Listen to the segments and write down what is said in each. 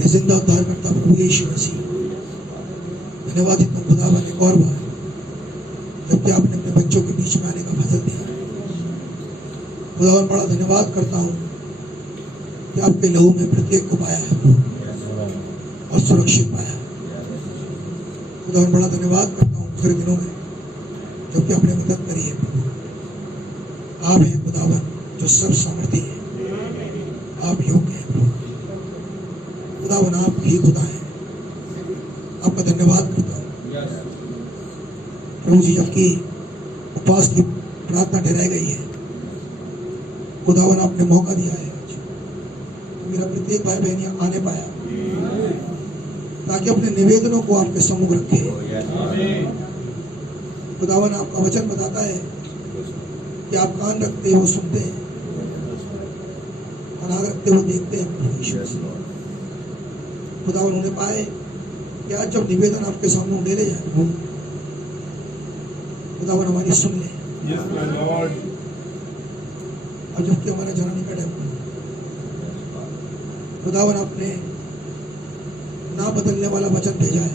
अपने जिंदा उद्धार करता प्रभु यीशु मसीह, धन्यवाद इतना खुदावन एक और बार जबकि आपने अपने बच्चों के बीच में आने का फजल दिया। खुदावन बड़ा धन्यवाद करता हूँ कि आपके लहू में प्रत्येक को पाया है और सुरक्षित पाया। खुदावन बड़ा धन्यवाद करता हूँ फिर दिनों में जबकि आपने मदद करी है प्रभु। आप हैं खुदावन जो सब सामर्थी है, आप योग्य हैं प्रभु। खुदावन आप ही खुदा हैं, आपका धन्यवाद करता हूँ प्रभु जी। जबकि उपवास की प्रार्थना ठहराई गई है, खुदावन आपने मौका दिया है आज तो मेरा प्रत्येक भाई बहन यहाँ आने पाया ताकि अपने निवेदनों को आपके सम्मुख रखे। खुदावन आपका वचन बताता है कि आप कान रखते हो सुनते हैं और आँख रखते हो देखते हैं। खुदावन उन्हें पाए कि आज जब निवेदन आपके सामने उड़ेले जाए खुदावन हमारी सुन ले। और जबकि हमारा जाना निकट है खुदावन आपने ना बदलने वाला वचन भेजा है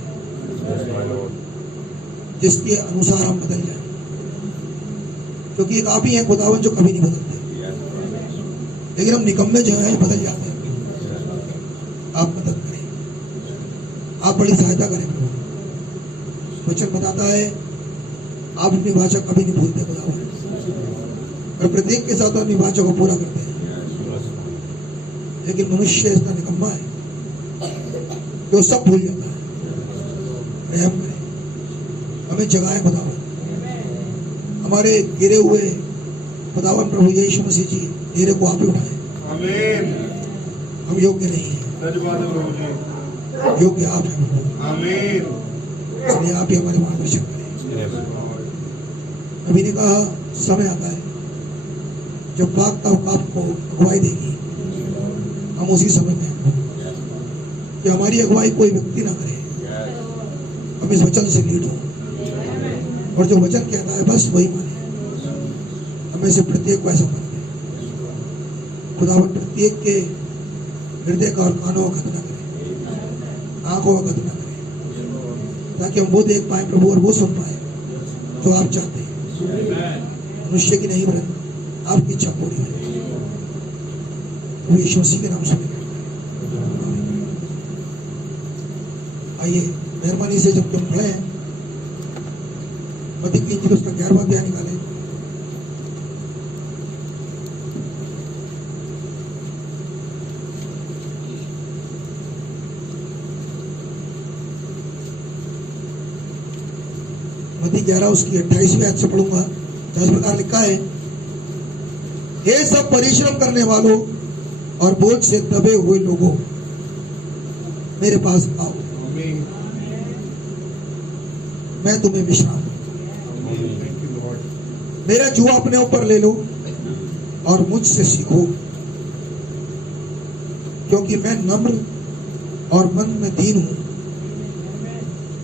जिसके अनुसार हम बदल जाए, क्योंकि एक आप ही हैं खुदावन जो कभी नहीं बदलते, लेकिन हम निकम्मे जो हैं बदल जाते हैं। आप मदद करें, आप बड़ी सहायता करें प्रभु। वचन बताता है आप अपनी भाषा कभी नहीं भूलते खुदावन, और प्रत्येक के साथ अपनी भाषा को पूरा करते हैं। लेकिन मनुष्य इतना निकम्मा है कि वो सब भूल जाता है। रहम करें, हमें जगाएं खुदावन, हमारे गिरे हुए खुदावन प्रभु यीशु मसीह जी गिरे को आप ही उठाएं। आमीन। हम योग्य नहीं हैं, योग्य आप हैं। आमीन। इसलिए आप ही हमारे मार्गदर्शन करें। नबी ने कहा समय आता है जब भागता हुआ आपको अगुवाई देगी, हम उसी समय में कि हमारी अगुवाई कोई व्यक्ति ना करे, हम इस वचन से लीड हो और जो वचन कहता है बस वही माने। हमें से प्रत्येक को ऐसा मानते हैं खुदावन, प्रत्येक के हृदय का और कानों का खतना करें, आंखों का खतना करें, ताकि हम वो देख पाए प्रभु और वो सुन पाए जो आप चाहते हैं। मनुष्य की नहीं वरन आपकी इच्छा पूरी है। यीशु मसीह के नाम से आइए मेहरबानी से जब तुम खड़े हैं मत्ती की इंजील उसका 11वां अध्याय निकालें। मत्ती 11 उसकी 28वीं आयत से पढ़ूंगा। तो इस प्रकार लिखा है, हे सब परिश्रम करने वालों और बोझ से दबे हुए लोगों, मेरे पास आओ, मैं तुम्हें विश्राम दूं। मेरा जुआ अपने ऊपर ले लो और मुझसे सीखो, क्योंकि मैं नम्र और मन में दीन हूं,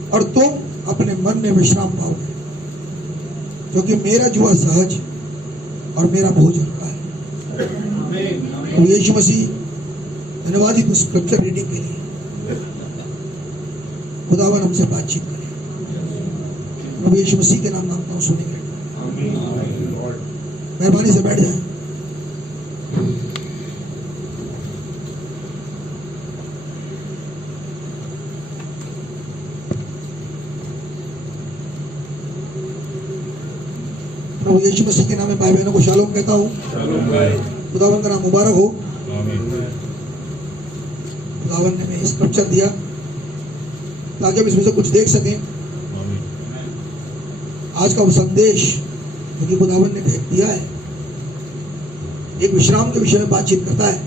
और तुम अपने मन में विश्राम पाओगे, क्योंकि मेरा जुआ सहज और मेरा बोझ हल्का है। तो यीशु मसीह धन्यवाद ही स्क्रिप्चर रीडिंग के लिए। खुदावन हमसे बातचीत करें, प्रभु यीशु मसीह के नाम मांगता हूँ, सुनेंगे। मेहरबानी से बैठ जाए। प्रभु यीशु मसीह के नाम में भाई बहनों को शालोम कहता हूँ। खुदावन का नाम मुबारक हो। खुदावन ने हमें स्क्रिप्चर दिया ताकि हम इसमें से कुछ देख सकें। आज का वो संदेश जो खुदावन ने दिया है एक विश्राम के विषय में बातचीत करता है।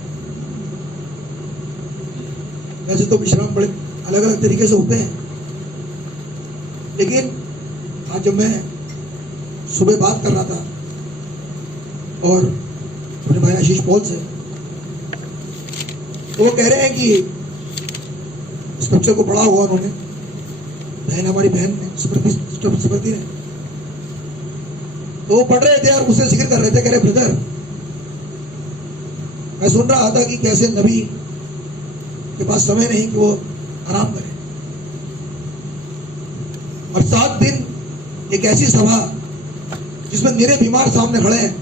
वैसे तो विश्राम बड़े अलग अलग तरीके से होते हैं, लेकिन आज जब मैं सुबह बात कर रहा था और अपने भाई आशीष पॉल से, तो वो कह रहे हैं कि स्क्रिप्चर को पढ़ा हुआ उन्होंने, बहन हमारी बहन ने स्मृति ने, तो वो पढ़ रहे थे और उससे जिक्र कर रहे थे, कह रहे ब्रदर मैं सुन रहा था कि कैसे नबी के पास समय नहीं कि वो आराम करे। और 7 दिन एक ऐसी सभा जिसमें निरे बीमार सामने खड़े हैं,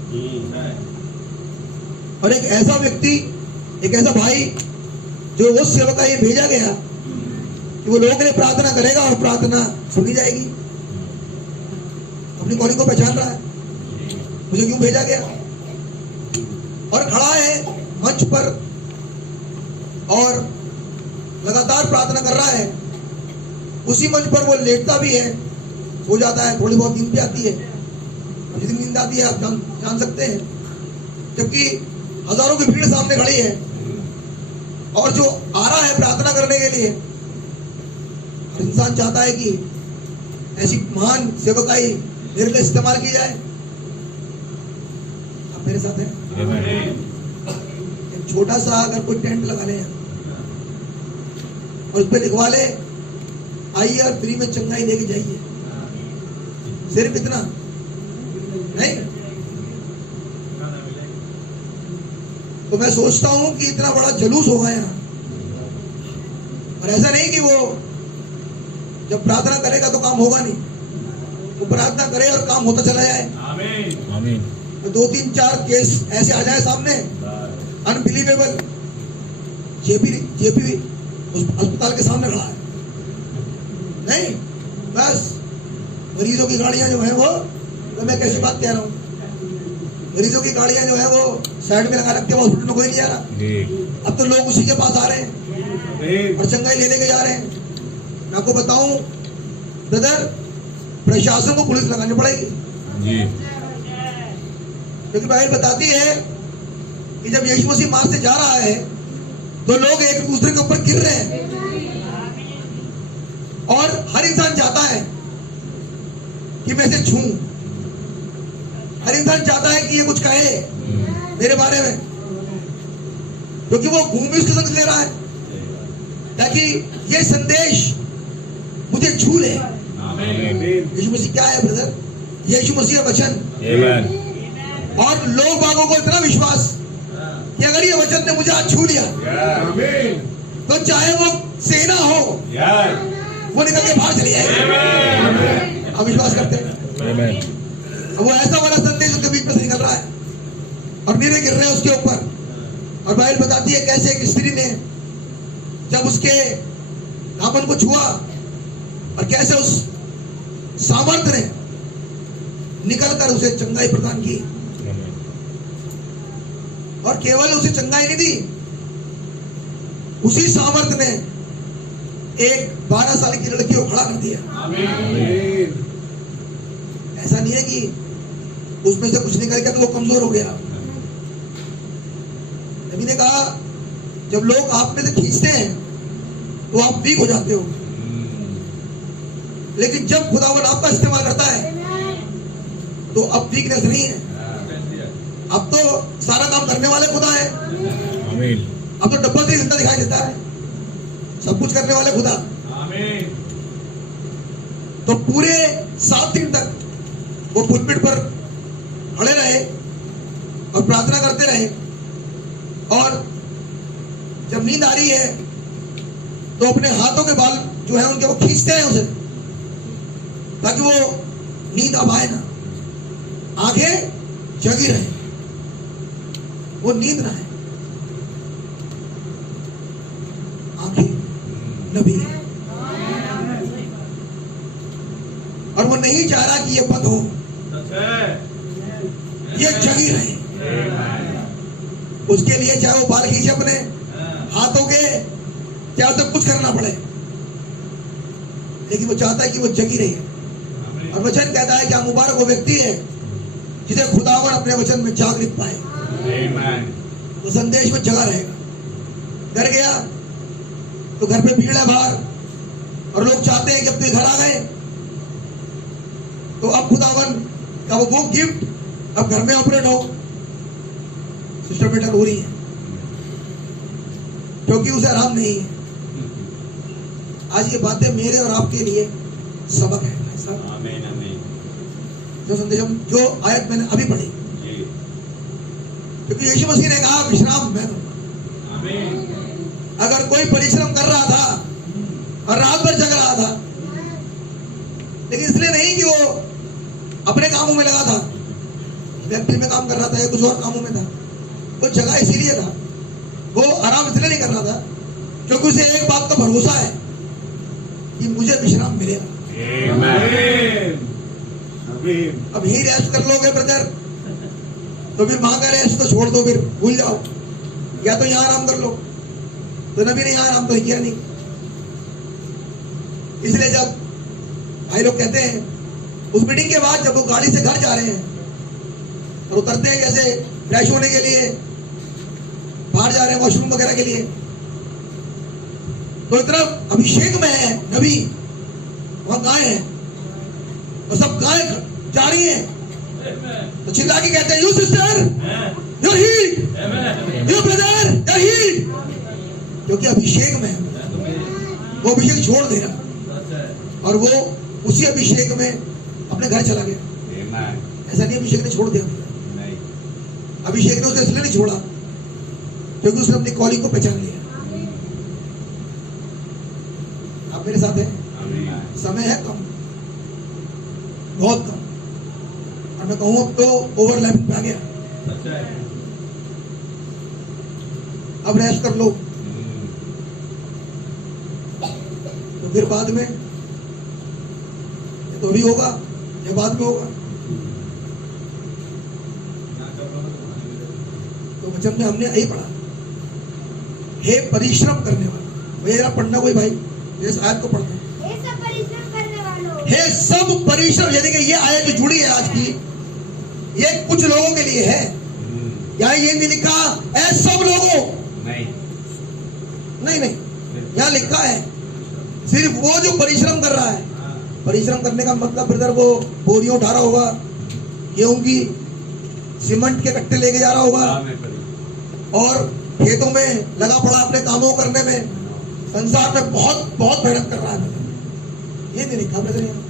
और एक ऐसा व्यक्ति, एक ऐसा भाई जो उस सेवक का ये भेजा गया कि वो लोगों के लिए प्रार्थना करेगा और प्रार्थना सुनी जाएगी। अपनी कॉलिंग को पहचान रहा है, मुझे क्यों भेजा गया, और खड़ा है मंच पर और लगातार प्रार्थना कर रहा है। उसी मंच पर वो लेटता भी है, सो जाता है, थोड़ी बहुत नींद भी आती है। जितनी नींद आती है आप जान सकते हैं, जबकि हजारों की भीड़ सामने खड़ी है और जो आ रहा है प्रार्थना करने के लिए, इंसान चाहता है कि ऐसी महान सेवकाई मेरे लिए इस्तेमाल की जाए। आप मेरे साथ हैं? एक छोटा सा अगर कोई टेंट लगा ले और उस पर लिखवा ले, आइए और फ्री में चंगाई लेके जाइए, सिर्फ इतना नहीं, तो मैं सोचता हूं कि इतना बड़ा जुलूस होगा यहाँ। और ऐसा नहीं कि वो जब प्रार्थना करेगा तो काम होगा नहीं, वो प्रार्थना करे और काम होता चला जाए। आमीन। तो 2-3-4 केस ऐसे आ जाए सामने, अनबिलीवेबल। जेपी अस्पताल के सामने खड़ा है, नहीं बस मरीजों की गाड़ियां जो है वो, तो मैं कैसी बात कह रहा हूँ, मरीजों की गाड़ियां जो है वो साइड में लगा रखते हैं, हॉस्पिटल में कोई नहीं जा रहा। अब तो लोग उसी के पास आ रहे हैं और चंगाई लेने के जा रहे हैं। मैं आपको बताऊं ब्रदर, प्रशासन को पुलिस लगानी पड़ेगी, क्योंकि बाइबल बताती है कि जब यीशु मसीह मार से जा रहा है तो लोग एक दूसरे के ऊपर गिर रहे हैं, और हर इंसान चाहता है कि मैं इसे छूं, हर इंसान चाहता है कि ये कुछ कहे मेरे बारे में, क्योंकि वो घूम भी उसके संग ले रहा है ताकि ये संदेश मुझे छू ले। यीशु मसीह क्या है ब्रदर? यीशु मसीह वचन। और लोग बागों को इतना विश्वास कि अगर ये वचन ने मुझे आज छू लिया तो चाहे वो सेना हो वो निकल के बाहर चली जाएगी। हम विश्वास करते हैं। वो ऐसा वाला संदेश उसके बीच में से निकल रहा है और नीरे गिर रहे हैं उसके ऊपर। और बाइबल बताती है कैसे एक स्त्री ने जब उसके दामन को छुआ और कैसे उस सामर्थ ने निकलकर उसे चंगाई प्रदान की, और केवल उसे चंगाई नहीं दी, उसी सामर्थ ने एक 12 साल की लड़की को खड़ा कर दिया। ऐसा नहीं है कि उसमें से कुछ निकल गया तो वो कमजोर हो गया। नबी ने कहा जब लोग आप में से खींचते हैं तो आप वीक हो जाते हो, लेकिन जब खुदावन आपका इस्तेमाल करता है तो अब वीकनेस नहीं है, अब तो सारा काम करने वाले खुदा है। अब तो डबल से जिंदा दिखाई देता है, सब कुछ करने वाले खुदा। तो पूरे 7 दिन तक वो पुलपिट पर खड़े रहे और प्रार्थना करते रहे, और जब नींद आ रही है तो अपने हाथों के बाल जो है उनके वो खींचते हैं उसे, ताकि वो नींद अब आए ना, आंखें जगी रहे, वो नींद ना आए। आंखें नबी है और वो नहीं चाह रहा कि ये बंद हो, ये जगी रहे। उसके लिए चाहे वो बाल खींचे अपने हाथों के, चाहे उसे कुछ करना पड़े, लेकिन वो चाहता है कि वो जगी रहे। और वचन कहता है कि मुबारक वो व्यक्ति है जिसे खुदावन अपने वचन में जागृत पाए, वो संदेश में जगा रहेगा। डर गया तो घर पे भीड़ है बाहर, और लोग चाहते हैं कि अब तो घर आ गए तो अब खुदावन का वो गिफ्ट अब घर में ऑपरेट हो, सिस्टर बेटर हो रही है, क्योंकि उसे आराम नहीं है। आज ये बातें मेरे और आपके लिए सबक है। जो संदेश जो आयत मैंने अभी पढ़ी, क्योंकि यीशु मसीह ने कहा विश्राम मैं दूंगा, अगर कोई परिश्रम कर रहा था और रात भर जग रहा था, लेकिन इसलिए नहीं कि वो अपने कामों में लगा था, फैक्ट्री में काम कर रहा था या कुछ और कामों में था, वो जगह इसीलिए था, वो आराम इसलिए नहीं कर रहा था क्योंकि उसे एक बात का भरोसा है कि मुझे विश्राम मिलेगा। अब ही रेस्ट कर लोगे ब्रदर तो फिर वहां का रेस्ट तो छोड़ दो, फिर भूल जाओ, या तो यहाँ आराम कर लो। तो नबी ने यहाँ आराम तो किया नहीं। इसलिए जब भाई लोग कहते हैं उस मीटिंग के बाद जब वो गाड़ी से घर जा रहे हैं और उतरते हैं कैसे फ्रेश होने के लिए, बाहर जा रहे हैं वॉशरूम वगैरह के लिए, तो इतना अभिषेक में है नबी, वहां गाय है और सब गाय जा रही है, तो चिल्ला के कहते हैं you sister you heat, you brother you heat, क्योंकि अभिषेक में वो अभिषेक छोड़ दे रहा और वो उसी अभिषेक में अपने घर चला गया। ऐसा नहीं अभिषेक ने छोड़ दिया, अभिषेक ने उसे इसलिए नहीं छोड़ा क्योंकि उसने अपनी कॉलिंग को पहचान लिया। आप मेरे साथ हैं? समय है कम, बहुत कम, और मैं कहूं अब तो ओवरलैपिंग पे आ गया। अब रेस्ट कर लो, तो फिर बाद में तो भी होगा या बाद में होगा। तो वचन में हमने यही पढ़ा, हे परिश्रम करने वाला, मेरा पढ़ना कोई भाई इस आयत को पढ़ते हैं, हे सब परिश्रम करने वालों, हे सब परिश्रम, यानी कि ये आयत जो जुड़ी है आज की, ये कुछ लोगों के लिए है। यहाँ ये नहीं लिखा ऐ सब लोगों, नहीं, यहाँ लिखा है सिर्फ वो जो परिश्रम कर रहा है। परिश्रम करने का मतलब ब्रदर वो बोरियों उठा रहा होगा, गेहूं की सीमेंट के कट्टे लेके जा रहा होगा और खेतों में लगा पड़ा अपने कामों करने में, संसार में बहुत बहुत मेहनत कर रहा है। ये नहीं लिखा ब्रदर यहाँ,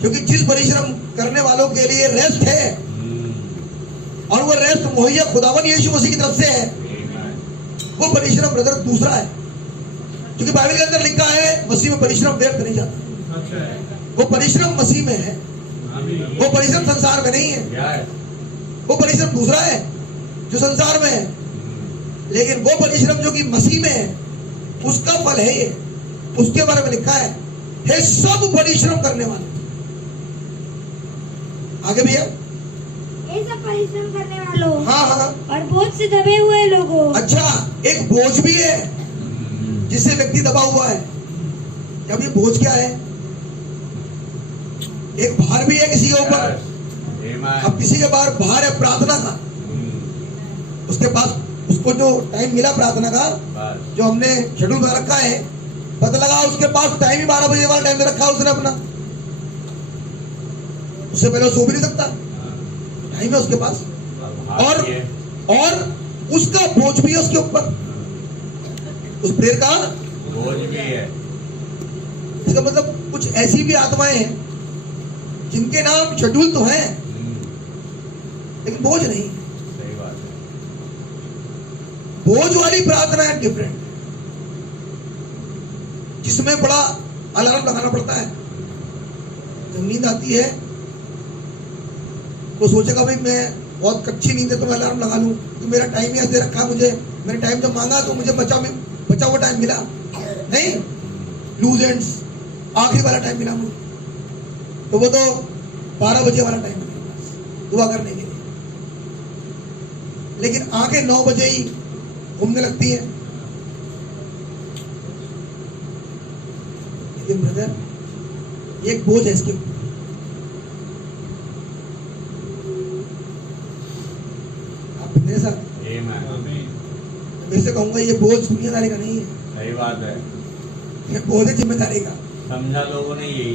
क्योंकि जिस परिश्रम करने वालों के लिए रेस्ट है और वो रेस्ट मुहैया खुदावन यीशु मसीह की तरफ से है, वो परिश्रम ब्रदर दूसरा है। क्योंकि बाइबल के अंदर लिखा है मसीह में परिश्रम व्यर्थ नहीं जाता। वो परिश्रम मसीह में है, वो परिश्रम संसार में नहीं है, वो परिश्रम दूसरा है जो संसार में है। लेकिन वो परिश्रम जो कि मसीह में है उसका फल है ये, उसके बारे में लिखा है हे सब परिश्रम करने वाले। आगे भैया, हे सब परिश्रम करने वालों, हाँ, और बोझ से दबे हुए लोगों। अच्छा, एक बोझ भी है जिससे व्यक्ति दबा हुआ है। अब ये बोझ क्या है? एक भार भी है किसी के ऊपर। अब किसी के पास भार है प्रार्थना का, उसके पास उसको जो टाइम मिला प्रार्थना का, जो हमने शेड्यूल में रखा है, पता लगा उसके पास टाइम ही 12 बजे वाला टाइम में रखा उसने अपना, उससे पहले सो भी नहीं सकता, टाइम है उसके पास, और उसका बोझ भी है उसके ऊपर, उस प्रेयर का बोझ भी है। इसका मतलब कुछ ऐसी भी आत्माएं हैं जिनके नाम शेड्यूल तो हैं लेकिन बोझ नहीं। सही बात है। बोझ वाली प्रार्थना है डिफरेंट, जिसमें बड़ा अलार्म लगाना पड़ता है। जब नींद आती है तो सोचेगा भाई मैं बहुत कच्ची नींद है तो मैं अलार्म लगा लूं, तो मेरा टाइम ही ऐसे रखा, मुझे मैंने टाइम जब मांगा तो मुझे बचा हुआ टाइम मिला नहीं, लूज एंड्स आखिरी वाला टाइम मिला मुझे, तो वो तो 12 बजे वाला टाइम मिला दुआ करने के लिए। लेकिन आंखें 9 बजे ही घूमने लगती हैं। लेकिन ब्रदर एक बोझ है इसके ऊपर, आप मेरे साथ, मैं से कहूंगा ये बोझ दुनियादारी का नहीं है। सही बात है, ये बोझ है जिम्मेदारी का। समझा लोगों ने यही,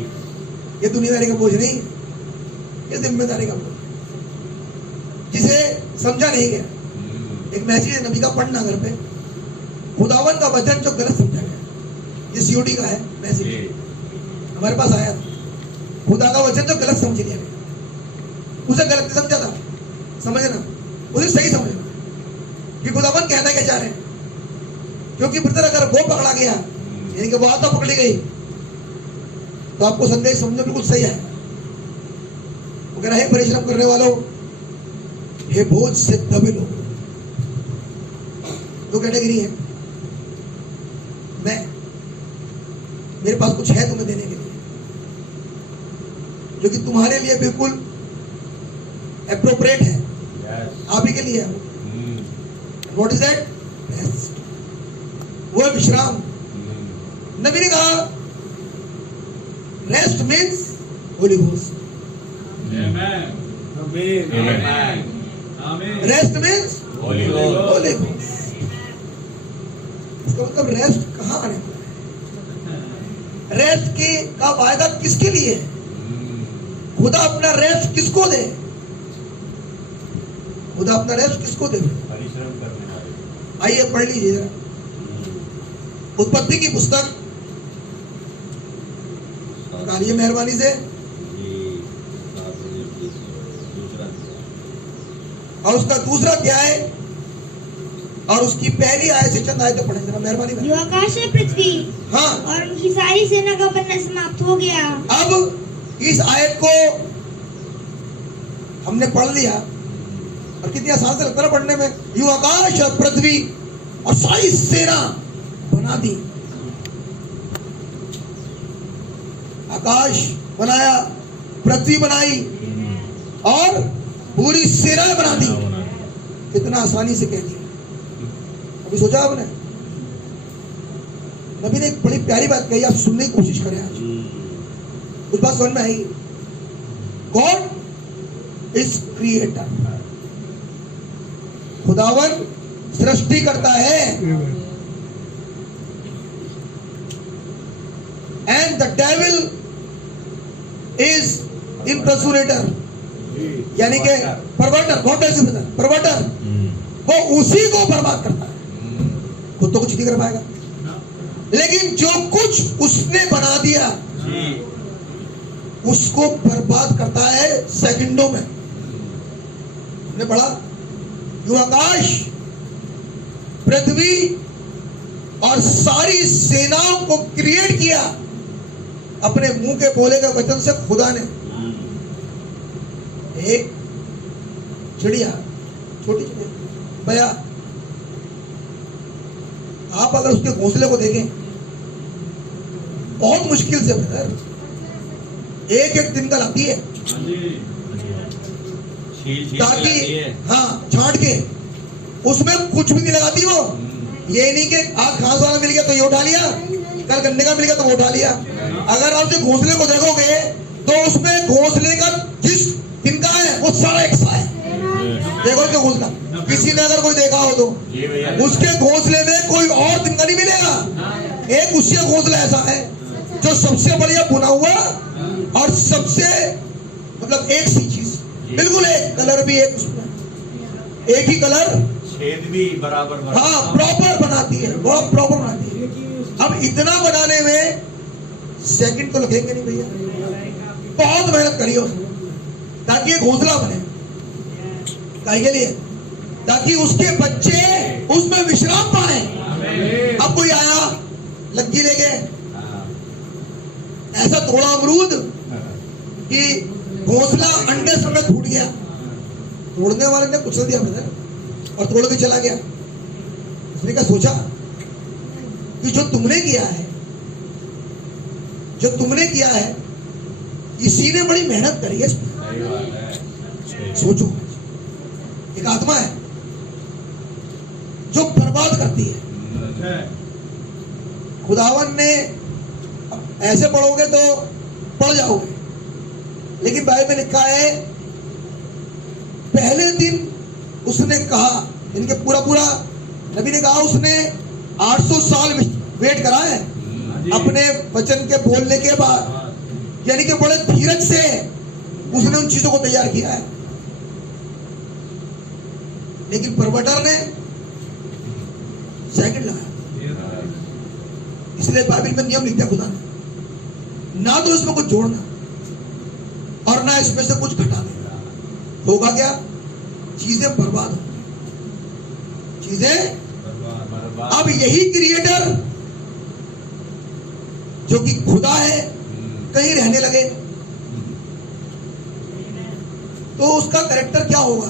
ये दुनियादारी का बोझ नहीं, ये जिम्मेदारी का बोझ, जिसे समझा नहीं गया। एक मैसेज है नबी का, पढ़ना घर पे, खुदावन का वचन जो गलत समझा गया। ये सीओडी का है मैसेज, हमारे पास आया था। खुदा का वचन जो गलत समझ लिया गया, उसे गलत नहीं समझा था, समझना, उसे सही समझना कि खुदावन कहना क्या चाह रहे हैं। क्योंकि ब्रदर अगर वो पकड़ा गया, यानी कि वो आत्मा पकड़ी गई, तो आपको संदेश समझना बिल्कुल सही है। वो कह रहा है परिश्रम करने वालों, हे बोझ से दबे लोग। दो कैटेगरी है। मेरे पास कुछ है तुम्हें देने के लिए, जो कि तुम्हारे लिए बिल्कुल एप्रोप्रिएट है, आप ही के लिए है। What is that? रेस्ट। वो है विश्राम। नबी ने कहा rest means Holi ghost. Rest means Holi ghost. Holi ghost. इसका मतलब रेस्ट कहाँ आने वाला है? रेस्ट की का वायदा किसके लिए है? खुदा अपना रेस्ट किसको दे? खुदा अपना रेस्ट किसको दे? परिश्रम करने वाले। आइए पढ़ लीजिए जरा उत्पत्ति की पुस्तक, निकालिए मेहरबानी से, और उसका दूसरा अध्याय और उसकी पहली आयत से चंद आयतें पढ़े जरा मेहरबानी से। जो आकाश है पृथ्वी हाँ, और उनकी सारी सेना का बनना समाप्त हो गया। अब इस आयत को हमने पढ़ लिया और कितनी आसान से लगता है पढ़ने में। यूं आकाश और पृथ्वी और सारी सेना बना दी। आकाश बनाया, पृथ्वी बनाई और पूरी सेना बना दी। कितना आसानी से कह दिया। अभी सोचा आपने? नबी ने एक बड़ी प्यारी बात कही, आप सुनने की कोशिश करें आज। कुछ बात समझ में आई? God is creator. खुदावन सृष्टि करता है, एंड द डेविल इज इम्प्रेसोरेटर, यानी कि परवर्टर। बहुत ऐसे परवर्टर, वो उसी को बर्बाद करता है, खुद तो कुछ नहीं कर पाएगा। लेकिन जो कुछ उसने बना दिया उसको बर्बाद करता है सेकंडों में। हमने पढ़ा जो आकाश, पृथ्वी और सारी सेनाओं को क्रिएट किया अपने मुंह के बोले गए वचन से खुदा ने। एक चिड़िया, छोटी चिड़िया, बया, आप अगर उसके घोंसले को देखें बहुत मुश्किल से ब्रदर, एक एक दिन का लाती है ताकि हाँ छांट के, उसमें कुछ भी नहीं लगाती वो। ये नहीं कि आज घास वाला मिल गया तो ये उठा लिया, कल गन्ने का मिल गया तो वो उठा लिया। अगर आप उसके घोंसले को देखोगे तो उसमें घोंसले का जिस तिनका है वो सारा एक सा है। देखो उसके घोंसला, किसी ने अगर कोई देखा हो तो उसके घोंसले में कोई और तिनका नहीं मिलेगा। एक उसका घोंसला ऐसा है जो सबसे बढ़िया बुना हुआ और सबसे मतलब एक सी चीज, बिल्कुल एक कलर भी एक उसमें, एक ही कलर, छेद भी बराबर बराबर। हाँ प्रॉपर बनाती है, बहुत प्रॉपर बनाती है। अब इतना बनाने में सेकंड तो लगेंगे नहीं भैया, बहुत मेहनत करिए उसमें ताकि ये घोंसला बने। काहे के लिए? ताकि उसके बच्चे उसमें विश्राम पाए। अब कोई आया लग्गी लेके ऐसा थोड़ा अमरूद कि घोंसला अंडे समेत फूट गया, तोड़ने वाले ने कुचल दिया मुझे और तोड़ के चला गया। उसने क्या सोचा कि जो तुमने किया है, जो तुमने किया है, इसी ने बड़ी मेहनत करी है इसमें। सोचो, एक आत्मा है जो बर्बाद करती है। खुदावन ने, ऐसे पढ़ोगे तो पढ़ जाओगे, लेकिन बाइबल में लिखा है पहले दिन उसने कहा, यानी कि पूरा पूरा नबी ने कहा उसने 800 साल वेट करा है अपने वचन के बोलने के बाद, यानी कि बड़े धीरज से उसने उन चीजों को तैयार किया है। लेकिन परवटर ने सेकंड लगाया। इसलिए बाइबल में नियम लिख दिया खुदा ने, ना तो इसमें कुछ जोड़ना और ना इसमें से कुछ घटा देना। होगा क्या? चीजें बर्बाद होंगी, चीजें बराबर। अब यही क्रिएटर जो कि खुदा है कहीं रहने लगे तो उसका कैरेक्टर क्या होगा?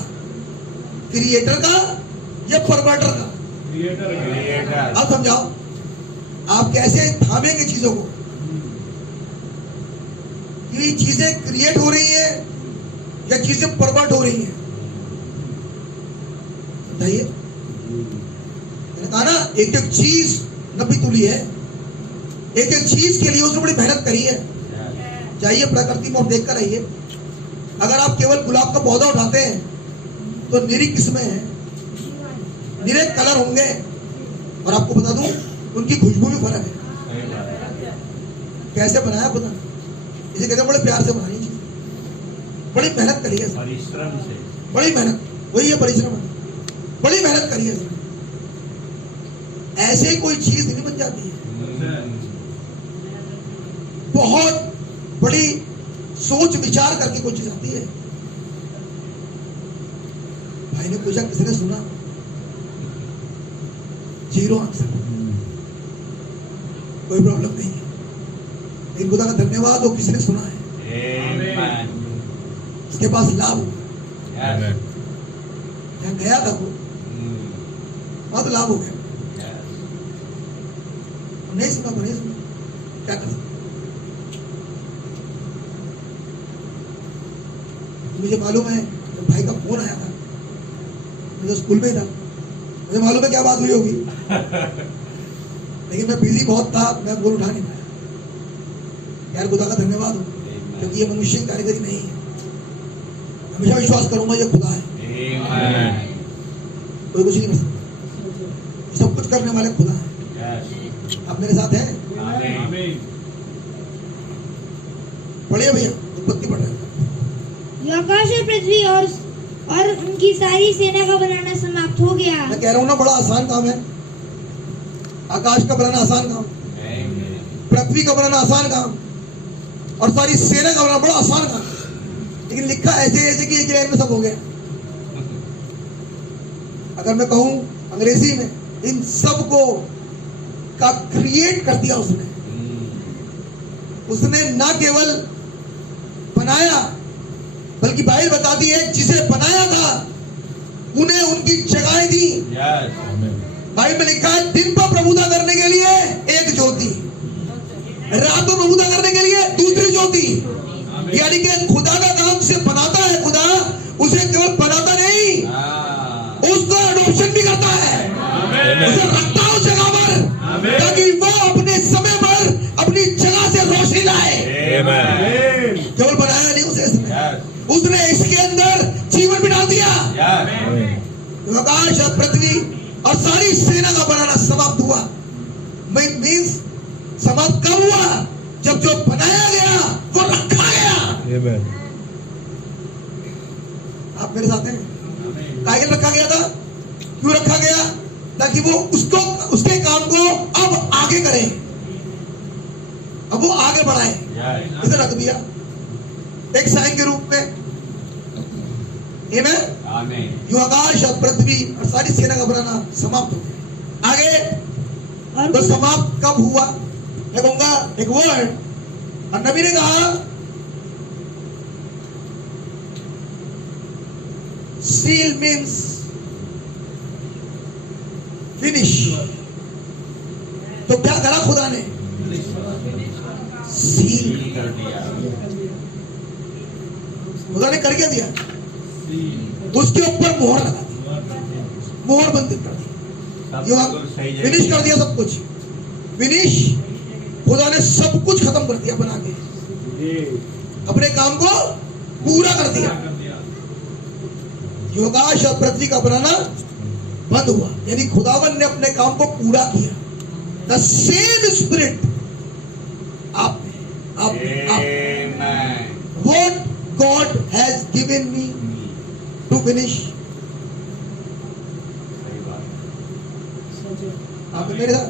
क्रिएटर का या परवर्टर का? क्रिएटर। अब समझाओ, आप कैसे थामेंगे चीजों को कि चीजें क्रिएट हो रही है या चीजें परवर्ट हो रही हैं? बताइए। मैंने कहा ना, एक एक चीज नबी तुली है, एक एक चीज के लिए उसने बड़ी मेहनत करी है। जाइए प्रकृति में आप देख कर आइए, अगर आप केवल गुलाब का पौधा उठाते हैं तो निरी किस्में हैं, निरे कलर होंगे, और आपको बता दूं उनकी खुशबू भी फर्क है। कैसे बनाया पता नहीं, इसे कहते हैं बड़े प्यार से बनाई चीज, बड़ी मेहनत करी है, परिश्रम से। बड़ी मेहनत, वही है परिश्रम, बड़ी मेहनत करी है। ऐसे ही कोई चीज नहीं बन जाती है, बहुत बड़ी सोच विचार करके कोई चीज आती है। भाई ने पूछा किसने सुना? जीरो आंसर, कोई प्रॉब्लम नहीं है, लेकिन खुदा का धन्यवाद हो किसने सुना है, Amen. उसके पास लाभ हो। Yes. जहाँ गया था वो बहुत लाभ हो गया। Yes. नहीं सुना तो नहीं सुना, क्या कर सकते? मुझे मालूम है जब भाई का फोन आया था, मैं तो स्कूल में था, मुझे मालूम है क्या बात हुई होगी, लेकिन मैं बिजी बहुत था, मैं फोन उठा नहीं पाया। यार खुदा का धन्यवाद हो, क्योंकि ये मनुष्य की कारीगरी नहीं है। हमेशा विश्वास करूंगा ये खुदा है, Amen. कोई कुछ नहीं कर सकता, सब कुछ करने वाले खुदा है। Yes. आप मेरे साथ हैं? Amen. पढ़िए भैया, उत्पत्ति पढ़ रहे हैं। जो आकाश और पृथ्वी और उनकी सारी सेना का बनाना समाप्त हो गया। मैं कह रहा हूँ ना, बड़ा आसान काम है। आकाश का बनाना आसान काम, Amen. पृथ्वी का बनाना आसान काम, और सारी सेना का बनाना बड़ा आसान काम, लेकिन लिखा ऐसे ऐसे कि एक लाइन में सब हो गया। अगर मैं कहूं अंग्रेजी में, इन सब को का क्रिएट कर दिया उसने। उसने ना केवल बनाया, बल्कि बाइबल बताती है जिसे बनाया था उन्हें उनकी जगह दी। Yes. बाइबल में लिखा है दिन पर प्रभुता करने के लिए एक ज्योति, रात को प्रभुता करने के लिए दूसरी ज्योति। यानी कि खुदा का काम से बनाता है खुदा, उसे केवल बनाता नहीं, उसको एडॉप्शन भी करता है, उसे रखता है उस जगह पर, ताकि वो अपने समय पर अपनी जगह से रोशनी लाए। Amen. केवल बनाया नहीं उसे इसने, Yes. उसने इसके अंदर जीवन भी डाल दिया। Yes. आकाश और पृथ्वी और सारी सेना का बनाना समाप्त हुआ। मीन्स समाप्त कब हुआ? जब जो बनाया गया वो रखा गया। आप मेरे साथ हैं? काहे रखा गया था? क्यों रखा गया? ताकि वो उसको उसके काम को अब आगे करे, अब वो आगे बढ़ाए। Yes. इसे रख दिया एक साइन के रूप में। आमीन। Amen. जो आकाश और पृथ्वी और सारी सेना का बनाना समाप्त हो गया। आगे और तो समाप्त कब हुआ? मैं कहूंगा एक वर्ड, और नबी ने कहा सील मीन्स फिनिश। तो क्या करा खुदा ने? सील कर दिया। खुदा ने कर क्या दिया? उसके ऊपर मोहर लगा दी, मोहर बंद कर दी, फिनिश कर दिया सब कुछ। फिनिश, खुदा ने सब कुछ खत्म कर दिया बना के, अपने काम को पूरा कर दिया। जो आकाश और पृथ्वी का बनाना बंद हुआ, यानी खुदावन ने अपने काम को पूरा किया। द सेम स्पिरिट आप Amen. what God has given me to finish। सही बात। आप मेरे साथ,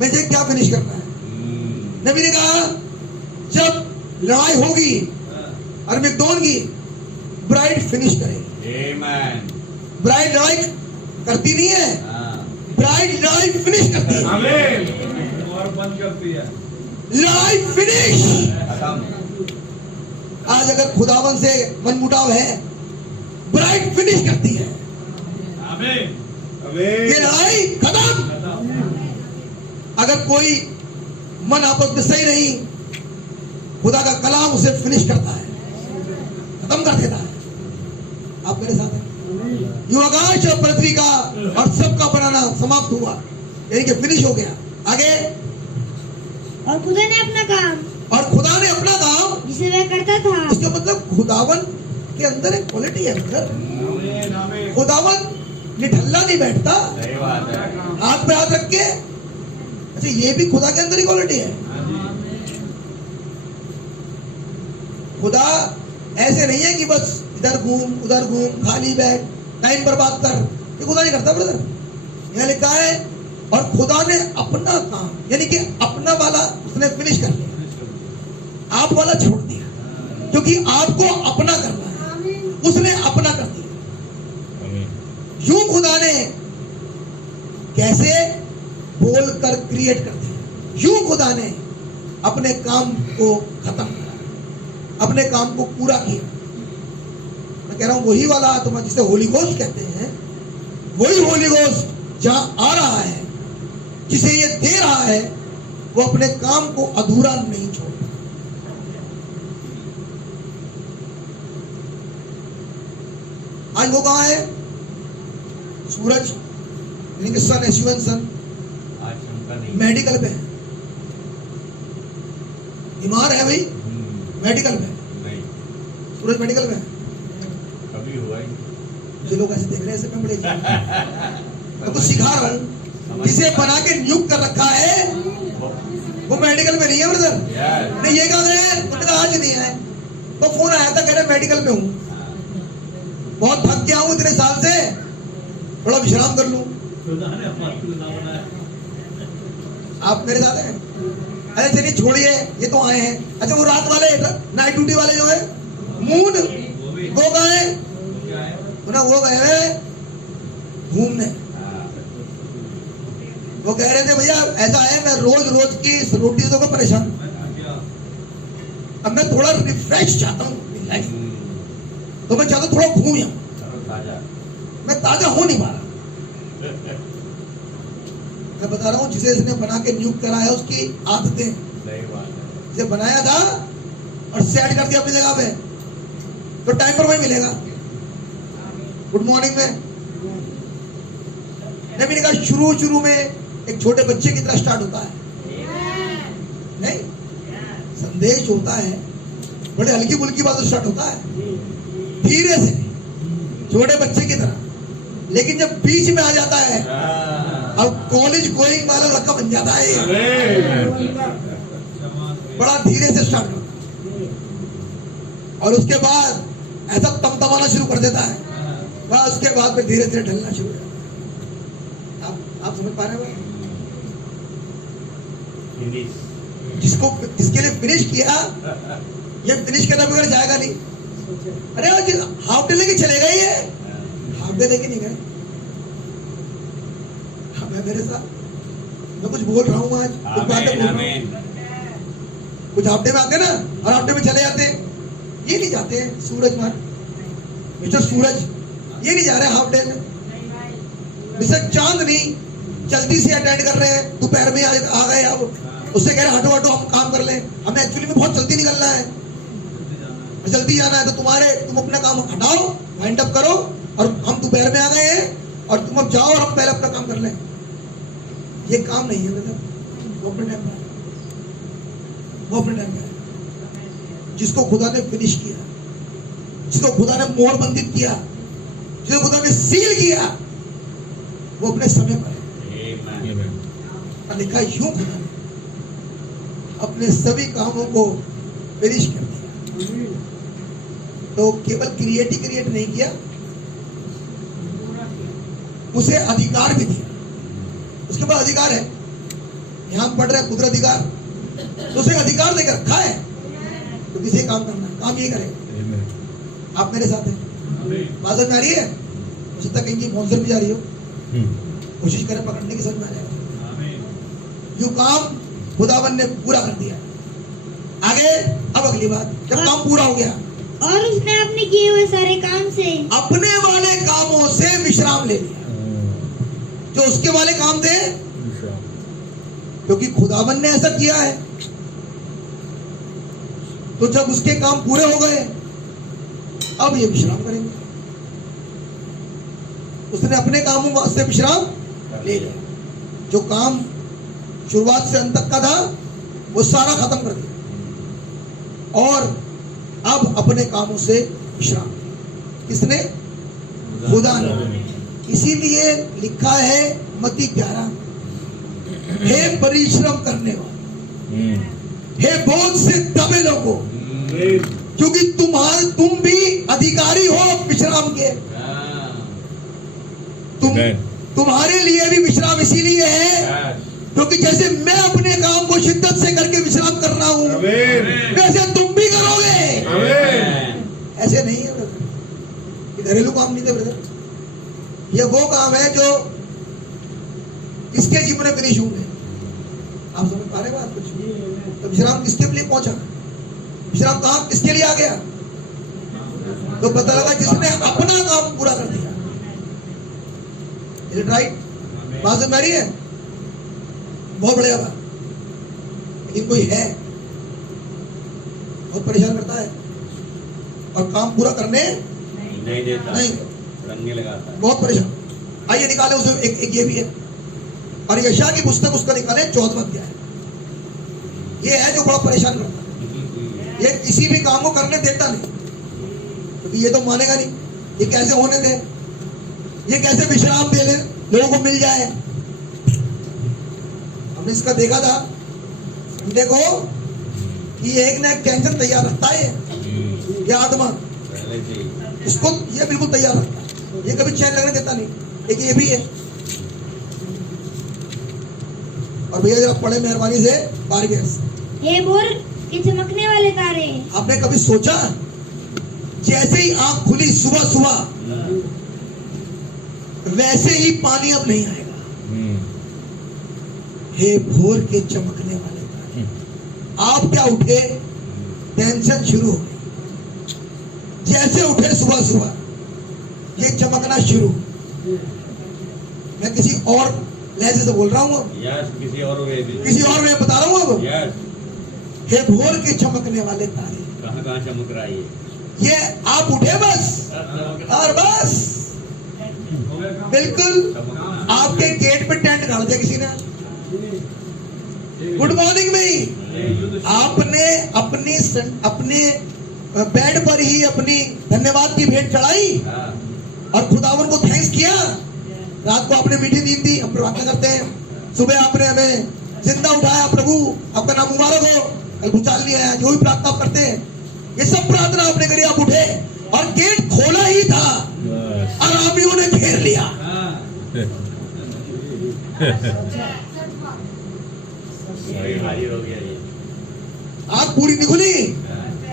मुझे क्या फिनिश करना है? नबी ने कहा जब लड़ाई होगी अरमगदोन की, ब्राइड फिनिश करेगी। Amen. ब्राइड लड़ाई करती नहीं है, ब्राइड लड़ाई फिनिश करती है। आमीन। और बंद करती है। लड़ाई फिनिश। खत्म। आज अगर खुदावन से मनमुटाव है, ब्राइड फिनिश करती है। आमीन। ये लड़ाई खत्म। अगर कोई मन आपस में सही नहीं, खुदा का कलाम उसे फिनिश करता है, खत्म कर देता है। आप मेरे साथ हैं? यो आकाश और पृथ्वी का और सबका बनाना समाप्त हुआ, यानी कि फिनिश हो गया। आगे, और खुदा ने अपना काम और खुदा ने अपना काम, जिसे वह करता था, इसका मतलब खुदावन के अंदर एक क्वालिटी है। आमीन। आमीन। खुदावन निठल्ला नहीं बैठता सही बात है। हाथ पे हाथ रख के। अच्छा, ये भी खुदा के अंदर ही क्वालिटी है। खुदा ऐसे नहीं है कि बस इधर घूम उधर घूम, खाली बैठ, टाइम बर्बाद कर, ये खुदा नहीं करता ब्रदर। यहाँ लिखा है और खुदा ने अपना काम, यानी कि अपना वाला उसने फिनिश कर लिया, आप वाला छोड़ दिया, क्योंकि आपको अपना करना है, उसने अपना कर दिया। यूं खुदा ने कैसे बोलकर क्रिएट कर दिया, यूं खुदा ने अपने काम को खत्म किया, अपने काम को पूरा किया। मैं कह रहा हूं वही वाला आत्मा जिसे होली गोस्ट कहते हैं, वही होली गोस्ट जहां आ रहा है, जिसे ये दे रहा है, वो अपने काम को अधूरा नहीं छोड़ता। आज वो कहां है? सूरज यानी कि सन, एसयूएन सन, आज उनका नहीं। मेडिकल पे है, बीमार है भाई, मेडिकल में। नहीं। सूरज मेडिकल में। कभी हुआ ही। जो लोग ऐसे देख रहे हैं, ऐसे मैं बड़े मैं तो सिखा रहा हूँ, जिसे बना के नियुक्त कर रखा है वो मेडिकल में नहीं है ब्रदर। नहीं, ये कहा गए, तुमने कहा आज नहीं है, तो फोन आया था, कह रहे मेडिकल में हूँ, बहुत थक गया हूँ इतने साल से, थोड़ा विश्राम कर लूं। आप मेरे साथ हैं? अरे चलिए छोड़िए, ये तो आए हैं। अच्छा, वो रात वाले नाइट ड्यूटी वाले जो है मून, वो गए वो गए हुए घूमने। वो कह रहे थे भैया ऐसा है, मैं रोज रोज की इस रोटी से होकर परेशान, अब मैं थोड़ा रिफ्रेश चाहता हूँ लाइफ, तो मैं चाहता हूँ थोड़ा घूम आऊं, मैं ताजा हो नहीं पा रहा। मैं बता रहा हूँ, जिसे इसने बना के नियुक्त करा है उसकी आदतें, जिसे बनाया था और सेट कर दिया अपनी जगह पे, तो टाइम पर वही मिलेगा। गुड मॉर्निंग में नबी ने कहा शुरू में एक छोटे बच्चे की तरह स्टार्ट होता है, नहीं संदेश होता है, बड़े हल्की फुल्की बात स्टार्ट होता है, धीरे से छोटे बच्चे की तरह, लेकिन जब बीच में आ जाता है अब कॉलेज गोइंग वाला लड़का बन जाता है, बड़ा धीरे से स्टार्ट करता है और उसके बाद ऐसा तमतमाना शुरू कर देता है, बस उसके बाद फिर धीरे धीरे ढलना शुरू हो जाता है। आप समझ पा रहे हो? जिसके लिए फिनिश किया, ये फिनिश करना बगैर जाएगा नहीं। अरे हाफ डे लेके चलेगा, ये हाफ डे लेके नहीं गए। मैं मेरे साथ मैं कुछ बोल रहा हूँ आज, कुछ बातें बोल रहा हूँ, कुछ हाफ डे में आते ना और हाफ डे में चले जाते हैं, ये नहीं जाते हैं। सूरज मान मिस्टर सूरज ये नहीं जा रहे हाफ डे में, मिस्टर चांद नहीं जल्दी से अटेंड कर रहे हैं, दोपहर में आ गए, अब उससे कह रहे हटो हटो हम काम कर लें, हमें एक्चुअली में बहुत जल्दी निकलना है, जल्दी जाना है, तो तुम अपना काम हटाओ, वाइंड अप करो, और हम दोपहर में आ गए हैं और तुम अब जाओ और हम पहले अपना काम कर लें। ये काम नहीं है मतलब, वो अपने टाइम पे, वो अपने टाइम पे जिसको खुदा ने फिनिश किया, जिसको खुदा ने मोहर बंदित किया, जिसको खुदा ने सील किया, वो अपने समय पर है। लिखा यूं खुदा ने अपने सभी कामों को फिनिश कर दिया। तो केवल क्रिएट नहीं किया, उसे अधिकार भी दिया। उसके पास अधिकार है, यहां पढ़ रहे कुदरत अधिकार, तो उसे अधिकार देकर रखा है, तो किसे काम करना है, काम ये करेगा। आप मेरे साथ हैं? बात समझ आ रही है? हो सकता है कहीं स्पॉन्सर भी जा रही हो। कोशिश करें पकड़ने की, समझ में आ जाएगा। जो काम खुदावन ने पूरा कर दिया। आगे अब अगली बात, जब काम पूरा हो गया और उसने अपने किए हुए सारे काम से अपने वाले कामों से विश्राम ले लिया। जो उसके वाले काम थे, क्योंकि खुदावन ने ऐसा किया है, तो जब उसके काम पूरे हो गए अब ये विश्राम करेंगे। उसने अपने कामों से विश्राम ले लिया। जो काम शुरुआत से अंत तक का था वो सारा खत्म कर दिया और अब अपने कामों से विश्राम। किसने? खुदा ने। इसीलिए लिखा है मत्ती 11, हे परिश्रम करने वाले, हे बोझ से दबे लोगों, क्योंकि तुम भी अधिकारी हो विश्राम के। तुम्हारे लिए भी विश्राम इसीलिए है क्योंकि जैसे मैं अपने काम को शिद्दत से करके विश्राम कर रहा हूं, वैसे तुम भी करोगे। ऐसे नहीं है ब्रदर, घरेलू काम नहीं थे ब्रदर। ये वो काम है जो इसके जीवन में फिनिश होंगे। आप समझ पा रहे बात कुछ? तो विश्राम किसके लिए पहुंचा? विश्राम कहां किसके लिए आ गया? तो पता लगा जिसने अपना काम पूरा कर दिया। राइट? बात समझ आ रही है? बहुत बढ़िया बात। लेकिन कोई है बहुत परेशान करता है और काम पूरा करने नहीं देता, नहीं रंगे लगाता है, बहुत परेशान। आइए निकाले उसे एक ये भी है। और यशायाह की पुस्तक उसका निकाले 14वां अध्याय। ये है जो बड़ा परेशान करता है। ये किसी भी काम को करने देता नहीं, क्योंकि ये तो मानेगा नहीं। ये कैसे होने दे, ये कैसे विश्राम दे ले, लोगों को मिल जाए। हमने इसका देखा था संडे को कि एक ना एक टेंशन तैयार रखता है ये आत्मा, पहले से ही। इसको ये बिल्कुल तैयार रखता है, ये कभी चैन लगने देता नहीं। एक ये भी है। और भैया जरा पढ़े मेहरबानी से 12वें वर्ष। हे भोर के चमकने वाले तारे, आपने कभी सोचा जैसे ही आंख खुली सुबह सुबह वैसे ही पानी अब नहीं आएगा। हे भोर के चमकने वाले तारे, आप क्या उठे, टेंशन शुरू हो गई। जैसे उठे सुबह सुबह ये चमकना शुरू। मैं किसी और लहजे से बोल रहा हूँ, यस, किसी और वे भी, किसी और में बता रहा हूँ अब। यस। हे भोर के चमकने वाले तारे, कहाँ कहाँ चमक रहा है ये? ये आप उठे बस और बस बिल्कुल आपके गेट पे टेंट गाड़ दिया किसी ने। गुड मॉर्निंग में ही आपने अपने बेड पर ही अपनी धन्यवाद की भेंट चढ़ाई और खुदावन को थैंक्स किया। रात को आपने मीठी नींद दी, हम प्रार्थना करते हैं। सुबह आपने हमें जिंदा उठाया, प्रभु आपका नाम मुबारक हो। कल भूचाल नहीं आया, जो भी प्रार्थना आप करते हैं, ये सब प्रार्थना आपने करी। आप उठे और गेट खोला ही था, आरामियों ने घेर लिया। हाजिर हो गया ये। आग पूरी नहीं खुली,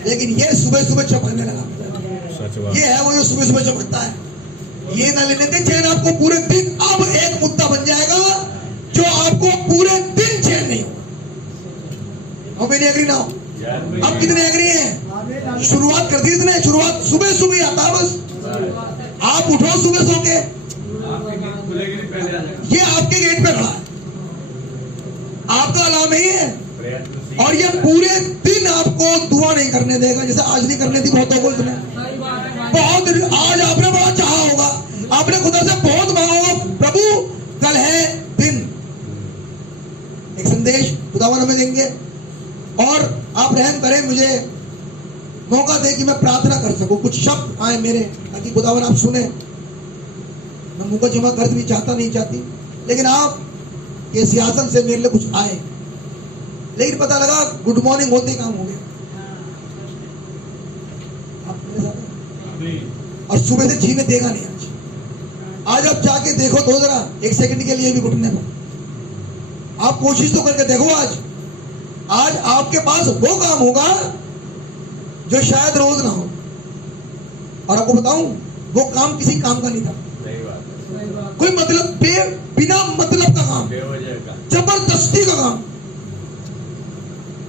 लेकिन ये सुबह सुबह चमकने लगा। ये है वो जो सुबह सुबह चमकता है। ये ना लेने दे चैन आपको पूरे दिन। अब एक मुद्दा बन जाएगा जो आपको पूरे दिन चैन नहीं होगा। अब एग्री ना हो? अब कितने एग्री हैं? शुरुआत कर दी इसने। शुरुआत सुबह सुबह ही आता है बस। आप उठो सुबह सो के, ये आपके गेट पे खड़ा है, आपका अलार्म ही है। और ये पूरे दिन आपको दुआ नहीं करने देगा, जैसे आज नहीं करने दी बहुतों को इसने। बहुत आज आपने बड़ा चाहा होगा, आपने खुदा से बहुत मांगा होगा, प्रभु कल है दिन। एक संदेश खुदावन हमें देंगे और आप रहम करें, मुझे मौका दे कि मैं प्रार्थना कर सकूं, कुछ शब्द आए मेरे, ताकि खुदावन आप सुने। मैं मुंह को जमा कर भी नहीं चाहती, लेकिन आप ये सियासत से मेरे लिए कुछ आए। लेकिन पता लगा गुड मॉर्निंग होते ही काम हो गया। और सुबह से जीने देगा नहीं आज आप जाके देखो तो जरा एक सेकंड के लिए भी घुटने पर आप कोशिश तो करके देखो। आज आपके पास वो काम होगा जो शायद रोज ना हो। और आपको बताऊं, वो काम किसी काम का नहीं था। सही बात है। कोई मतलब बिना मतलब का काम, बेवजह का। जबरदस्ती का काम,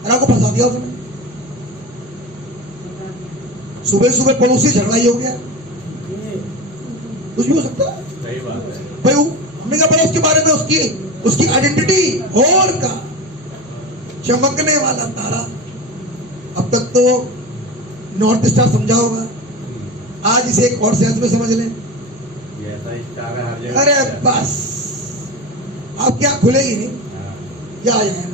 और आपको फंसा दिया उसने। सुबह सुबह पड़ोसी झगड़ा ही हो गया, कुछ भी हो सकता है सही बात है। भाई। हमने कहा पहले उसके बारे में, उसकी आइडेंटिटी और का चमकने वाला तारा। अब तक तो नॉर्थ स्टार समझा होगा, आज इसे एक और सेंस में समझ लें। ये ऐसा स्टार है हर जगह। अरे बस आप क्या खुलेगी नहीं, हाँ, क्या आ जाएगा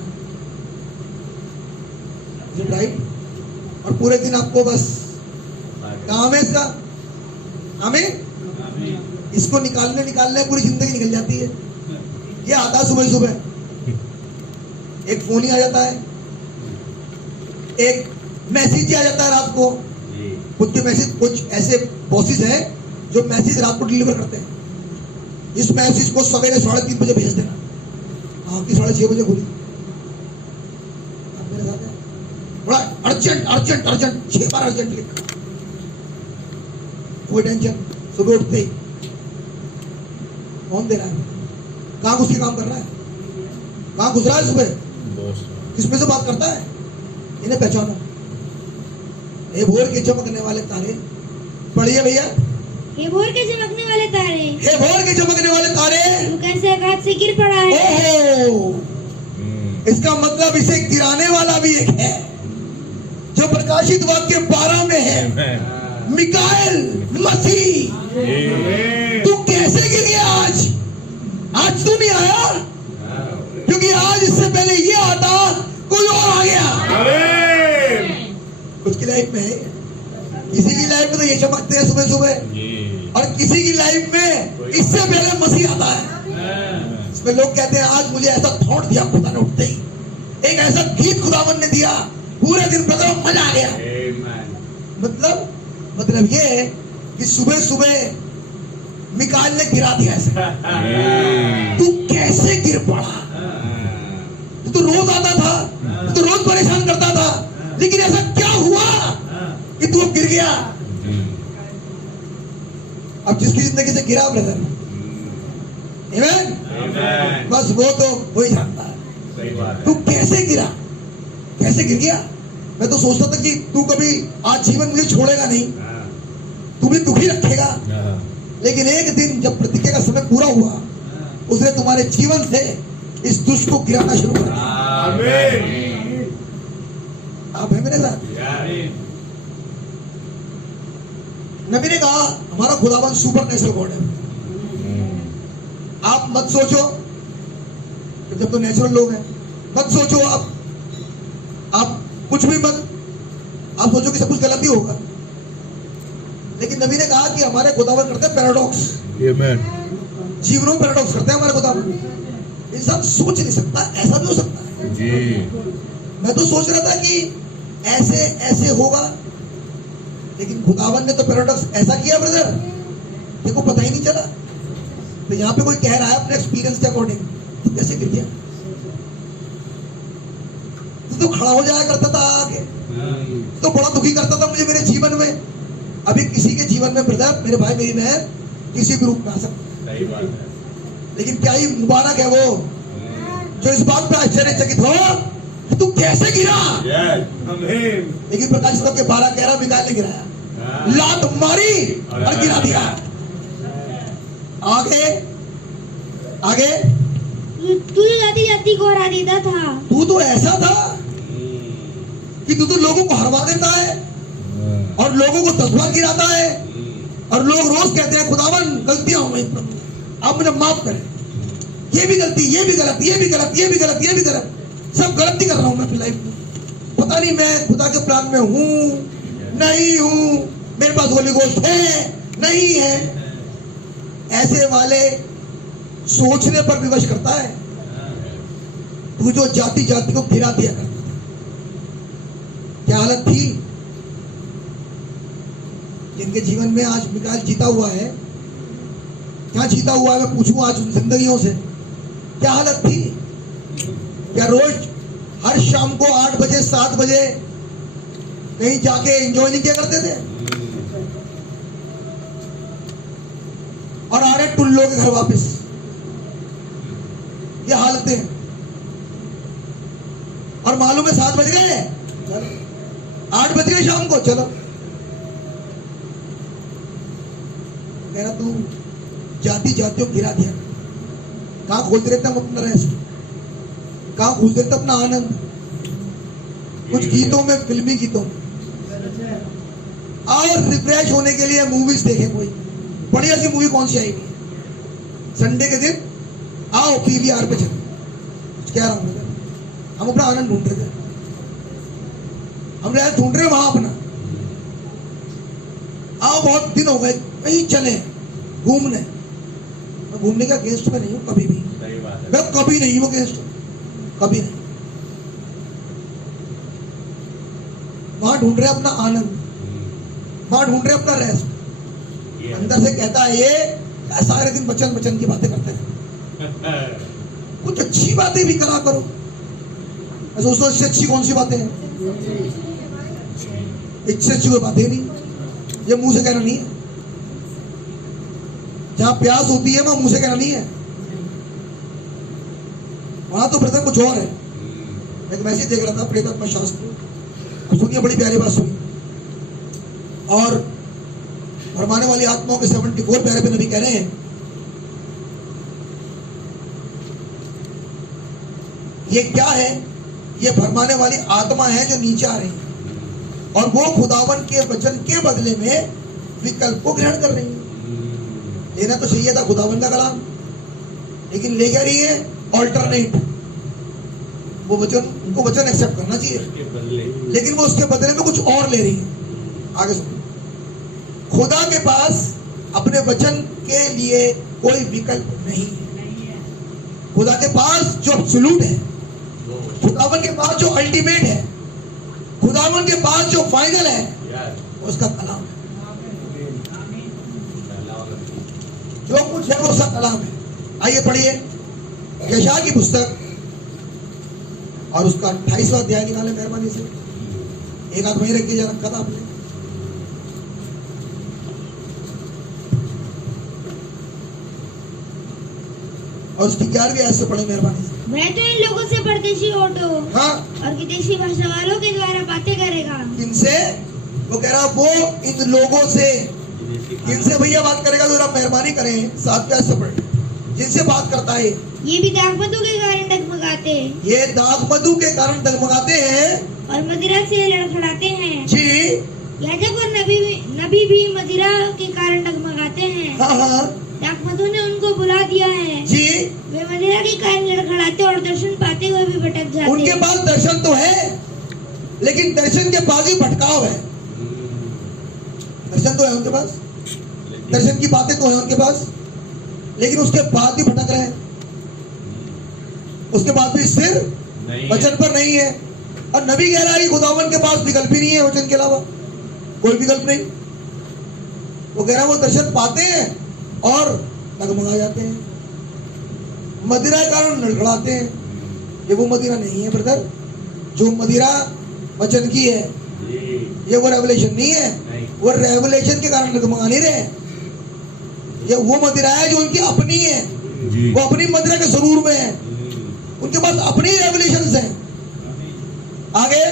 राइट। और पूरे दिन आपको बस आगे। काम है इसका, हमें इसको निकालने पूरी जिंदगी निकल जाती है। ये आता है सुबह सुबह, एक फोन ही आ जाता है, एक मैसेज ही आ जाता है रात को। जी। कुछ ऐसे बॉसेस हैं जो मैसेज रात को डिलीवर करते हैं। इस मैसेज को सवेरे 3:30 बजे भेज देना, आपकी 6:30 बजे खुली। आप मेरे साथ हैं? बड़ा अर्जेंट अर्जेंट अर्जेंट 6 बार अर्जेंट लिखा, कोई टेंशन। सुबह उठते ही कौन दे रहा है, कहाँ घुस के काम कर रहा है, कहाँ घुस रहा है सुबह, किसमें से बात करता है, इन्हें पहचानो। ये भोर के चमकने वाले तारे पढ़िए भैया। हे भोर के चमकने वाले तारे, हे भोर के चमकने वाले तारे, तू कैसे आकाश से गिर पड़ा है। ओहो, इसका मतलब इसे गिराने वाला भी एक है, जो प्रकाशित वाक्य 12 में है, मिकाएल मसीह। तू कैसे गिर गया आज तू नहीं आया, क्योंकि आज इससे पहले ये आता कोई और आ गया। कुछ की लाइफ में है, किसी की लाइफ में तो ये चमकते हैं सुबह सुबह, और किसी की लाइफ में इससे पहले मसीह आता है। इसमें लोग कहते हैं आज मुझे ऐसा थॉट दिया खुदा ने उठते ही, एक ऐसा गीत खुदावन ने दिया, पूरे दिन ब्रदर मजा आ गया। मतलब ये है कि सुबह सुबह मिकाएल ने गिरा दिया ऐसे। तू कैसे गिर पड़ा, तू रोज आता था, तू रोज परेशान करता था, लेकिन ऐसा क्या हुआ कि तू गिर गया। अब जिसकी जिंदगी से गिरा ब्रदर, आमीन, बस वो तो वही जानता है। सही बात है। तू कैसे गिरा, कैसे गिर गया। मैं तो सोचता था कि तू कभी आज जीवन मुझे छोड़ेगा नहीं, तू भी दुखी रखेगा, लेकिन एक दिन जब प्रतिज्ञा का समय पूरा हुआ, उसने तुम्हारे जीवन से इस दुष्ट को गिराना शुरू कर दिया। आमीन। आप हैं मेरे साथ। नबी ने कहा हमारा खुदावन सुपर नेचुरल गॉड है। आप मत सोचो, जब तो नेचुरल लोग हैं, मत सोचो आप कुछ भी मत आप सोचो कि सब कुछ गलत ही होगा। लेकिन नबी ने कहा कि हमारे खुदावन करते हैं पैराडॉक्स, जीवनों में पैराडॉक्स करते हैं हमारे खुदावन। इंसान सोच नहीं सकता ऐसा भी हो सकता है जी। मैं तो सोच रहा था कि ऐसे ऐसे होगा, लेकिन खुदावन ने तो पैराडॉक्स ऐसा किया ब्रदर, देखो पता ही नहीं चला। तो यहाँ पे कोई कह रहा है अपने एक्सपीरियंस के अकॉर्डिंग, तू कैसे गिर गया, तो खड़ा हो जाया करता था आगे, तो बड़ा दुखी करता था मुझे मेरे जीवन में। अभी किसी के जीवन में ब्रदर, मेरे भाई मेरी बहन किसी भी रूप में आ सकता सही बात है। लेकिन क्या ही मुबारक है वो जो इस बात पे आश्चर्यचकित हो कि तू कैसे गिरा। लेकिन प्रकाशित के 12 कह रहा मिकाएल ने गिराया, लात मारी और गिरा दिया। आगे आगे तू जो जाती जाती को हरा देता था, तू तो ऐसा था कि तू तो लोगों को हरवा देता है और लोगों को 10 बार गिराता है, और लोग रोज कहते हैं खुदावन गलतियां हो गई प्रभु आप मुझे माफ करें, ये भी गलती, ये भी गलत, ये भी गलत, ये भी गलत, ये भी गलत, सब गलती कर रहा हूं मैं अपनी लाइफ में। पता नहीं मैं खुदा के प्लान में हूं नहीं हूं, मेरे पास होली गोस्ट है नहीं है। ऐसे वाले सोचने पर विवश करता है। तू जो जाति जाति को गिरा दिया करता था, क्या हालत थी जिनके जीवन में आज मिकाएल जीता हुआ है। क्या जीता हुआ है मैं पूछूं आज उन जिंदगियों से, क्या हालत थी। क्या रोज हर शाम को 8 बजे 7 बजे कहीं जाके एंजॉय नहीं किया करते थे। और आ रहे टुल्लो के घर वापस। ये हालतें हैं। और मालूम है 7 बज गए, 8 बज गए शाम को, चलो कह रहा तू जाति जातियों को गिरा दिया। कहां खोजते रहते हम अपना रेस्ट, कहां खोजते रहते अपना आनंद, कुछ गीतों में, फिल्मी गीतों में। और रिफ्रेश होने के लिए मूवीज देखें, कोई बढ़िया सी मूवी कौन सी आएगी संडे के दिन, आओ पीवीआर पे चलो। कुछ कह रहा हूं मैं, हम अपना आनंद ढूंढ रहे थे, हम ढूंढ रहे वहां अपना। आओ बहुत दिन हो गए, कहीं चले घूमने। मैं घूमने का गेस्ट में नहीं हूं कभी भी, सही बात है। मैं कभी नहीं हूं गेस्ट, कभी नहीं। वहां ढूंढ रहे अपना आनंद, वहां ढूंढ रहे अपना रेस्ट। ये अंदर से कहता है ये सारे दिन वचन वचन की बातें करते हैं, कुछ अच्छी बातें भी करा करो। मैं सोचता हूं इससे अच्छी कौन सी बातें हैं, इससे अच्छी कोई बातें नहीं, ये मुंह से कहना नहीं है। जहां प्यास होती है वहां मुंह से कहना नहीं है, वहां तो ब्रदर कुछ और है। एक मैसेज देख रहा था प्रेतात्मा शास्त्र, सुनिए बड़ी प्यारी बात सुनिए। और भरमाने वाली आत्माओं के 74 प्यारे पे नबी कह रहे हैं, ये क्या है, ये भरमाने वाली आत्मा है जो नीचे आ रही है और वो खुदावन के वचन के बदले में विकल्प को ग्रहण कर रही है। लेना तो चाहिए था खुदावन का कलाम, लेकिन ले क्या रही है ऑल्टरनेट। वो वचन, उनको वचन एक्सेप्ट करना चाहिए, उसके बदले लेकिन वो उसके बदले में कुछ और ले रही है। आगे सुनो, खुदा के पास अपने वचन के लिए कोई विकल्प नहीं है। खुदा के पास जो एब्सोल्यूट है, खुदावन के पास जो अल्टीमेट है, खुदावन के पास जो फाइनल है, यार उसका कलाम है। अल्लाह जो कुछ है वो उसका कलाम है। आइए पढ़िए यशायाह की पुस्तक और उसका 28वां अध्याय निकाले मेहरबानी से। एक हाथ वहीं रखिए, जरा रखा था आपने। और उसकी 11वीं आयत से पढ़े मेहरबानी से। वह तो इन लोगों से परदेशी ओटो हाँ, और विदेशी भाषा वालों के द्वारा बातें करेगा। किनसे? वो कह रहा वो इन लोगों से, किनसे भैया बात करेगा? तो आप मेहरबानी करें 7वें आयत से पढ़े। जिनसे बात करता है, ये भी दाखमधु के कारण डगमगाते, ये दाखमधु के कारण डगमगाते हैं और मदिरा से लड़खड़ाते हैं। जी। याजक और नबी भी मदिरा के कारण डगमगाते हैं। हाँ हाँ दाखमधु ने उनको बुला दिया है जी। वे मदिरा के कारण लड़खड़ाते और दर्शन पाते हुए भी भटक जाते। उनके पास दर्शन तो है, लेकिन दर्शन के पास ही भटकाव है। दर्शन तो है उनके पास, दर्शन की बातें तो है उनके पास, लेकिन उसके बाद भी भटक रहे हैं, उसके बाद भी स्थिर वचन पर नहीं है। और नबी कह रहा है कि खुदावन के पास विकल्प ही नहीं है, वचन के अलावा कोई विकल्प नहीं। वो कह रहा है वो दर्शन पाते हैं और डगमगा जाते हैं, मदिरा के कारण लड़खड़ाते हैं। ये वो मदिरा नहीं है ब्रदर, जो मदिरा वचन की है, ये वो रेवलेशन नहीं है। वो रेवलेशन के कारण डगमगा नहीं रहे, ये वो मदिरा है जो उनकी अपनी है, वो अपनी मदिरा के स्वरूप में है, उनके पास अपनी रेवलेशंस हैं। आगे,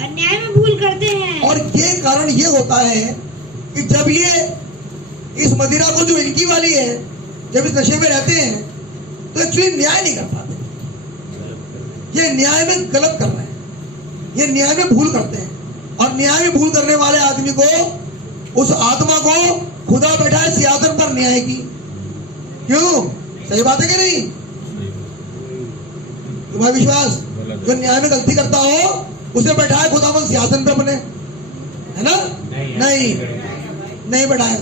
अन्याय में भूल करते हैं। और ये कारण ये होता है कि जब ये इस मदिरा को जो इनकी वाली है, जब इस नशे में रहते हैं तो एक्चुअली न्याय नहीं कर पाते। ये न्याय में गलत कर रहे हैं, ये न्याय में भूल करते हैं। और न्याय में भूल करने वाले आदमी को, उस आत्मा को खुदा बैठा है सिंहासन पर न्याय की। क्यों? सही बात है कि नहीं? तुम्हारा विश्वास? जो न्याय में गलती करता हो उसे बैठा है खुदावन सिंहासन पे अपने, है ना? नहीं बैठाया।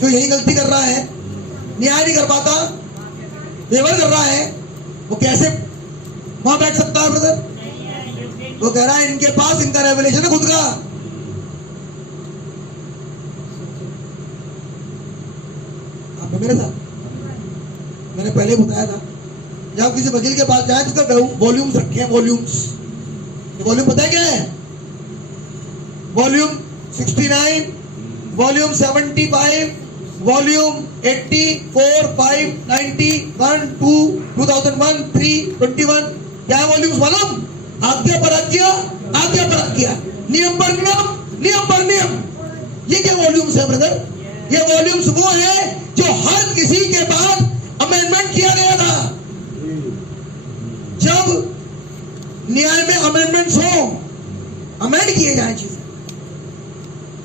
जो यही गलती कर रहा है, न्याय नहीं कर पाता, फेवर कर रहा है, वो कैसे वहां बैठ सकता है ब्रदर? वो कह रहा है इनके पास इनका रेवलेशन है खुद का। आप मेरे साथ, मैंने पहले बताया था, जब किसी वकील के पास जाए तो उसका वॉल्यूम्स रखे हैं, वॉल्यूम्स। वॉल्यूम पता है क्या है? Volume 69, volume 75, volume 84, 5, 90, 1, 2, 2001, 3, 21। क्या है वॉल्यूम्स मालूम? आज्ञा पर आज्ञा, आज्ञा पर आज्ञा, नियम पर नियम, नियम पर नियम। ये क्या वॉल्यूम्स है ब्रदर? ये वॉल्यूम्स वो है जो हर किसी के बाद अमेंडमेंट किया गया था। जब न्याय में अमेंडमेंट्स हो, अमेंड किए जाए चीजें।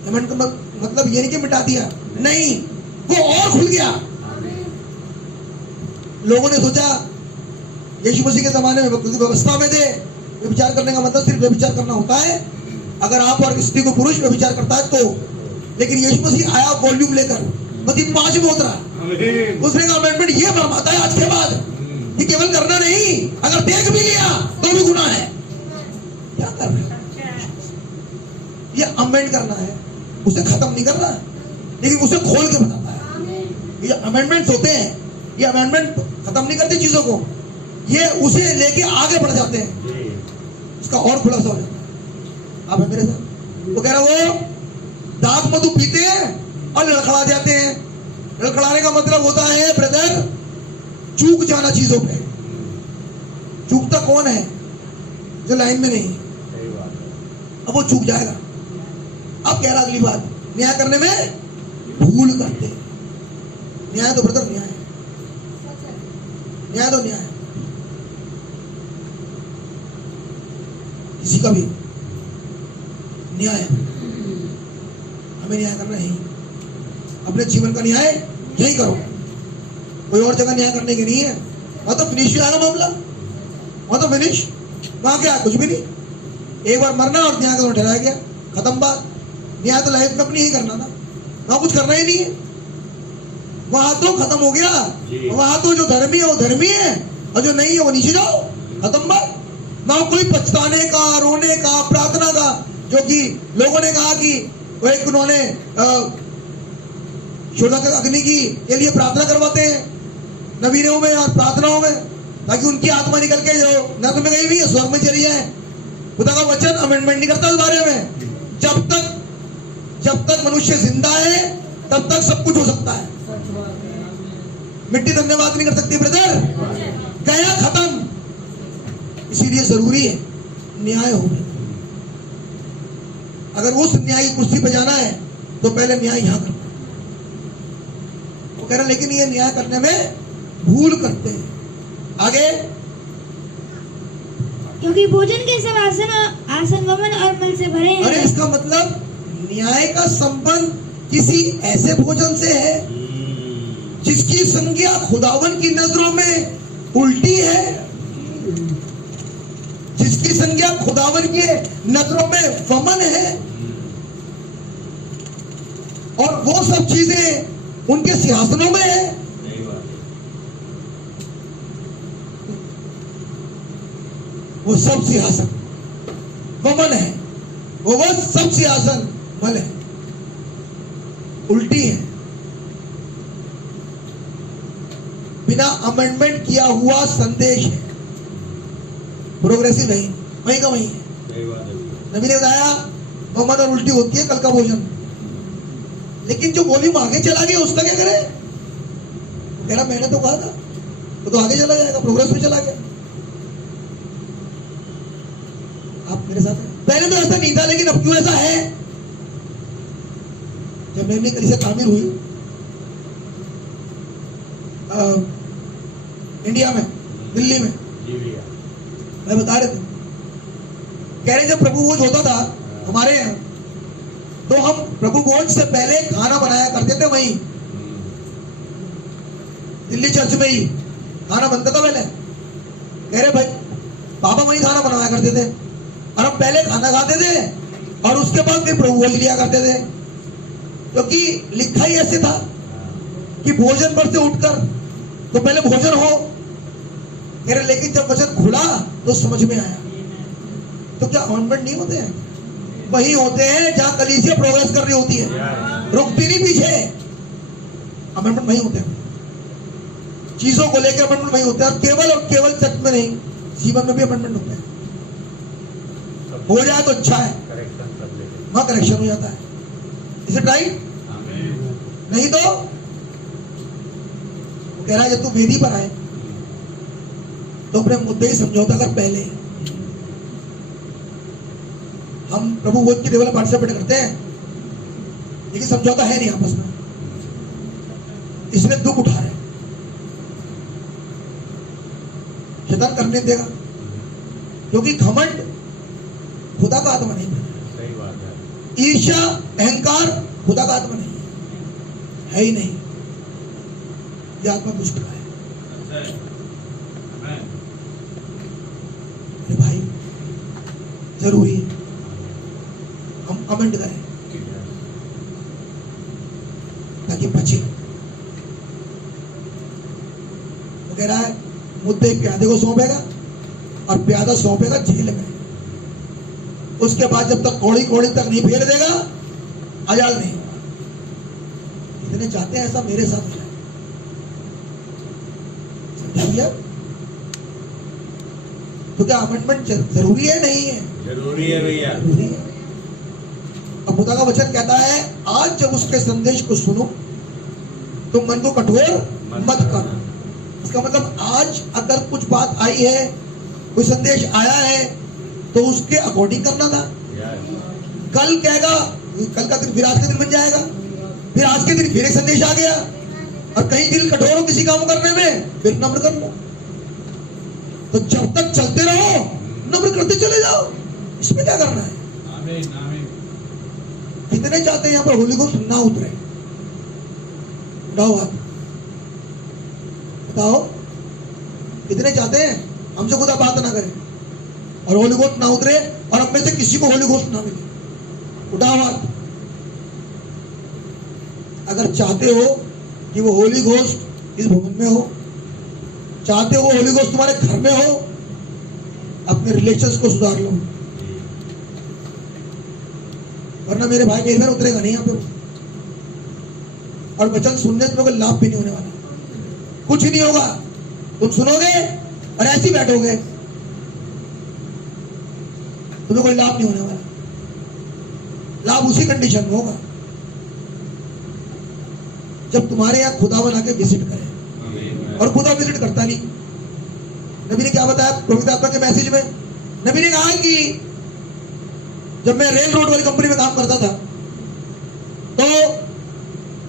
अमेंड का मतलब ये नहीं कि मिटा दिया, नहीं, वो और खुल गया। लोगों ने सोचा यीशु मसीह के जमाने में व्यवस्था में थे, व्यभिचार करने का मतलब सिर्फ व्यभिचार करना होता है अगर आप और स्त्री को पुरुष व्यभिचार करता है तो। लेकिन यीशु मसीह आया वॉल्यूम लेकर, मत्ती 5 में उतरा, उसने का अमेंडमेंट ये फरमाता है आज के बाद कि केवल करना नहीं, अगर देख भी लिया तो भी गुनाह है। क्या कर रहे हैं? ये अमेंड करना है, उसे खत्म नहीं करना है, लेकिन उसे खोल के बताता है। ये अमेंडमेंट्स होते हैं, ये अमेंडमेंट खत्म नहीं करते चीजों को, ये उसे लेके आगे बढ़ जाते हैं, उसका और खुलासा हो जाता है। आप है मेरे साथ? वो कह रहा वो दांत मधु पीते हैं और लड़खड़ा जाते हैं। लड़खड़ाने का मतलब होता है ब्रदर चूक जाना चीजों पे। चूकता कौन है? जो लाइन में नहीं। अब वो चूक जाएगा। अब कह रहा अगली बात, न्याय करने में भूल करते। न्याय तो ब्रदर न्याय है, न्याय तो न्याय है। किसी का भी न्याय है, हमें न्याय करना है। अपने जीवन का न्याय यही करो, कोई और जगह न्याय करने की नहीं है। वहां तो फिनिश आएगा मामला, वहां तो फिनिश, वहां क्या कुछ भी नहीं। एक बार मरना और न्याय का ठहराया गया, खत्म बात। न्याय तो लाइफ में अपनी ही करना ना, वहां कुछ करना ही नहीं है, वहां तो खत्म हो गया। वहां तो जो धर्मी है वो धर्मी है और जो नहीं है वो नीचे जाओ, खत्म बात। वहां कोई पछताने का, रोने का, प्रार्थना का, जो कि लोगों ने कहा कि वो एक उन्होंने शोधक अग्नि की के लिए प्रार्थना करवाते हैं नवीनों में और प्रार्थनाओं में, ताकि उनकी आत्मा निकल के जो नर्क में गई हुई है स्वर्ग में चली जाए। खुदा का वचन अमेंडमेंट नहीं करता इस बारे में। जब तक मनुष्य जिंदा है तब तक सब कुछ हो सकता है। मिट्टी धन्यवाद नहीं कर सकती ब्रदर, गया खत्म। इसीलिए जरूरी है न्याय हो। अगर उस न्याय की कुर्सी पे जाना है तो पहले न्याय यहां करना। वो कह रहे लेकिन ये न्याय करने में भूल करते हैं। आगे, क्योंकि भोजन के सब आसन वमन और मल से भरे हैं। अरे इसका मतलब न्याय का संबंध किसी ऐसे भोजन से है जिसकी संज्ञा खुदावन की नजरों में उल्टी है, जिसकी संज्ञा खुदावन की नजरों में वमन है, और वो सब चीजें उनके सिंहासनों में है। वो सब सिंहासन वमन है, वो सब सिंहासन मल है, उल्टी है, बिना अमेंडमेंट किया हुआ संदेश है, प्रोग्रेसिव नहीं, वही का वही है। नबी ने बताया वमन और उल्टी होती है कल का भोजन। लेकिन जो वॉल्यूम आगे चला गया उसका क्या करे? कह रहा मैंने तो कहा था, तो आगे चला जाएगा, प्रोग्रेस में चला गया। आप मेरे साथ हैं? पहले तो ऐसा नहीं था, लेकिन अब क्यों ऐसा है? जब मैंने कलीसिया तामीर हुई इंडिया में, दिल्ली में, मैं बता रहे थे, कह रहे जब प्रभु भोज होता था हमारे यहाँ, तो हम प्रभु भोज से पहले खाना बनाया करते थे। वहीं दिल्ली चर्च में ही खाना बनता था पहले। कह रहे भाई पापा वहीं खाना बनाया करते थे और हम पहले खाना खाते थे और उसके बाद फिर प्रभु भोज लिया करते थे, क्योंकि लिखा ही ऐसे था कि भोजन पर से उठकर तो पहले भोजन हो। कह रहे लेकिन जब वचन खुला तो समझ में आया। तो क्या अमेंडमेंट नहीं होते हैं? वही होते हैं जहां कलीसिया प्रोग्रेस कर रही होती है, रुकती नहीं पीछे। अमेंडमेंट वही होते हैं, चीजों को लेकर अमेंडमेंट वही होता है। केवल और केवल चर्च में नहीं, जीवन में भी अमेंडमेंट होता है। हो जाए तो अच्छा है, वहां करेक्शन हो जाता है। Is it right? नहीं तो वो कह रहा है जब तू वेदी पर आए तो अपने मुद्दे ही समझौता कर पहले। हम प्रभु बोध की केवल पार्टिसिपेट करते हैं लेकिन समझौता है नहीं आपस में, इसलिए दुख उठा रहे। शैतान करने देगा क्योंकि घमंड खुदा का आत्मा नहीं है, सही बात है। ईर्ष्या अहंकार खुदा का आत्मा नहीं है ही नहीं, ये आत्मा दुष्ट का है। अरे भाई जरूरी है हम अमेंड करें ताकि बचे। वो कह रहा है मुद्दे प्यादे को सौंपेगा और प्यादा सौंपेगा जेल में। उसके बाद जब तक कौड़ी कौड़ी तक नहीं फेर देगा आजाद नहीं होगा। इतने चाहते हैं ऐसा मेरे साथ हो जाए, समझा भैया? तो क्या अमेंडमेंट जरूरी है नहीं है? जरूरी है भैया। जरूरी है। अब खुदा का वचन कहता है आज जब उसके संदेश को सुनो तो मन को कठोर मत करो। इसका मतलब आज अगर कुछ बात आई है, कोई संदेश आया है तो उसके अकॉर्डिंग करना था। कल कहेगा, कल का दिन फिर आज का दिन बन जाएगा, फिर आज के दिन फिर एक संदेश आ गया और कहीं दिल कठोर हो किसी काम करने में फिर नम्र कर लो। तो जब तक चलते रहो नम्र करते चले जाओ, इसमें क्या करना है? आमीन आमीन। कितने चाहते हैं यहाँ पर होली घोस्ट ना उतरे? उठाओ हाथ, बताओ कितने चाहते हैं हमसे खुदा बात ना करे और होली घोस्ट ना उतरे और अब में से किसी को होली घोस्ट ना मिले? उठाओ हाथ। अगर चाहते हो कि वो होली घोस्ट इस भवन में हो, चाहते हो वो होली घोस्ट तुम्हारे घर में हो, अपने रिलेशंस को सुधार लो, वरना मेरे भाई कहीं उतरेगा नहीं यहाँ पे। और वचन सुनने से कोई लाभ भी नहीं होने वाला, कुछ नहीं होगा। तुम सुनोगे और ऐसे ही बैठोगे, तुम्हें कोई लाभ नहीं होने वाला। लाभ उसी कंडीशन में होगा जब तुम्हारे यहाँ खुदावन आके विजिट करे, और खुदा विजिट करता नहीं। नबी ने क्या बताया पवित्र आत्मा के मैसेज में? नबी ने कहा कि जब मैं रेल रोड वाली कंपनी में काम करता था तो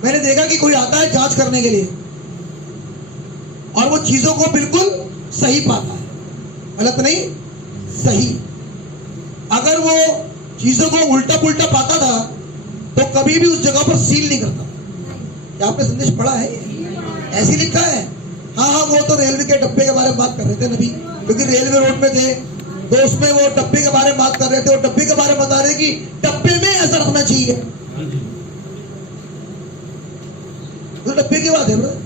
मैंने देखा कि कोई आता है जांच करने के लिए और वो चीजों को बिल्कुल सही पाता है, गलत नहीं, सही। अगर वो चीजों को उल्टा पुल्टा पाता था तो कभी भी उस जगह पर सील नहीं करता। क्या आपने संदेश पढ़ा है? ऐसी लिखा है। हाँ हाँ, वो तो रेलवे के डब्बे के बारे में बात कर रहे थे नबी, क्योंकि रेलवे रोड में थे तो उसमें वो डब्बे के बारे में बात कर रहे थे और डब्बे के बारे में बता रहे कि डब्बे में ऐसा रखना चाहिए। तो डब्बे की बात है ब्रदर,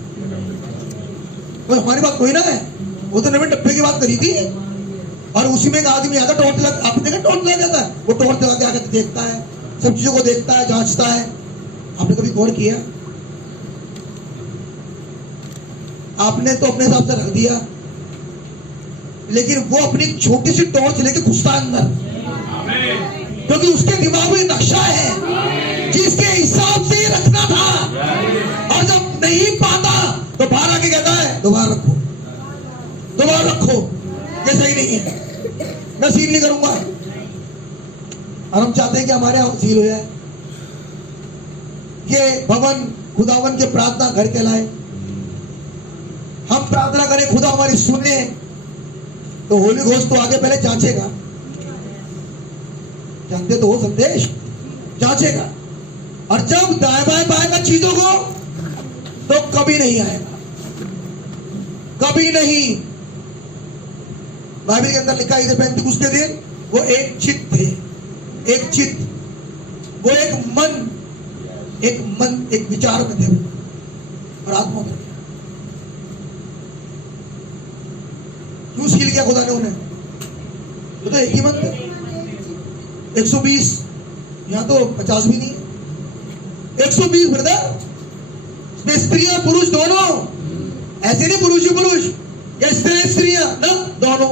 तो हमारी बात कोई ना है। वो तो नबी डब्बे की बात करी थी और उसी में एक आदमी आता टॉर्च लगा, आपने देखा टॉर्च लगा जाता है, वो टॉर्च लगा के आके देखता है, सब चीजों को देखता है, जांचता है। आपने कभी गौर किया? आपने तो अपने हिसाब से रख दिया, लेकिन वो अपनी छोटी सी टॉर्च लेके घुसता अंदर, क्योंकि उसके दिमाग में नक्शा है जिसके हिसाब से ही रखना था। और जब नहीं पाता तो बाहर आके कहता है दोबारा रखो, दोबारा रखो, ये सही नहीं है, मैं सील नहीं करूंगा। और हम चाहते हैं कि हमारे यहां सील हो जाए, ये भवन खुदावन के प्रार्थना घर कहलाए। हम प्रार्थना करें खुदा हमारी सुने, तो होली घोस्ट तो आगे पहले जांचेगा, जानते तो हो संदेश, जांचेगा। और जब दाएं बाएं पाएगा चीजों को तो कभी नहीं आएगा, कभी नहीं। बाइबल के अंदर लिखा है इधर पेंतिकुस्त के दिन वो एक चित्त थे, एक चित्त, वो एक मन, एक विचार में थे और आत्मा में। क्यों सील किया खुदा ने उन्हें? वो तो एक ही मन थे। 120, यहां तो 50 भी नहीं है, 120 ब्रदर, स्त्री और पुरुष दोनों, ऐसे नहीं पुरुष ही पुरुष या स्त्रियां ना, दोनों।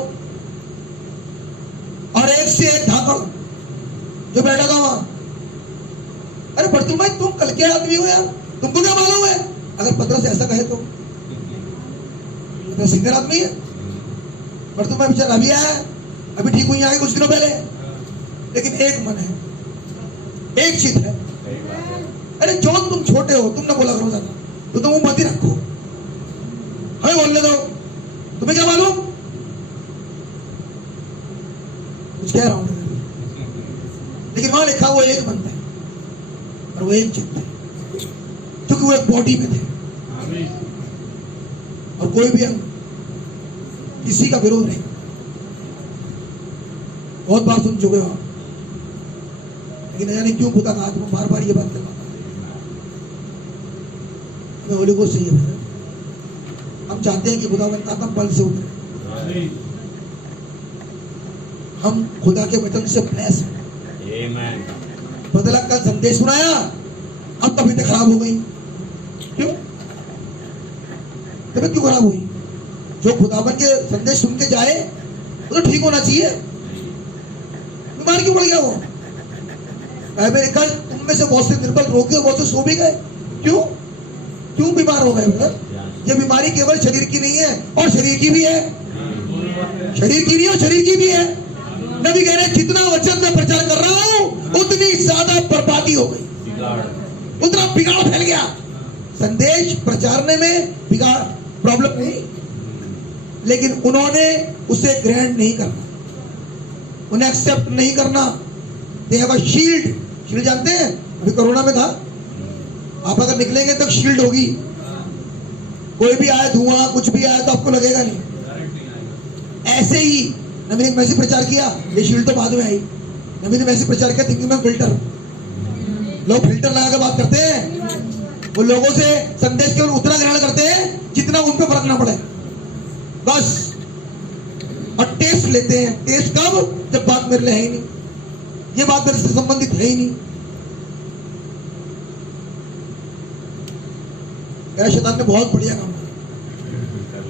और एक से एक धाकड़ जो बैठा था वहां। अरे भरतुल भाई तुम कल के आदमी हो यार, तुमको क्या मालूम है? अगर पतरस ऐसा कहे तो सीनियर आदमी है, पर तुम्हें बेचारा अभी आया, अभी ठीक हुई आए कुछ दिनों पहले, लेकिन एक मन है, एक चित है। सही बात है। अरे जो तुम छोटे हो, तुम ना बोला करो ज्यादा, तो तुम मत ही रखो, हमें बोलने दो, तुम्हें क्या मालूम? कुछ कह रहा हूं, लेकिन वहां लिखा वो एक मन है और वो एक चित्त है, क्योंकि वो एक बॉडी में थे आमीन। और कोई भी अंग किसी का विरोध नहीं। बहुत बार सुन चुके हो, लेकिन न जाने क्यों खुदा का आत्मा बार बार ये बात करवाता है। होली को सही है, हम चाहते हैं कि खुदावन आत्मा बल से उतरे, आमीन। हम खुदा के वचन से ब्लेस हैं। आमीन। बदला कल संदेश सुनाया, अब तबीयत खराब हो गई, क्यों? तबीयत क्यों खराब हुई? जो खुदावन के संदेश सुन के जाए वो तो ठीक होना चाहिए, बीमार क्यों पड़ गया वो? मेरे कल तुम में से बहुत से निर्बल रोगी और बहुत से सो भी गए, क्यों? क्यों बीमार हो गए? मतलब ये बीमारी केवल शरीर की नहीं है, और शरीर की भी है, शरीर की नहीं और शरीर की भी है। नबी कह रहे जितना वचन मैं प्रचार कर रहा हूं उतनी ज्यादा बर्बादी हो गई, उतना बिगाड़ फैल गया। संदेश प्रचारने में बिगाड़ प्रॉब्लम नहीं, लेकिन उन्होंने उसे ग्रहण नहीं करना, उन्हें एक्सेप्ट नहीं करना। They have a shield. Shield जानते हैं? अभी कोरोना में था, आप अगर निकलेंगे तो शील्ड होगी, कोई भी आए धुआं कुछ भी आए तो आपको लगेगा नहीं। ऐसे ही नबी ने मैसेज प्रचार किया, ये शील्ड तो बाद में आई। नबी ने मैसेज प्रचार किया थिंकिंग में फिल्टर, लोग फिल्टर लगा के बात करते हैं, वो लोगों से संदेश केवल उतना ग्रहण करते हैं जितना उन पे फर्क ना पड़े, बस। और टेस्ट लेते हैं, टेस्ट कब? जब बात मेरे लिए है ही नहीं, ये बात मेरे से संबंधित है ही नहीं। क्या शैतान ने बहुत बढ़िया काम किया,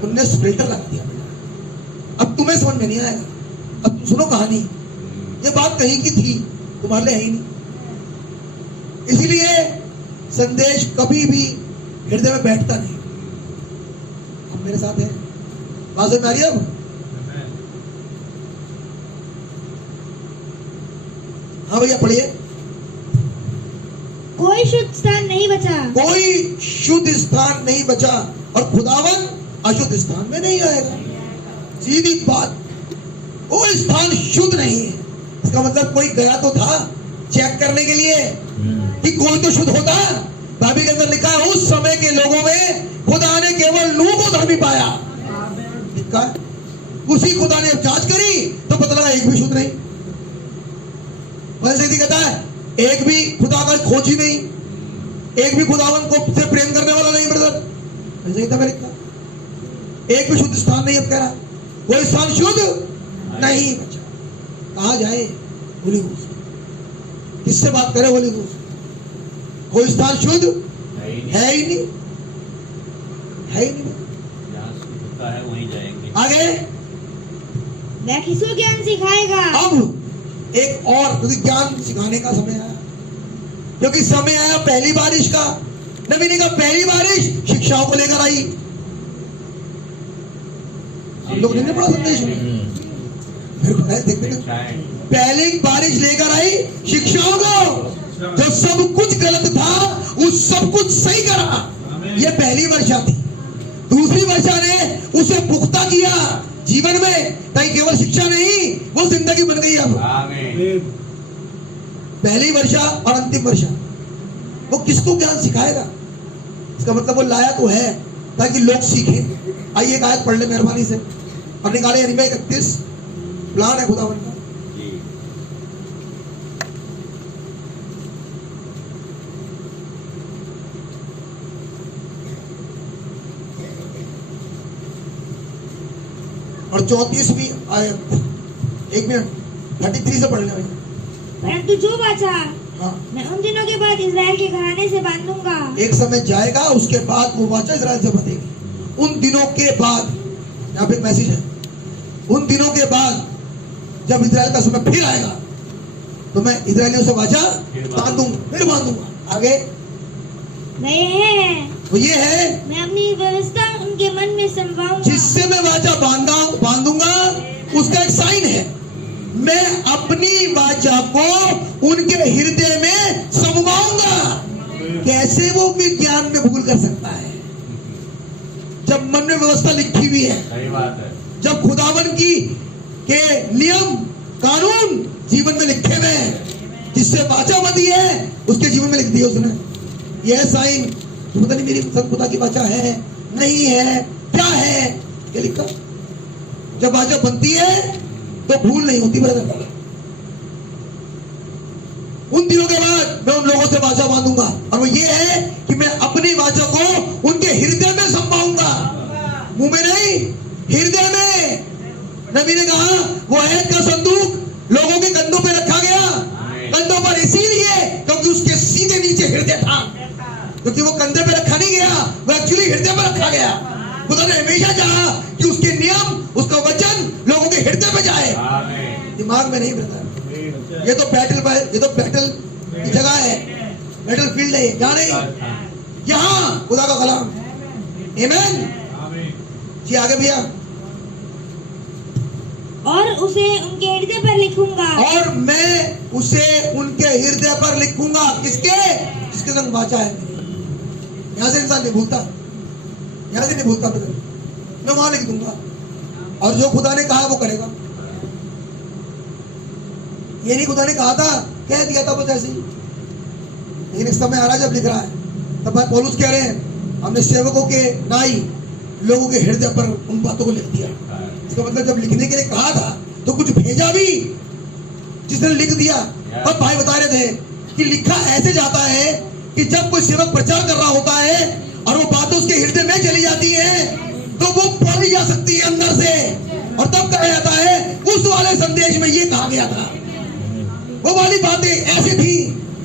उनने फिल्टर लगा दिया। अब तुम्हें समझ में नहीं आएगा, अब तुम सुनो कहानी, ये बात कहीं की थी, तुम्हारे लिए है ही नहीं। इसीलिए संदेश कभी भी हृदय में बैठता नहीं। अब मेरे साथ है, बात समझ में आ रही है? अब हाँ भैया पढ़िए। कोई शुद्ध स्थान नहीं बचा, कोई शुद्ध स्थान नहीं बचा, और खुदावन अशुद्ध स्थान में नहीं आएगा। सीधी बात, कोई स्थान शुद्ध नहीं है। इसका मतलब कोई गया तो था चेक करने के लिए कि कोई तो शुद्ध होता। बाइबल के अंदर लिखा है उस समय के लोगों में खुदा ने केवल नूह को धर्मी पाया। लिखा है उसी खुदा ने जांच करी तो पता लगा एक भी शुद्ध नहीं। वैसे कहता है एक भी खुदा का खोजी नहीं, एक भी खुदावन को से प्रेम करने वाला नहीं। ब्रदर वैसे ही था मैं लिखा, एक भी शुद्ध स्थान नहीं। अब कह रहा कोई स्थान शुद्ध नहीं बचा। कहा जाए? होली घोष, किससे बात करे? होली घोष। कोई स्थान शुद्ध है ही नहीं, है ही नहीं। है वहीं जाएंगे। आगे वह किसको ज्ञान सिखाएगा? अब एक और, क्योंकि ज्ञान सिखाने का समय आया, क्योंकि समय आया पहली बारिश का। नबी ने कहा पहली बारिश शिक्षाओं को लेकर आई। हम लोग नहीं पढ़ा संदेश में, पहली बारिश लेकर आई शिक्षाओं को। जो सब कुछ गलत था उस सब कुछ सही करा, ये पहली वर्षा थी। दूसरी वर्षा ने उसे पुख्ता किया जीवन में, ताकि केवल शिक्षा नहीं वो जिंदगी बन गई। अब पहली वर्षा और अंतिम वर्षा, वो किसको ज्ञान सिखाएगा? इसका मतलब वो लाया तो है ताकि लोग सीखें। आइए एक आयत पढ़ ले मेहरबानी से, और निकाले यिर्मयाह 31। प्लान है खुदावन का। और 34वीं आयत, एक मिनट 33 से पढ़ने भाई। परंतु जो बचा हाँ, मैं उन दिनों के बाद इस्राएल के घराने से बांधूंगा। एक समय जाएगा, उसके बाद वो वाचा इस्राएल से बंधेगी। उन दिनों के बाद, यहाँ पे एक मैसेज है, उन दिनों के बाद जब इस्राएल का समय फिर आएगा तो मैं इस्राएलियों से वाचा बांधूंगा, फिर बांधूंगा। आगे वह है, वो ये है मैं अपनी व्यवस्था उनके मन में समवाऊंगा। जिससे मैं वाचा बांधूंगा उसका एक साइन है, मैं अपनी वाचा को उनके हृदय में समवाऊंगा। कैसे वो विज्ञान में भूल कर सकता है जब मन में व्यवस्था लिखी हुई है, सही बात है। जब खुदावन की के नियम कानून जीवन में लिखे हुए हैं, जिससे वाचा बंधी है उसके जीवन में लिख दिया उसने। यह साइन पता नहीं मेरी खुदा की वाचा है नहीं है क्या है, ये लिखा। जब वाचा बनती है तो भूल नहीं होती ब्रदर। उन दिनों के बाद मैं उन लोगों से वाचा बांधूंगा, और वो ये है कि मैं अपनी वाचा को उनके हृदय में संभाऊंगा, मुंह में नहीं, हृदय में। नबी ने कहा वो ऐत का संदूक लोगों के कंधों पे रखा गया, कंधों पर इसीलिए क्योंकि उसके सीधे नीचे हृदय था, क्योंकि वो कंधे पे रखा नहीं गया, वो एक्चुअली हृदय पर रखा गया। खुदा ने हमेशा चाहा कि उसके नियम, उसका वचन लोगों के हृदय पे जाए, दिमाग में नहीं ब्रदर। ये तो बैटल की जगह है, बैटल फील्ड है, यहाँ नहीं, यहाँ खुदा का कलाम। आमीन जी। आगे भैया। और उसे उनके हृदय पर लिखूंगा, और मैं उसे उनके हृदय पर लिखूंगा। किसके? जिसके संग वाचा है। यहां से इंसान नहीं भूलता, यहां से नहीं भूलता ब्रदर, मैं वहां लिख दूंगा, और जो खुदा ने कहा वो करेगा। ये नहीं खुदा ने कहा था, कह दिया था बस ऐसे ही, लेकिन इस समय आ रहा जब लिख रहा है तब पौलुस कह रहे हैं हमने सेवकों के नाई लोगों के हृदय पर उन बातों को लिख दिया। इसका मतलब जब लिखने के लिए कहा था तो कुछ भेजा भी जिसने लिख दिया। अब भाई बता रहे थे कि लिखा ऐसे जाता है कि जब कोई सेवक प्रचार कर रहा होता है और वो बातें उसके हृदय में चली जाती है तो वो पढ़ी जा सकती है अंदर से, और तब कहा जाता है उस वाले संदेश में ये कहा गया था, वो वाली बातें ऐसे थी,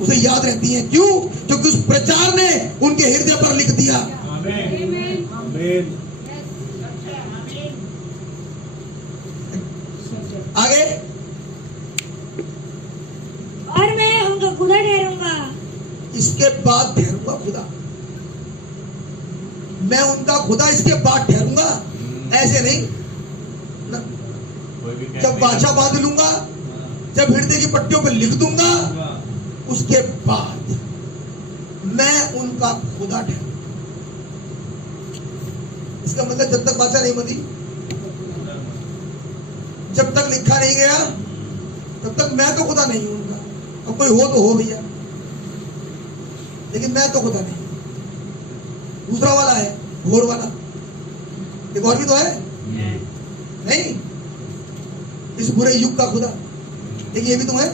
उसे याद रहती हैं। क्यों? क्योंकि उस प्रचार ने उनके हृदय पर लिख दिया। आगे। और मैं उनका खुदा ठहरूंगा। इसके बाद ठहरूंगा खुदा, मैं उनका खुदा इसके बाद ठहरूंगा, ऐसे नहीं ना। जब वाचा बांध लूंगा, जब हृदय की पट्टियों पे लिख दूंगा, उसके बाद मैं उनका खुदा ठहरूंगा। इसका मतलब जब तक वाचा नहीं बंधी, जब तक लिखा नहीं गया, तब तक मैं तो खुदा नहीं हूं उनका। अब कोई हो तो हो भैया, लेकिन मैं तो खुदा नहीं। दूसरा वाला है घोर वाला, एक और भी तो है नहीं, इस बुरे युग का खुदा, लेकिन ये भी तो है।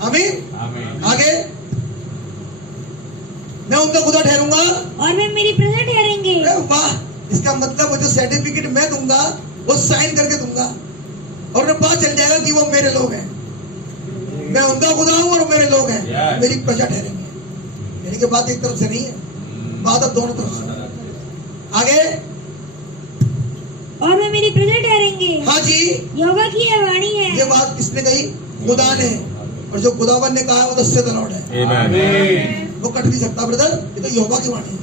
आमीन। आगे। मैं उनका खुदा ठहरूंगा और वे मेरी प्रजा ठहरेंगे। वाह, इसका मतलब वो जो सर्टिफिकेट मैं दूंगा वो साइन करके दूंगा, और उन्हें पता चल जाएगा कि वो मेरे लोग हैं, मैं उनका खुदा हूं और मेरे लोग हैं, मेरी प्रजा ठहरेंगे। यानी कि बात एक तरफ से नहीं है, बात अब दोनों तरफ से। आगे। और वे मेरी प्रजा ठहरेंगे। हाँ जी, यहोवा की यह वाणी है। ये बात किसने कही? खुदा ने, और जो खुदावन ने कहा है वो तो सत्य लॉर्ड है, वो कट नहीं सकता ब्रदर, ये तो यहोवा की वाणी है।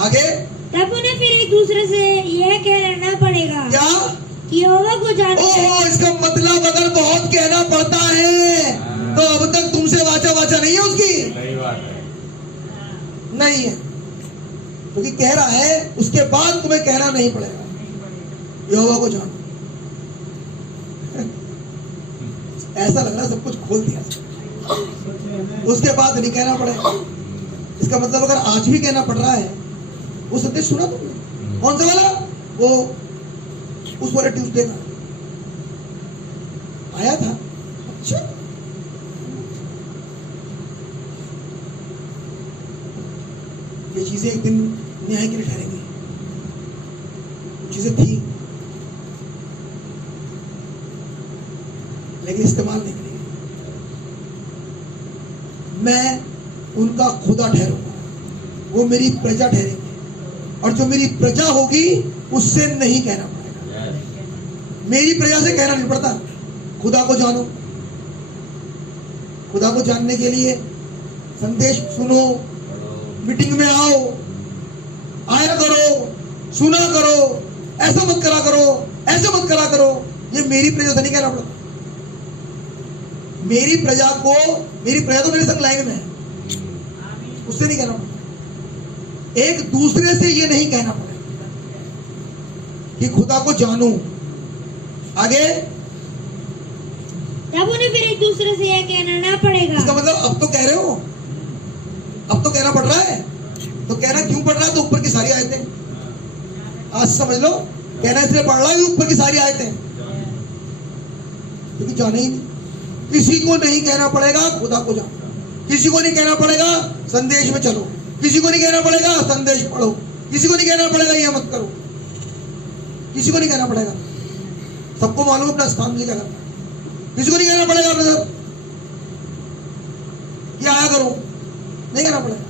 आगे। तब उन्हें फिर एक दूसरे से यह कहना पड़ेगा क्या? कि यहोवा को जानो। ओह, इसका मतलब अगर बहुत कहना पड़ता है तो अब तक तुमसे वाचा नहीं है उसकी, सही बात है, नहीं है, क्योंकि कह रहा है उसके बाद तुम्हें कहना नहीं पड़ेगा यहोवा को जानो। ऐसा लग रहा सब कुछ खोल दिया, उसके बाद नहीं कहना पड़ेगा। इसका मतलब अगर आज भी कहना पड़ रहा है, वो संदेश सुना तुमने? कौन सा वाला? वो उस वाले ट्यूसडे का आया था। अच्छा, ये चीजें एक दिन न्याय के लिए ठहरेंगी, चीजें थी लेकिन इस्तेमाल नहीं करेंगे। मैं उनका खुदा ठहरूंगा, वो मेरी प्रजा ठहरेंगे, और जो मेरी प्रजा होगी उससे नहीं कहना पड़ेगा। मेरी प्रजा से कहना नहीं पड़ता खुदा को जानो। खुदा को जानने के लिए संदेश सुनो, मीटिंग में आओ, आया करो, सुना करो, ऐसा मत करा करो, ऐसा मत करा करो। ये मेरी प्रजा से नहीं कहना पड़ता। मेरी प्रजा तो मेरे संग लाइन में है, उससे नहीं कहना पड़ता। एक दूसरे से ये नहीं कहना पड़ेगा कि खुदा को जानूं। आगे तब उन्हें फिर एक दूसरे से यह कहना ना पड़ेगा। इसका मतलब अब तो कह रहे हो, अब तो कहना पड़ रहा है। तो कहना क्यों पड़ रहा है? तो ऊपर की सारी आयतें आज समझ लो। कहना इसलिए पड़ रहा है ऊपर की सारी आयतें, क्योंकि जाना ही नहीं। किसी को नहीं कहना पड़ेगा खुदा को जानो, किसी को नहीं कहना पड़ेगा संदेश में चलो, किसी को नहीं कहना पड़ेगा संदेश पढ़ो, किसी को नहीं कहना पड़ेगा ये मत करो, किसी को नहीं कहना पड़ेगा। सबको मालूम अपना स्थान क्या करना है। किसी को नहीं कहना पड़ेगा ब्रदर ये आया करो, नहीं कहना पड़ेगा।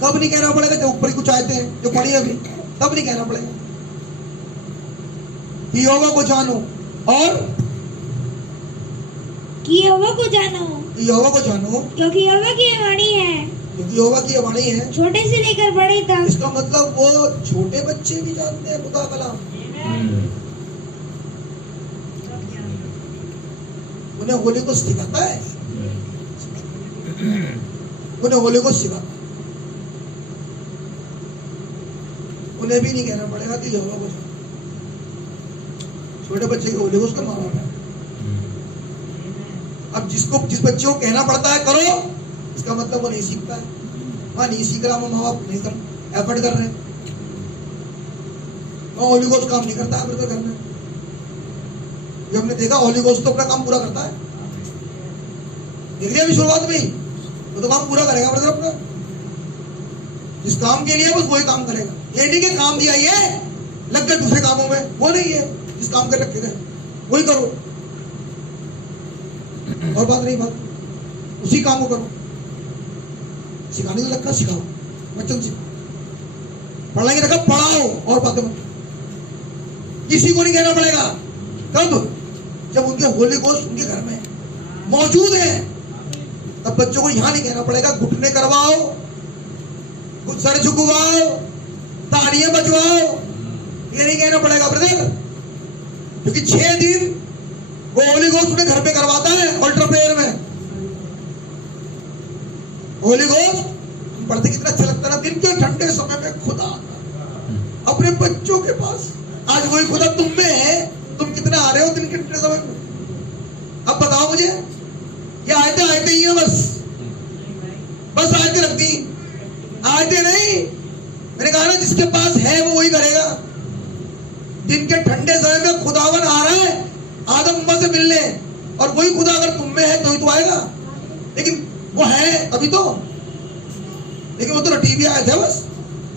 कब नहीं कहना पड़ेगा? जब ऊपर कुछ आयतें हैं जो पढ़ी अभी, तब नहीं कहना पड़ेगा। यहोवा को जानो और यहोवा को जानो, यहोवा को जानो क्योंकि यहोवा की यह वाणी है, क्योंकि यहोवा की यह वाणी है छोटे से लेकर बड़े तक। इसका मतलब वो छोटे बच्चे भी जानते हैं खुदा का कलाम। उन्हें होली को सिखाता है, उन्हें होली को सिखाता है। उन्हें भी नहीं कहना पड़ेगा कि यहोवा को जानो। छोटे बच्चे के होली को उसका माँ बाप है। अब जिस बच्चे को कहना पड़ता है करो, इसका मतलब वो नहीं सीखता है। वहां नहीं सीख रहा, माँ बाप नहीं कर एफर्ट कर रहे, होली गोस्ट काम नहीं करता है ब्रदर घर में। जो हमने देखा होली गोस्ट तो अपना काम पूरा करता है, देख लिया अभी शुरुआत में ही, वो तो काम पूरा करेगा ब्रदर अपना। जिस काम के लिए बस वही काम करेगा। ये नहीं कि काम दिया ये लग गए दूसरे कामों में, वो नहीं है। जिस काम कर रखे गए वही करो, और बात नहीं, बात उसी काम को करो। सिखाने को रखा सिखाओ, बच्चों सिखाओ, पढ़ाई के रखा पढ़ाओ, और बातें मत। किसी को नहीं कहना पड़ेगा। कब? जब उनके होली गोस्ट उनके घर में मौजूद है, तब बच्चों को यहां नहीं कहना पड़ेगा। घुटने करवाओ, कुछ सर झुकवाओ, तालियां बजवाओ, ये नहीं कहना पड़ेगा ब्रदर। क्योंकि 6 दिन वो होली गोस्ट उन्हें घर पे करवाता है अल्टर प्रेयर में। होली गोस्ट पढ़ते कितना अच्छा लगता है ना, दिन के ठंडे समय में खुदा अपने बच्चों के पास। आज वही खुदा तुम में है, तुम कितना आ रहे हो दिन के ठंडे समय में? अब बताओ मुझे, ये आयतें ही है, बस आयतें रख दी, आयतें नहीं। मैंने कहा ना जिसके पास है वो वही करेगा। दिन के ठंडे समय में खुदावन आ रहा है आदम अम्मा से मिलने, और वही खुदा अगर तुम में है तो ही तो आएगा। लेकिन वो है तभी तो, लेकिन वो तो रटी भी आए थे बस।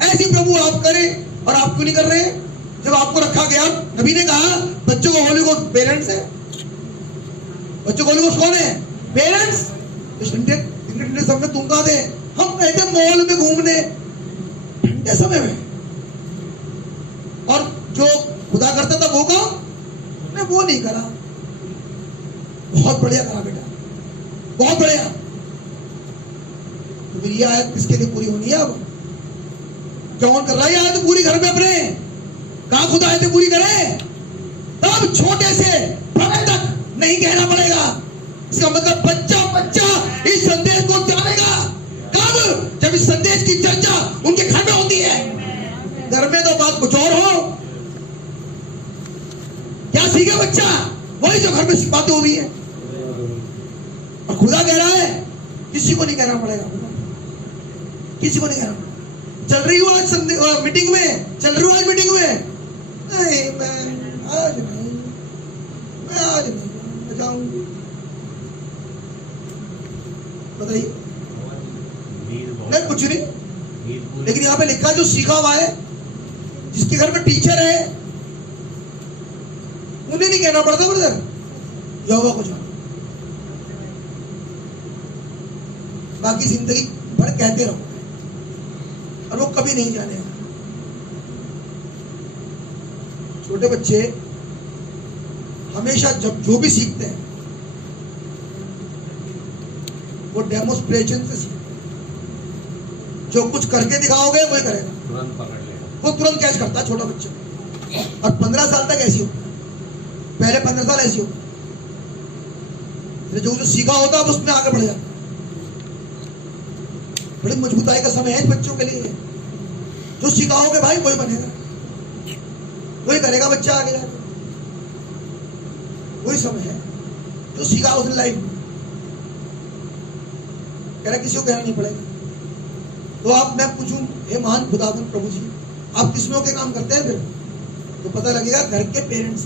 ऐसे प्रभु आप करें, और आप क्यों नहीं कर रहे? जब आपको रखा गया, नबी ने कहा बच्चों को होली गोस्ट पेरेंट्स है। बच्चों को होली गोस्ट कौन है? पेरेंट्स। ठंडे समय में तुम कहा थे? हम गए थे मॉल में घूमने ठंडे समय में, और जो खुदा करता था वो काम ने वो नहीं करा। बहुत बढ़िया करा बेटा, बहुत बढ़िया। तो फिर ये आयत किसके लिए पूरी होनी है? अब कौन कर रहा है आयत पूरी घर में अपने? कहा खुदा आयतें पूरी करे, तब छोटे से बड़े तक नहीं कहना पड़ेगा। इसका मतलब बच्चा बच्चा इस संदेश को जानेगा। कब? जब इस संदेश की चर्चा उनके घर में होती है। घर में तो बात कुछ और हो, क्या सीखे बच्चा? वही जो घर में बातें हो रही है। और खुदा कह रहा है किसी को नहीं कहना पड़ेगा, किसी को नहीं कहना पड़ेगा। चल रही हो आज मीटिंग में, चल रही हो आज मीटिंग में, नहीं मैं आज नहीं, मैं आज नहीं जाऊंगी। बताइए, नहीं कुछ नहीं। लेकिन यहाँ पे लिखा जो सीखा हुआ है, जिसके घर में टीचर है, उन्हें नहीं कहना पड़ता ब्रदर यहोवा को जानो। बाकी जिंदगी भर कहते रहो और वो कभी नहीं जानेगा। छोटे बच्चे हमेशा जब जो भी सीखते हैं वो डेमोस्ट्रेशन से सीखते हैं। जो कुछ करके दिखाओगे वही करेगा, तुरंत पकड़ लेगा। वो तुरंत कैच करता है छोटा बच्चा। और 15 साल तक ऐसी होता है, पहले 15 साल ऐसी होता है, जो सीखा होता है उसमें आगे बढ़ जाता है। बड़ी मजबूताई का समय है इन बच्चों के लिए। जो सिखाओगे भाई वही बनेगा, वही करेगा बच्चा आगे जाकर। वही समय है जो सीखा उसने लाइफ में, कह रहा किसी को कहना नहीं पड़ेगा। तो आप मैं पूछूं, हे महान खुदावन प्रभु जी, आप किसमें के काम करते हैं फिर? तो पता लगेगा घर के पेरेंट्स,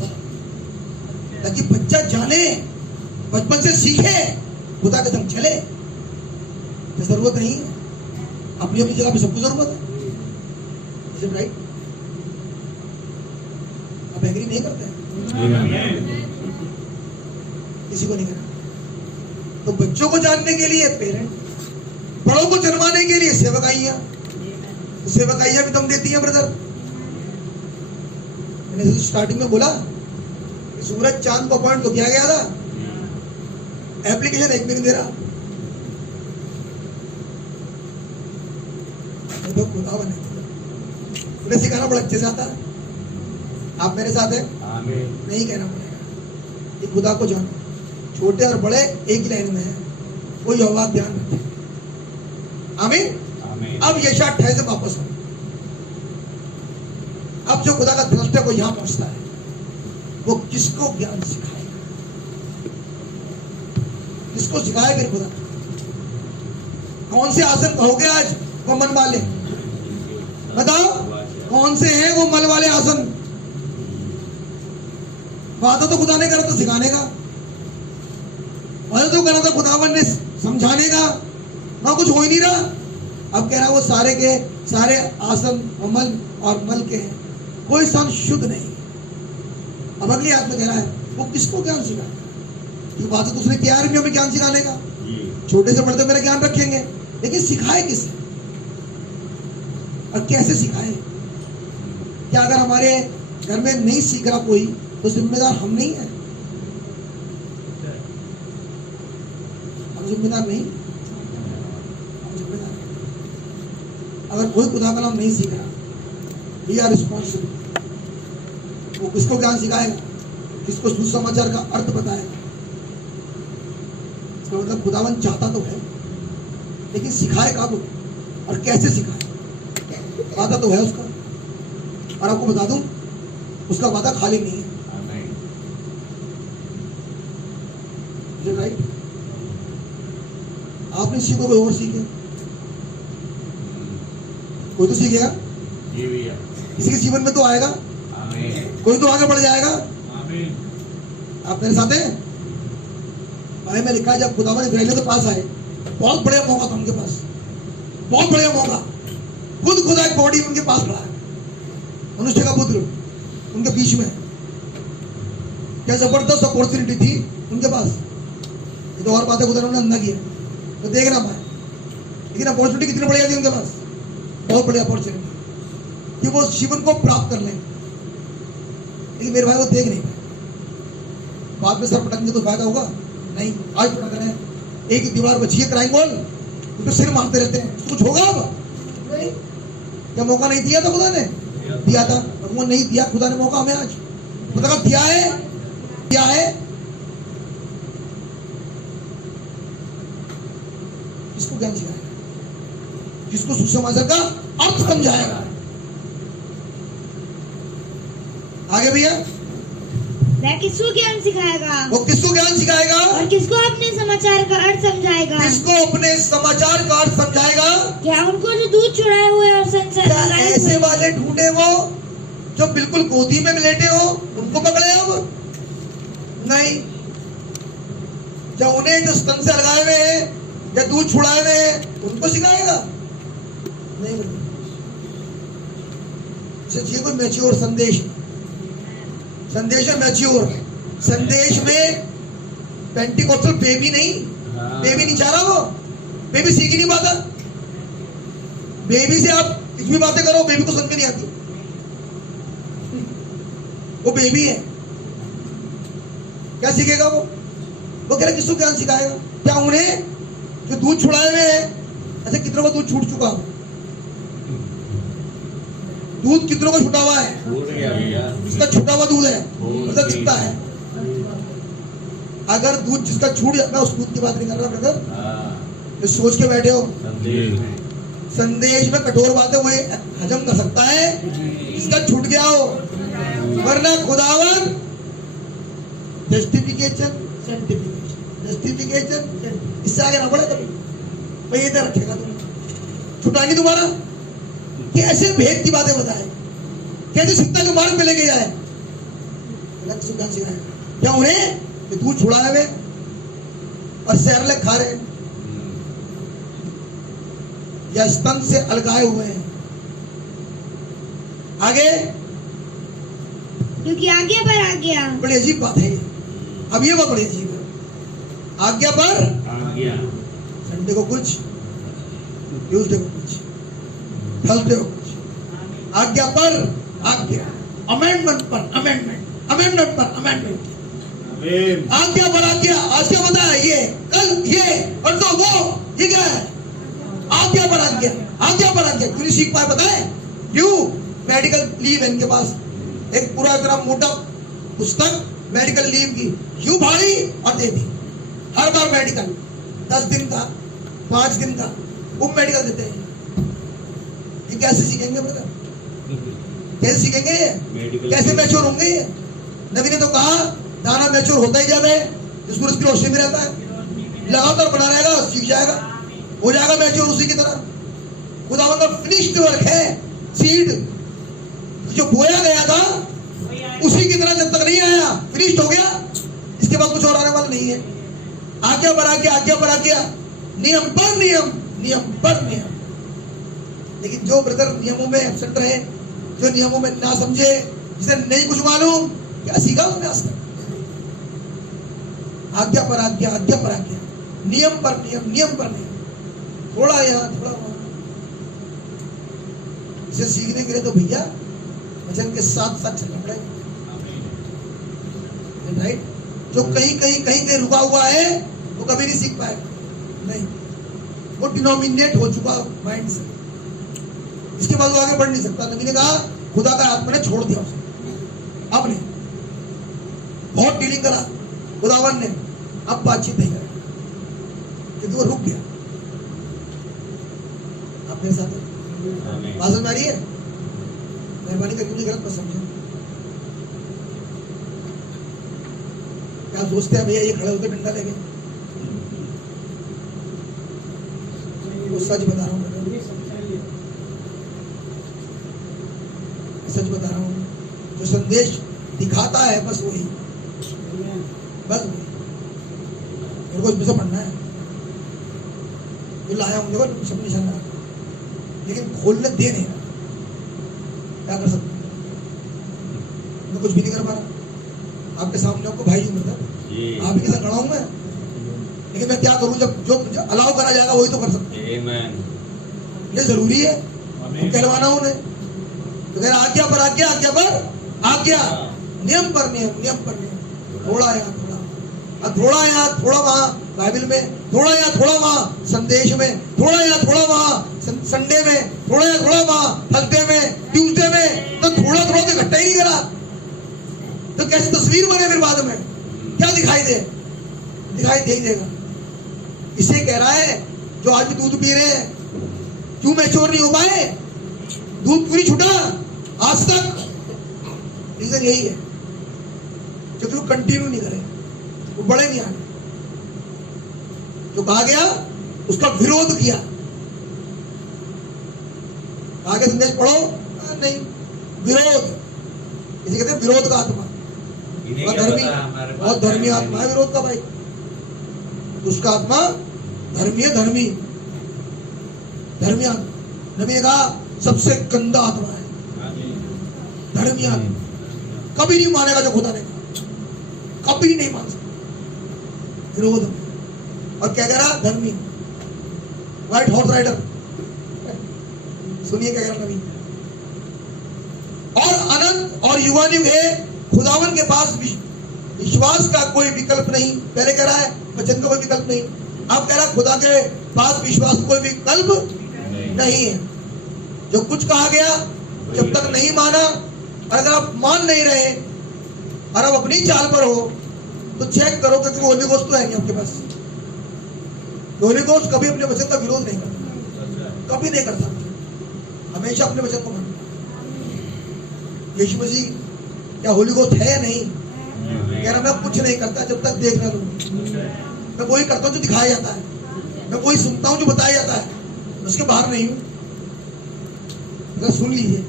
ताकि बच्चा जाने, बचपन से सीखे, खुदा के संग चले। तो जरूरत नहीं है, अपनी अपनी जगह पे सबको जरूरत है, राइट? आप एग्री नहीं करते हैं? किसी को नहीं करना। तो बच्चों को जानने के लिए पेरेंट, बड़ों को जन्माने के लिए सेवकाइयां, तो सेवकाइयां भी दम देती हैं ब्रदर। मैंने स्टार्टिंग में बोला सूरज चांद को अपॉइंट तो किया गया था, एप्लीकेशन एक भी नहीं दे रहा। तो खुदा बने, उन्हें सिखाना बड़ा अच्छे से आता है। आप मेरे साथ हैं? नहीं कहना पड़ेगा कि खुदा को जानो। छोटे और बड़े एक ही लाइन में है, कोई अवाक ध्यान रखे। आमीन। अब यशा 28 से वापस आओ। अब जो खुदा का दृष्टि को यहां पहुंचता है, वो किसको ज्ञान सिखाएगा? किसको सिखाएगा फिर खुदा? कौन से आसन कहोगे आज वो मन वाले? बताओ कौन से हैं वो मन वाले आसन? वादा तो खुदा ने करा था सिखाने का, वादा तो करा था खुदावन ने समझाने का, ना कुछ हो ही नहीं रहा। अब कह रहा वो सारे के सारे आसन अमल और मल के हैं, कोई सन शुद्ध नहीं। अब अगली आयत में कह रहा है वो किसको ज्ञान सिखाएगा? कि वादा तो उसने किया है हमें ज्ञान सिखाने का, छोटे से बड़े तो मेरा ज्ञान रखेंगे, लेकिन सिखाए किसे और कैसे सिखाए? क्या अगर हमारे घर में नहीं सीख रहा कोई, तो जिम्मेदार हम नहीं है? हम जिम्मेदार नहीं, हम जिम्मेदार है। अगर कोई खुदा का नाम नहीं सीख रहा, वी आर रिस्पॉन्सिबल। वो किसको ज्ञान सिखाएगा? किसको सुसमाचार का अर्थ बताएगा? इसका मतलब खुदावन चाहता तो है, लेकिन सिखाएगा वो और कैसे सिखाए? वादा तो है उसका, और आपको बता दूं उसका वादा खाली नहीं है। राइट? आपने सीखो, कोई और सीखे, कोई तो सीखेगा, किसी के जीवन में तो आएगा, कोई तो आगे बढ़ जाएगा। आप मेरे साथ हैं? भाई में लिखा है जब खुदावन इस्राएलियों के पास आए, बहुत बढ़िया मौका था उनके पास, बहुत बढ़िया मौका। खुद खुदा एक बॉडी उनके पास खड़ा है, मनुष्य का पुत्र उनके बीच में। क्या जबरदस्त अपॉर्चुनिटी थी उनके पास। ये तो और बातें खुदा ने अंधा किया तो देख रहा मैं, लेकिन अपॉर्चुनिटी कितनी बढ़िया थी उनके पास, बहुत बढ़िया अपॉर्चुनिटी कि वो जीवन को प्राप्त कर लें। लेकिन मेरे भाई वो देख नहीं पाए। बाद में सर पटकने को फायदा होगा नहीं, आज पटक रहे हैं, एक दीवार बची है क्राइम वॉल, तो सिर मारते रहते हैं, कुछ होगा अब नहीं? क्या मौका नहीं दिया था खुदा ने? दिया था, वो नहीं दिया खुदा ने मौका हमें आज। खुदा का दिया है, दिया है। किसको ज्ञान सिखाएगा? किसको सुसमाचार का अर्थ समझाएगा? आगे भैया, वह किसको ज्ञान सिखाएगा? वो किसको ज्ञान सिखाएगा? और किसको अपने समाचार का अर्थ समझाएगा? किसको अपने समाचार का अर्थ समझाएगा? क्या उनको जो दूध चुराए हुए और क्या ऐसे वाले ढूंढे वो जो बिल्कुल गोदी में लेटे हो, उनको पकड़े अब? नहीं। जो उन्हें जो स्तन से लगाए हुए हैं या दूध छुड़ाए हुए हैं, उनको सिखाएगा? नहीं। ये कोई मैच्योर संदेश, संदेश है मैच्योर। संदेश में पेंटिकोस्टल बेबी नहीं, बेबी नहीं चाह रहा वो, बेबी सीख ही नहीं पाता। बेबी से आप कुछ भी बातें करो, बेबी को समझ में नहीं आती, वो बेबी है। क्या सीखेगा वो? वो कह रहे किसको ज्ञान सिखाएगा? क्या उन्हें जो दूध छुड़ाए हुए हैं? अच्छा, कितनों का दूध छूट चुका हो? दूध कितनों का छुटा हुआ है? छूट गया भैया। जिसका छुटा हुआ दूध है मतलब कितना है? अगर दूध जिसका छूट जाता है उस दूध की बात नहीं कर रहा ब्रदर, हाँ, जो सोच के बैठे हो। संदेश में। संदेश में कठोर बातें वही हजम कर सकता है जिसका छूट गया हो, वरना खुदावन जस्टिफिकेशन सेंटिफिकेशन जस्टिफिकेशन इससे आगे ना बढ़े कभी। भाई इधर रखेगा तुम, छुटा नहीं तुम्हारा। कैसे भेद की बातें बताए, कैसे सीता के मार्ग में लेके जाए, गलत सिद्धांत सिखाए क्या उन्हें कि दूध छुड़ाए हुए और सैरले खा रहे हैं या स्तन से अलगाए हुए हैं। आगे क्योंकि आज्ञा पर आज्ञा। बड़ी अजीब बात है। अब ये बात बड़ी अजीब है। आज्ञा पर आज्ञा। संडे को कुछ, ट्यूसडे को कुछ, थर्सडे को कुछ, आज्ञा पर आज्ञा, अमेंडमेंट पर अमेंडमेंट, अमेंडमेंट पर अमेंडमेंट, आमीन। आज्ञा पर आज्ञा। आज क्या बताया? ये कल ये और तो वो, ये क्या है? आज्ञा पर आज्ञा, आज्ञा पर आज्ञा। क्यों नहीं सीख पाए बताए? क्यों? मेडिकल लीव है इनके पास, एक पूरा इतना मोटा पुस्तक मेडिकल लीव की, क्यों भारी और दे दी। हर बार मेडिकल 10 दिन का, 5 दिन का वो मेडिकल देते हैं। ये कैसे सीखेंगे ब्रदर? कैसे सीखेंगे ये? मेडिकल कैसे मैच्योर होंगे ये? नबी ने तो कहा दाना मैच्योर होता ही जाता है, जो सूरज की रोशनी में रहता है, लगातार बना रहेगा, सीख जाएगा, हो जाएगा मैच्योर उसी की तरह। खुदावंद का फिनिश्ड वर्क है। सीड जो बोया गया था उसी की तरह जब तक नहीं आया, फिनिश्ड हो गया, इसके बाद कुछ और आने वाला नहीं है। आज्ञा पर आज्ञा, आज्ञा पर आज्ञा, नियम पर नियम, नियम पर नियम। लेकिन जो ब्रदर नियमों में एब्सेंट रहे, जो नियमों में ना समझे, जिसे नहीं कुछ मालूम, क्या सीखा उसने आज तक? आज्ञा पर आज्ञा, आज्ञा पर आज्ञा, नियम पर नियम, नियम पर नियम, थोड़ा यहाँ थोड़ा वहां। इसे सीखने के लिए तो भैया वचन के साथ साथ चलना पड़ेगा, राइट? जो कहीं कहीं कहीं कहीं रुका हुआ है वो कभी नहीं सीख पाएगा। नहीं, वो डिनोमिनेट हो चुका माइंड से, इसके बाद वो आगे बढ़ नहीं सकता। नबी ने कहा खुदा का आत्मा ने छोड़ दिया उसे, अब नहीं। बहुत डीलिंग करा खुदावन ने, अब बातचीत नहीं करेगा क्योंकि वो रुक गया। आप मेरे साथ आमीन। बात समझ आ रही है? मेहरबानी करके मुझे गलत मत समझो। क्या सोचते हैं भैया ये खड़े होकर डंडा लेके? वो सच बता रहा हूँ, सच बता रहा हूँ। जो संदेश दिखाता है बस वही, बस वही। मेरे को इसमें से पढ़ना है, जो लाया हूँ देखो सब निशान लगा, लेकिन खोलने दे नहीं रहा। क्या कर सकते? मैं कुछ भी नहीं कर पा रहा। आपके सामने आपको भाई जी मतलब आप ही के साथ खड़ा हूं मैं, लेकिन मैं क्या करूं? जब जो अलाउ करा जाएगा वही तो कर सकते हैं। आमीन। ये जरूरी है कहलवाना उन्हें। तो कह रहा आज्ञा पर आज्ञा, आज्ञा पर आज्ञा, नियम पर नियम, नियम पर नियम। थोड़ा यहाँ थोड़ा, थोड़ा यहाँ थोड़ा वहां बाइबल में, थोड़ा यहाँ थोड़ा वहां संदेश में, थोड़ा यहाँ थोड़ा वहां संडे में, थोड़ा यहाँ थोड़ा वहां थर्सडे में, ट्यूसडे में। तो थोड़ा थोड़ा तो इकट्ठा ही नहीं करा, तो कैसी तस्वीर बने फिर बाद में? क्या दिखाई दे? दिखाई दे ही देगा। इसे कह रहा है जो आज भी दूध पी रहे हैं, क्यों मैच्योर नहीं हो पाए? दूध पूरी छूटा आज तक, रीजन यही है क्योंकि वो कंटिन्यू नहीं करे, वो बड़े नहीं आए। जो कहा गया उसका विरोध किया। आगे संदेश पढ़ो, नहीं, विरोध, इसे कहते हैं विरोध का आत्मा। बहुत धर्मी, बहुत धर्मी आत्मा है विरोध का भाई। उसका आत्मा धर्मी है, धर्मी, धर्मी आत्मा। नबी ने कहा सबसे गंदा आत्मा है धर्मी आत्मा। कभी नहीं मानेगा जो खुदा ने कहा, कभी नहीं मान सकता। विरोध में, और क्या कह रहा? धर्मी, व्हाइट हॉर्स राइडर। सुनिए क्या कह रहा नबी। और अनंत और युगान युग है, खुदावन के पास विश्वास का कोई विकल्प नहीं। पहले कह रहा है वचन का कोई विकल्प नहीं, अब कह रहा है खुदा के पास विश्वास का कोई विकल्प नहीं है। जो कुछ कहा गया जब तक नहीं माना, अगर आप मान नहीं रहे और आप अपनी चाल पर हो तो चेक करो कि होली गोश्त तो है नहीं आपके पास। होली गोश्त कभी अपने वचन का विरोध नहीं करता, कभी नहीं कर सकता, हमेशा अपने वचन को मानता। यीशु मसीह क्या होली गोश्त है या नहीं? कह रहा मैं कुछ नहीं करता जब तक देख ना लूं। मैं वही करता हूं जो दिखाया जाता है, मैं वही सुनता हूं जो बताया जाता है, उसके बाहर नहीं हूं। सुन लीजिए।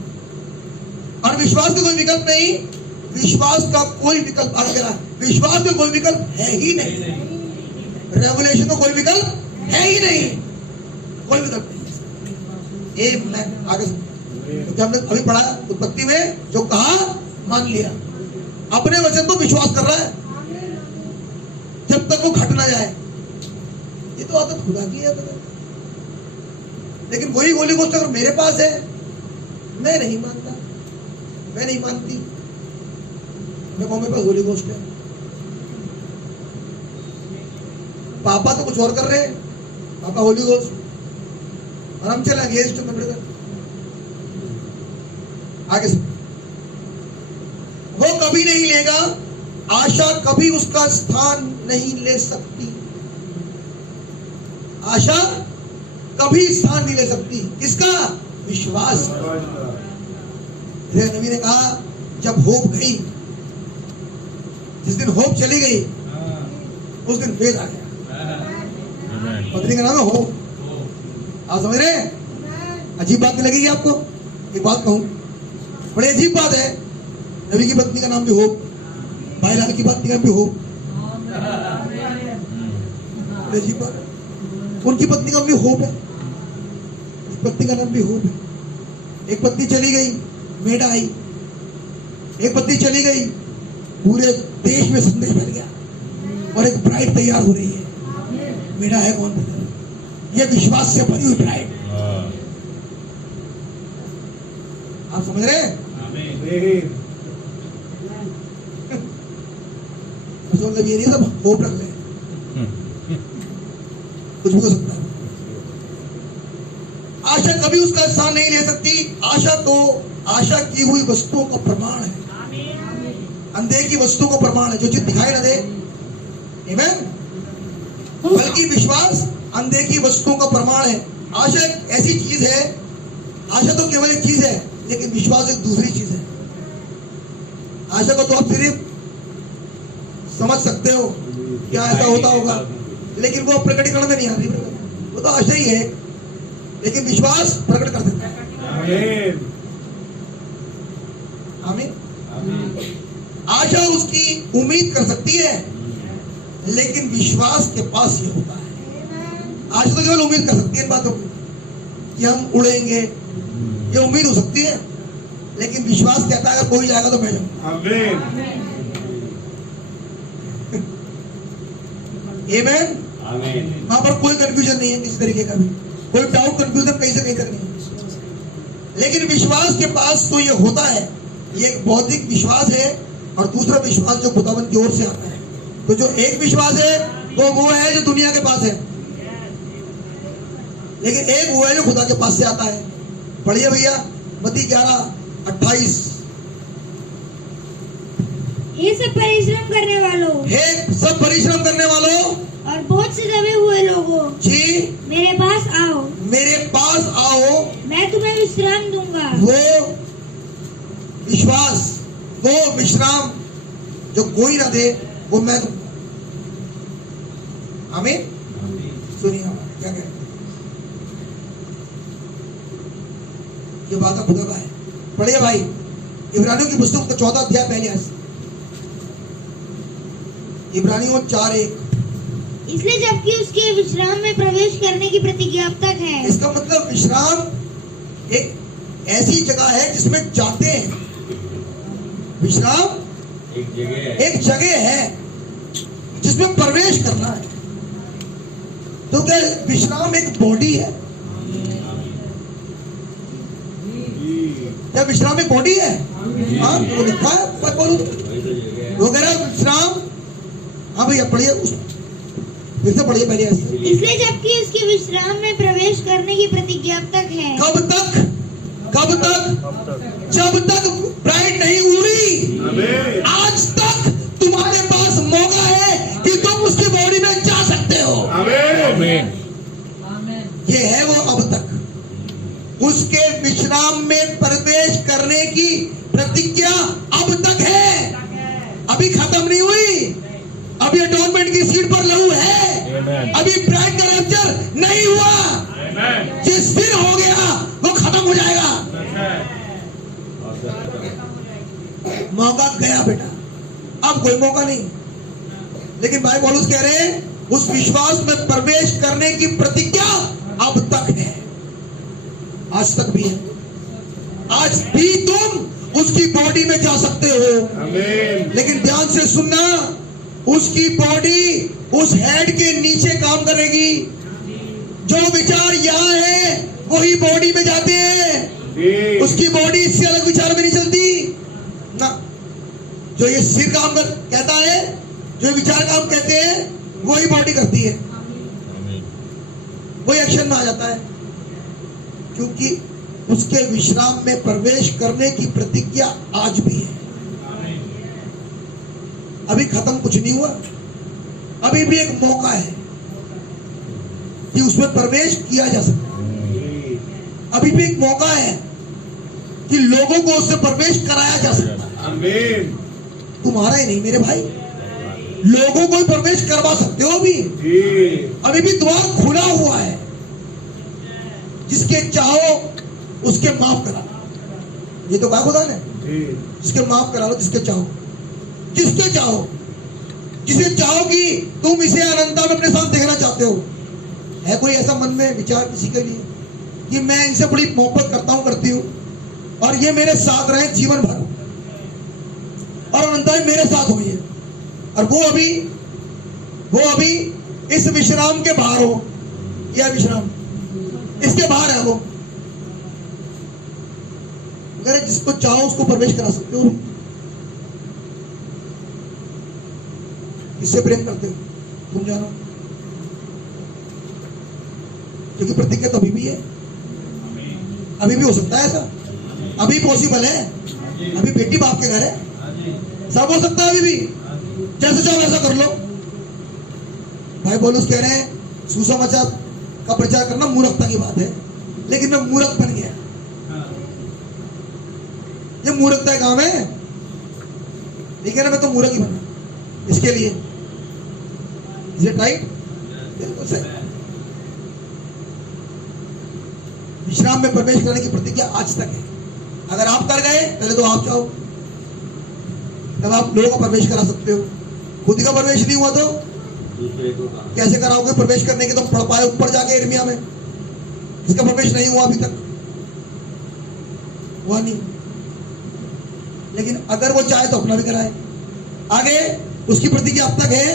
और विश्वास का कोई विकल्प नहीं, विश्वास का कोई विकल्प आगे रहा, विश्वास का कोई विकल्प है ही नहीं, रेवलेशन का कोई विकल्प है ही नहीं, कोई विकल्प नहीं। मैं आगे तो हमने अभी पढ़ा उत्पत्ति में जो कहा मान लिया, अपने वचन को विश्वास कर रहा है जब तक वो घट ना जाए। ये तो आदत खुदा की है। लेकिन वही होली गोश्त अगर मेरे पास है, मैं नहीं मानता, मैं नहीं मानती, मैं कहूं मेरे पास होली गोश्त है। पापा तो कुछ और कर रहे हैं, पापा होली गोश्त, और हम चले अगेंस्ट में ब्रदर। आगे से वो कभी नहीं लेगा, आशा कभी उसका स्थान नहीं ले सकती। आशा कभी स्थान नहीं ले सकती, किसका? विश्वास। नबी ने कहा जब होप गई, जिस दिन होप चली गई उस दिन फेल आ गया। पत्नी का नाम है होप। आप समझ रहे? अजीब बात नहीं लगेगी आपको? एक बात कहूं, बड़ी अजीब बात है। नबी की पत्नी का नाम भी होप, भाई लाल की पत्नी का भी होप। अजीब बात है। उनकी पत्नी का भी होप है, इस पत्नी का नाम भी होप है। एक पत्नी चली गई, मेढा आई। एक पत्नी चली गई, पूरे देश में संदेश फैल गया और एक ब्राइड तैयार हो रही है। मेढा है कौन? ये विश्वास से भरी हुई ब्राइड। आप समझ रहे हैं? मतलब ये नहीं सब होप रख ले, कुछ भी हो सकता है। आशा कभी उसका स्थान नहीं ले सकती। आशा तो आशा की हुई वस्तुओं का प्रमाण है, अनदेखी वस्तुओं का प्रमाण है, जो चीज दिखाई ना दे। आमीन। बल्कि विश्वास अनदेखी वस्तुओं का प्रमाण है। आशा एक ऐसी चीज है, आशा तो केवल एक चीज है, लेकिन विश्वास एक दूसरी चीज है। आशा को तो आप सिर्फ समझ सकते हो क्या ऐसा होता होगा, लेकिन वो प्रकटीकरण में नहीं आती। वो तो आशा ही है, लेकिन विश्वास प्रकट कर देता है। आमीन। आशा उसकी उम्मीद कर सकती है, लेकिन विश्वास के पास ये होता है। आशा तो केवल उम्मीद कर सकती है इन बातों की कि हम उड़ेंगे, ये उम्मीद हो सकती है, लेकिन विश्वास कहता है अगर कोई जाएगा तो मैं जाऊंगा। आमीन। वहां पर कोई कंफ्यूजन नहीं है किसी तरीके का भी, कोई डाउट कंफ्यूजन कहीं से नहीं करनी है। लेकिन विश्वास के पास तो ये होता है, ये एक बौद्धिक विश्वास है और दूसरा विश्वास जो खुदावन की ओर से आता है। तो जो एक विश्वास है वो है जो दुनिया के पास है, लेकिन एक वो है जो खुदा के पास से आता है। पढ़िए भैया मत्ती 11:28। हे सब परिश्रम करने वालों, हे सब परिश्रम करने वालों और बहुत से दबे हुए लोगों, जी मेरे पास आओ, मेरे पास आओ, मैं तुम्हें विश्राम दूंगा। वो विश्वास, वो विश्राम जो कोई ना दे, वो मैं दूंगा। आमीन। सुनिए क्या कहते हैं, ये बात खुदा का है। पढ़िए भाई इब्रानियों की पुस्तक का 14 अध्याय पहले आयत, इब्रानियों 4:1। इसलिए जबकि उसके विश्राम में प्रवेश करने की प्रतिज्ञा अब तक है। इसका मतलब विश्राम एक ऐसी जगह है जिसमें जाते हैं। विश्राम एक जगह है जिसमें प्रवेश करना है। तो क्या विश्राम एक बॉडी है? क्या विश्राम एक बॉडी है? हाँ वो लिखा है, पर बोलो वगैरह विश्राम। हाँ भैया पढ़िए, फिर से पढ़िए पहले। इसलिए जबकि उसके विश्राम में प्रवेश करने की प्रतिज्ञा अब तक है। कब तक? कब तक? जब तक ब्राइड नहीं उड़ी। आमीन। आज तक तुम्हारे पास मौका है कि तुम उसकी बॉडी में जा सकते हो। आमीन। ये है वो अब तक। उसके विश्राम में प्रवेश करने की प्रतिज्ञा अब तक है, अभी खत्म नहीं हुई। अभी अटोनमेंट की सीट पर लहू है, अभी ब्राइड का रैप्चर नहीं हुआ। जिस दिन हो गया वो खत्म हो जाएगा। मौका गया बेटा, अब कोई मौका नहीं। लेकिन भाई पौलुस कह रहे हैं उस विश्वास में प्रवेश करने की प्रतिज्ञा अब तक है, आज तक भी है। आज भी तुम उसकी बॉडी में जा सकते हो। आमीन। लेकिन ध्यान से सुनना, उसकी बॉडी उस हेड के नीचे काम करेगी। जो विचार यहाँ है वही बॉडी में जाते हैं। उसकी बॉडी इससे अलग विचार में नहीं चलती ना। जो ये सिर काम कहता है, जो विचार काम कहते हैं, वही बॉडी करती है, वही एक्शन में आ जाता है। क्योंकि उसके विश्राम में प्रवेश करने की प्रतिज्ञा आज भी है। अभी खत्म कुछ नहीं हुआ, अभी भी एक मौका है कि उसमें प्रवेश किया जा सकता है। अभी भी एक मौका है कि लोगों को उससे प्रवेश कराया जा सकता है। आमीन। तुम्हारा ही नहीं मेरे भाई, लोगों को प्रवेश करवा सकते हो। अभी भी द्वार खुला हुआ है। जिसके चाहो उसके माफ करा लो। ये तो कहा खुदा ने, जिसके माफ करा लो, जिसके चाहो, जिसके चाहो, जिसे चाहो कि तुम इसे अनंता में अपने साथ देखना चाहते हो। है कोई ऐसा मन में विचार किसी के लिए कि मैं इनसे बड़ी मोहब्बत करता हूं, करती हूं, और ये मेरे साथ रहे जीवन भर, और अनंता में मेरे साथ हो ये, और वो अभी इस विश्राम के बाहर हो, यह विश्राम इसके बाहर है वो। अगर जिसको चाहो उसको प्रवेश करा सकते हो। इससे प्रेम करते हो तुम जानो, क्योंकि प्रतिज्ञा तो अभी भी है, अभी भी हो सकता है ऐसा, अभी पॉसिबल है। अभी बेटी बाप के घर है, सब हो सकता है अभी भी। जैसे चाहो वैसा कर लो। भाई पौलुस कह रहे हैं सुसमाचार का प्रचार करना मूर्खता की बात है, लेकिन मैं मूर्ख बन गया। ये मूर्खता का काम है, ठीक है ना? मैं तो मूर्ख ही बना इसके लिए। Is it right? बिल्कुल सही। विश्राम में प्रवेश करने की प्रतिज्ञा आज तक है। अगर आप कर गए, पहले तो आप जाओ, तब आप लोगों का प्रवेश करा सकते हो। खुद का प्रवेश नहीं हुआ तो कैसे कराओगे प्रवेश करने के? तो पढ़ पाए ऊपर जाके एर्मिया में, इसका प्रवेश नहीं हुआ अभी तक, हुआ नहीं। लेकिन अगर वो चाहे तो अपना भी कराए। आगे उसकी प्रतिज्ञा अब तक है,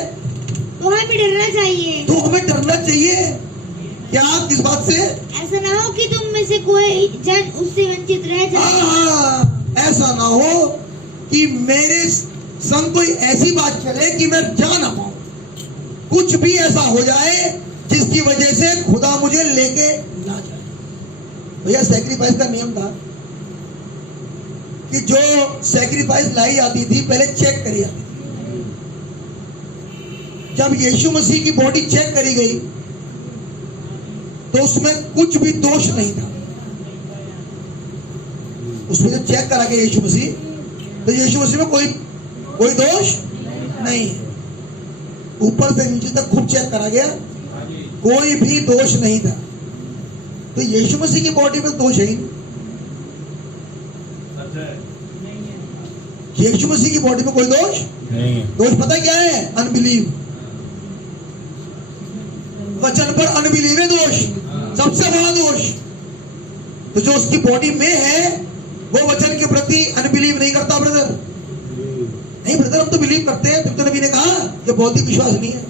तो हमें डरना चाहिए। तो हमें डरना चाहिए। क्या? किस बात से? ऐसा ना हो कि तुम में से कोई जन उससे वंचित रह जाए। ऐसा ना हो कि मेरे संग कोई ऐसी बात चले कि मैं जा ना पाऊं, कुछ भी ऐसा हो जाए जिसकी वजह से खुदा मुझे लेके ना जाए। भैया सैक्रिफाइस का नियम था कि जो सैक्रिफाइस लाई जाती थी पहले चेक करी जाती थी। जब यीशु मसीह की बॉडी चेक करी गई तो उसमें कुछ भी दोष नहीं था। उसमें जब चेक करा गया यीशु मसीह, तो यीशु मसीह में कोई दोष नहीं है। ऊपर से नीचे तक खूब चेक करा गया, कोई भी दोष नहीं था। तो यीशु मसीह की बॉडी में दोष है ही नहीं। यीशु मसीह की बॉडी में कोई दोष नहीं। दोष पता क्या है? अनबिलीव। वचन पर अनबिलीव है दोष, सबसे बड़ा दोष। तो जो उसकी बॉडी में है वो वचन के प्रति अनबिलीव नहीं करता। ब्रदर नहीं, ब्रदर हम तो बिलीव करते हैं। तो नबी ने कहा ये भौतिक विश्वास नहीं है,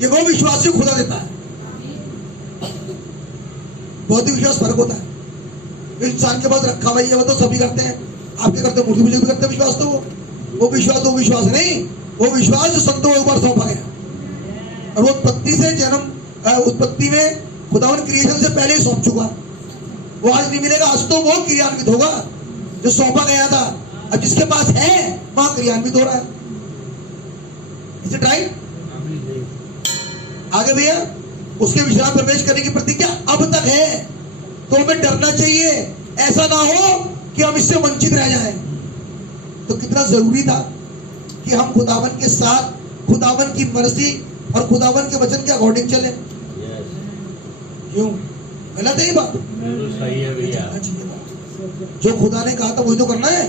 ये वो विश्वास जो खुदा देता है। भौतिक विश्वास फर्क होता है। इंसान के पास रखा हुआ है वो तो सभी करते हैं, आपके करते मूर्ति पूजा भी करते हैं। विश्वास तो वो विश्वास नहीं, वो विश्वास जो संतों के ऊपर सौंपा गया। और वो उत्पत्ति से उत्पत्ति में खुदावन क्रिएशन से पहले ही सौंप चुका। वो आज नहीं मिलेगा, आज तो वो क्रियान्वित होगा जो सौंपा गया था। अब जिसके पास है वहां क्रियान्वित हो रहा है। Is it right? आगे भैया, उसके विश्राम प्रवेश करने की प्रतिज्ञा अब तक है, तो हमें डरना चाहिए। ऐसा ना हो कि हम इससे वंचित रह जाएं। तो कितना जरूरी था कि हम खुदावन के साथ, खुदावन की मर्जी और खुदावन के वचन के अकॉर्डिंग चले। क्यों? गलत है ये बात? सही है भैया। जो खुदा ने कहा था वही तो करना है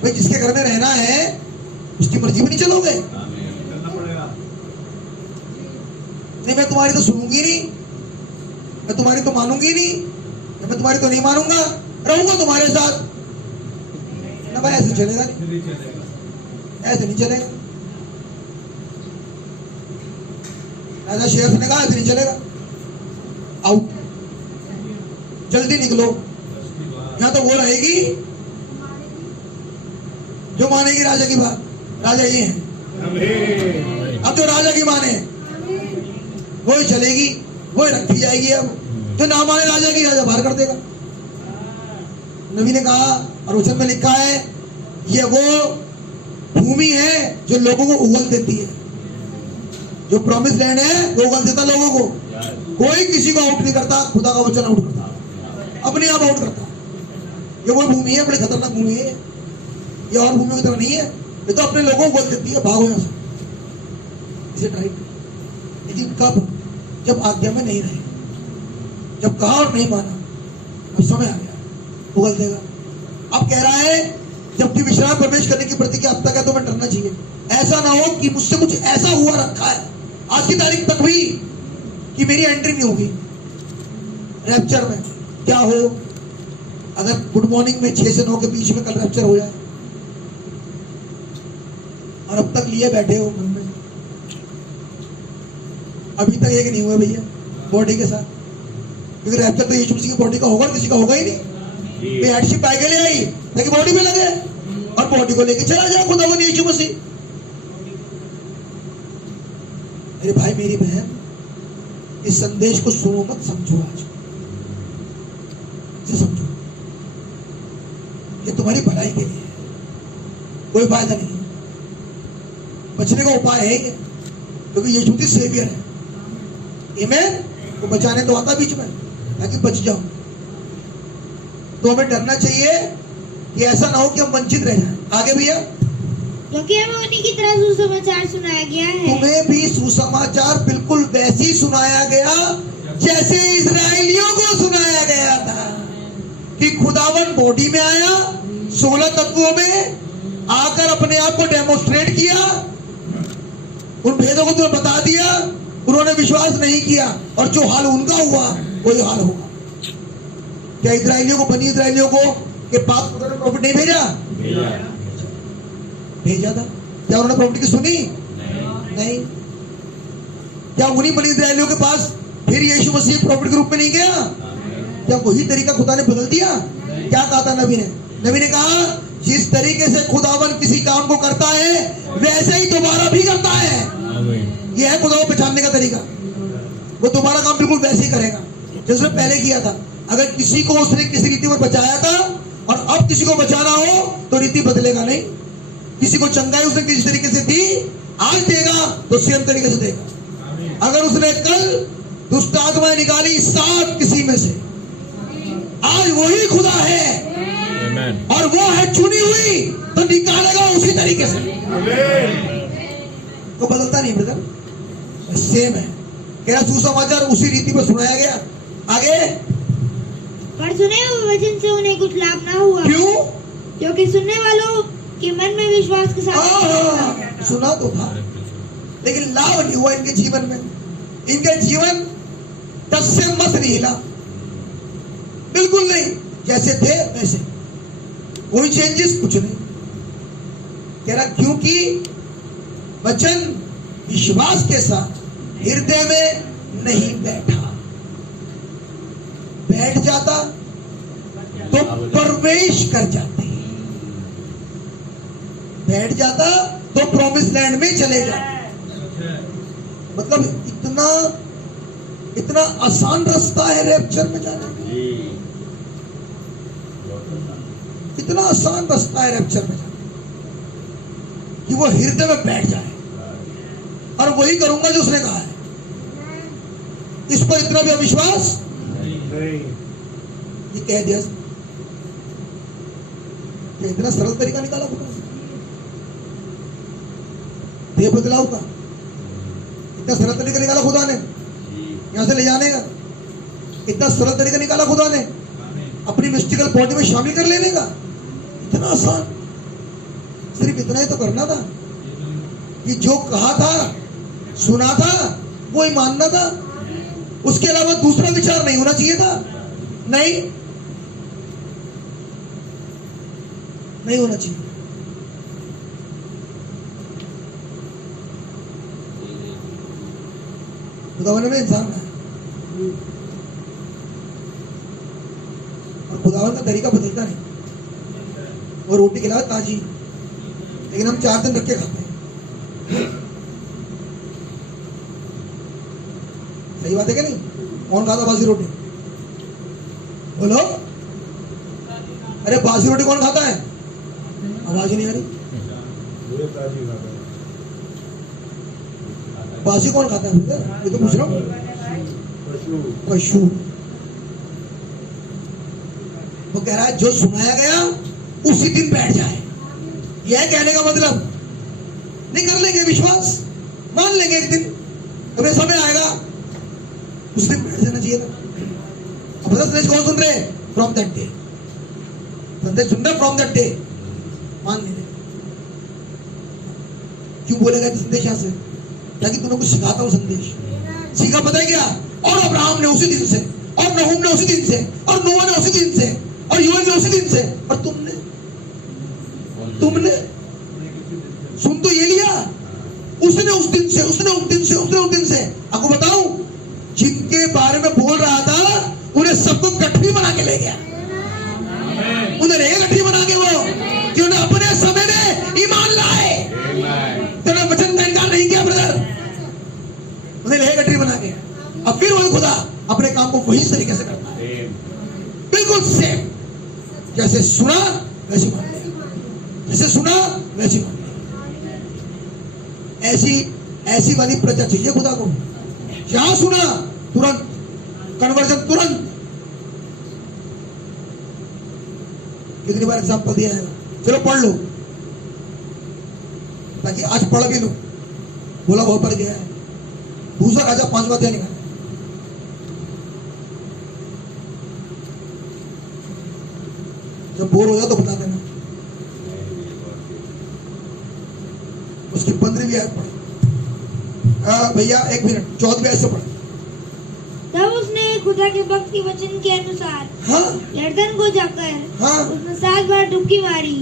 भाई। जिसके घर में रहना है उसकी मर्जी में नहीं चलोगे। नहीं, मैं तुम्हारी तो सुनूंगी नहीं, मैं तुम्हारी तो मानूंगी नहीं, मैं तुम्हारी तो नहीं मानूंगा, रहूंगा तुम्हारे साथ ना भाई। ऐसे चलेगा नहीं, ऐसे नहीं चलेगा। राजा शेर ने कहा ऐसे नहीं चलेगा, आउट, जल्दी निकलो। यहां तो वो रहेगी जो मानेगी राजा की बात। राजा ये है, अब जो राजा की माने वही चलेगी, वही रखी जाएगी। अब जो ना माने राजा की, राजा बाहर कर देगा। नबी ने कहा और वचन में लिखा है, ये वो भूमि है जो लोगों को उगल देती है। जो प्रॉमिस लैंड है वो उगल देता लोगों को। कोई किसी को आउट नहीं करता, खुदा का वचन आउट करता, अपने आप आउट करता। ये वो भूमि है, बड़ी खतरनाक भूमि है। ये और भूमियों की तरह नहीं है, ये तो अपने लोगों को उगल देती है, भागो यहां से। Is it right? लेकिन कब? जब आज्ञा में नहीं रहे, जब कहा और नहीं माना, अब समय आ गया, उगल देगा। अब कह रहा है जबकि विश्राम प्रवेश करने की प्रतिज्ञा अब तक है, तो मैं डरना चाहिए। ऐसा ना हो कि मुझसे कुछ ऐसा हुआ रखा है आज की तारीख तक भी कि मेरी एंट्री नहीं होगी रैप्चर में। क्या हो अगर गुड मॉर्निंग में 6 से 9 के बीच में कल रैप्चर हो जाए और अब तक लिए बैठे हो मन में, अभी तक एक नहीं हुआ भैया बॉडी के साथ, क्योंकि रैप्चर तो यीशु मसीह की बॉडी का होगा, किसी का होगा ही नहीं। हेडशिप आगे ले आई ताकि बॉडी में लगे और बॉडी को लेके चला जाए खुदा वो यीशु मसीह। मेरे भाई मेरी बहन, इस संदेश को सुनो मत समझो, आज इसे समझो, ये तुम्हारी भलाई के लिए है, कोई फायदा नहीं। बचने का उपाय है ये, क्योंकि यीशु मसीह सेवियर है। आमीन। वो बचाने तो आता बीच में ताकि बच जाओ। तो हमें डरना चाहिए कि ऐसा ना हो कि हम वंचित रह जाएं। आगे भैया, क्योंकि हमें उन्हीं की तरह सुसमाचार सुनाया गया है। तुम्हें भी सुसमाचार बिल्कुल वैसी सुनाया गया जैसे इजराइलियों को सुनाया गया था कि खुदावन बॉडी में आया, 16 तत्वों में आकर अपने आप को डेमोस्ट्रेट किया, उन भेदों को तुम्हें बता दिया, उन्होंने विश्वास नहीं किया और जो हाल उनका हुआ वही हाल होगा। क्या इजराइलियों को, बनी इजराइलियों को के पास उन्होंने प्रॉफिट नहीं भेजा था? क्या उन्होंने प्रॉफिट की सुनी? नहीं। क्या उन्हीं बनी इजराइलियों के पास फिर यीशु मसीह प्रॉफिट के रूप में नहीं गया? क्या वही तरीका खुदा ने बदल दिया? क्या कहा था नबी ने? नबी ने कहा जिस तरीके से खुदावन किसी काम को करता है वैसे ही दोबारा भी करता है। यह है खुदा को पहचानने का तरीका। वो दोबारा काम बिल्कुल वैसे ही करेगा जैसे उसने पहले किया था। अगर किसी को उसने किसी रीति में बचाया था और अब किसी को बचाना हो तो रीति बदलेगा नहीं। किसी को चंगाई उसने किसी तरीके से दी, आज देगा तो सेम तरीके से देगा। अगर उसने कल दुष्ट आत्माएं निकाली 7 किसी में से, आज वही खुदा है और वो है चुनी हुई, तो निकालेगा उसी तरीके से। तो बदलता नहीं ब्रदर, सेम है। कह रहा सुसमाचार उसी रीति में सुनाया गया। आगे, पर सुने हुए वचन से उन्हें कुछ लाभ ना हुआ। क्यों? क्योंकि सुनने वालों के मन में विश्वास के साथ सुना तो था लेकिन लाभ नहीं हुआ इनके जीवन में। इनके जीवन 10 से मत नहीं हिला, बिल्कुल नहीं, जैसे थे वैसे, कोई चेंजेस कुछ नहीं। कह रहा क्योंकि वचन विश्वास के साथ हृदय में नहीं बैठा। बैठ जाता तो प्रवेश कर जाते, बैठ जाता तो प्रॉमिस लैंड में चले जाते। मतलब इतना आसान रास्ता है रैप्चर में जाने का। इतना आसान रास्ता है रैप्चर में जाने कि वो हृदय में बैठ जाए, और वही करूंगा जो उसने कहा है। इस पर इतना भी अविश्वास ये कह दिया कि इतना सरल तरीका निकाला खुदा से देह बदलाव का, इतना सरल तरीका निकाला खुदा ने यहां से ले जाने का, इतना सरल तरीका निकाला खुदा ने अपनी मिस्टिकल बॉडी में शामिल कर लेने का। इतना आसान, सिर्फ इतना ही तो करना था कि जो कहा था, सुना था, वो ही मानना था। उसके अलावा दूसरा विचार नहीं होना चाहिए था। नहीं होना चाहिए। खुदावन में इंसान है, और खुदावन का तरीका बदलता नहीं। वो रोटी खिलाए ताजी, लेकिन हम 4 दिन रख के खाते हैं। सही बात है कि नहीं? कौन खाता बासी रोटी? बोलो। अरे बासी रोटी कौन खाता है? आवाज नहीं आ रही। बासी कौन खाता है? ये तो पूछ रहा हूँ। पशु। वो कह रहा है जो सुनाया गया उसी दिन बैठ जाए। यह कहने का मतलब नहीं, कर लेंगे विश्वास, मान लेंगे एक दिन, अबे समय आएगा उस दिन बैठ जाना चाहिए था। अब संदेश कौन सुन रहे हैं? From that day. संदेश सुन रहे फ्रॉम दैट डे, मान नहीं रहे। क्यों बोलेगा कि संदेश यहां से? ताकि तुम्हें कुछ सिखाता हूं। संदेश सीखा पता है क्या? और अब्राहम ने उसी दिन से, और नहूम ने उसी दिन से, और नोआ ने उसी दिन से, और यूएल ने उसी दिन से, और तुमने सुन तो ये लिया। उसने उस दिन से, उसने उस दिन से, उसने उस दिन से। आपको बताऊं, जिनके बारे में बोल रहा था उन्हें सबको गठरी बना के ले गया। उन्हें ले गठरी बना के वो कि उन्हें अपने समय में ईमान लाए। तेरे वचन का इनकार नहीं किया ब्रदर, उन्हें ले गठरी बना के। अब फिर वही खुदा अपने काम को वही तरीके से करता है, बिल्कुल सेम। जैसे सुना वैसे मान लिया, जैसे सुना वैसे मान लिया। ऐसी वाली प्रजा चाहिए खुदा को। जहां सुना तुरंत कन्वर्जन, तुरंत। कितनी बार एग्जाम्पल दिया है, चलो पढ़ लो, ताकि आज पढ़ भी लो। बोला बहुत पढ़ गया है। दूसरा राजा 5 बातें निकाल। जब बोर हो जाए तो बता देना। उसकी 15वीं आयत पढ़। भैया 1 मिनट, 14वीं आयत से पढ़। तब उसने खुदा के भक्त के वचन के अनुसार यरदन को जाकर उसने 7 बार डुबकी मारी।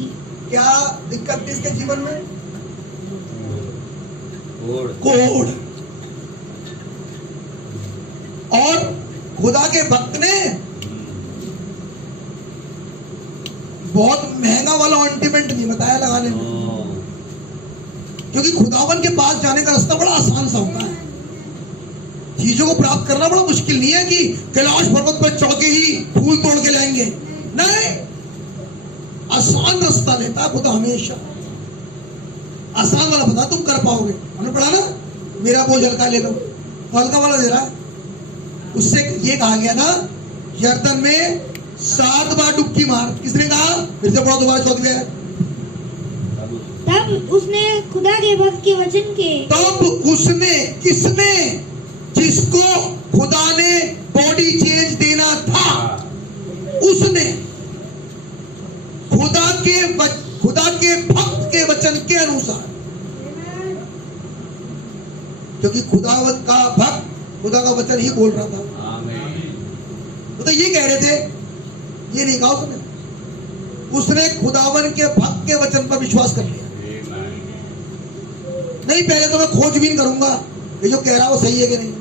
क्या दिक्कत थी इसके जीवन में? कोढ़। और खुदा के भक्त ने बहुत महंगा वाला ऑइंटमेंट नहीं बताया लगाने में, क्योंकि खुदावन के पास जाने का रास्ता बड़ा आसान सा होता है। चीजों को प्राप्त करना बड़ा मुश्किल नहीं है कि कैलाश पर्वत पर चढ़ के ही फूल तोड़ के लाएंगे। नहीं, आसान रास्ता लेता है खुदा हमेशा। आसान वाला बता, तुम कर पाओगे। हमने पढ़ा ना, मेरा बोझ हल्का ले लो, हल्का वाला दे रहा है। उससे ये कहा गया था, यरदन में 7 बार डुबकी मार। किसने कहा? फिर से पढ़ो दोबारा 14वीं आयत। तब उसने खुदा के भक्त के वचन के, तब उसने, किसने? जिसको खुदा ने बॉडी चेंज देना था, उसने खुदा के भक्त के वचन के अनुसार, क्योंकि खुदावत का भक्त खुदा का वचन ही बोल रहा था। तो ये कह रहे थे, ये नहीं कहा उसने खुदावन के भक्त के वचन पर विश्वास कर लिया। नहीं, पहले तो मैं खोजबीन करूंगा, ये जो कह रहा है वो सही है कि नहीं।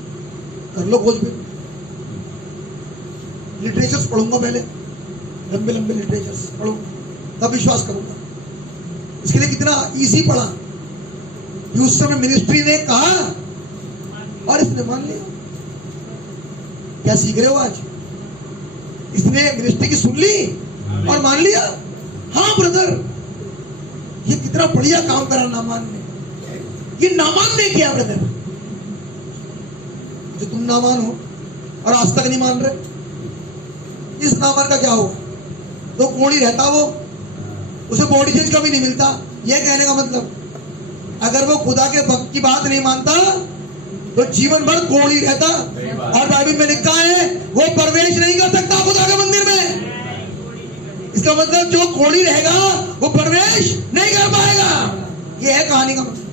कर लो खोजबीन, लिटरेचर्स पढ़ूंगा पहले, लंबे लंबे लिटरेचर्स पढ़ूंगा, तब विश्वास करूंगा। इसके लिए कितना इजी पढ़ा कि उस समय मिनिस्ट्री ने कहा और इसने मान लिया। क्या सीख रहे हो आज? इसने मिनिस्ट्री की सुन ली और मान लिया। हाँ ब्रदर, ये कितना बढ़िया काम करा नामान ने। ये नामान ने किया ब्रदर। जो तुम नामान हो और आज तक नहीं मान रहे, इस नामान का क्या होगा? तो कोड़ी रहता वो, उसे बॉडी चेंज कभी नहीं मिलता। ये कहने का मतलब, अगर वो खुदा के भक्त की बात नहीं मानता तो जीवन भर कोड़ी रहता। और बाइबल में लिखा है वो प्रवेश नहीं कर सकता खुदा के मंदिर में। इसका मतलब जो कोड़ी रहेगा वो प्रवेश नहीं कर पाएगा। ये है कहानी का मतलब।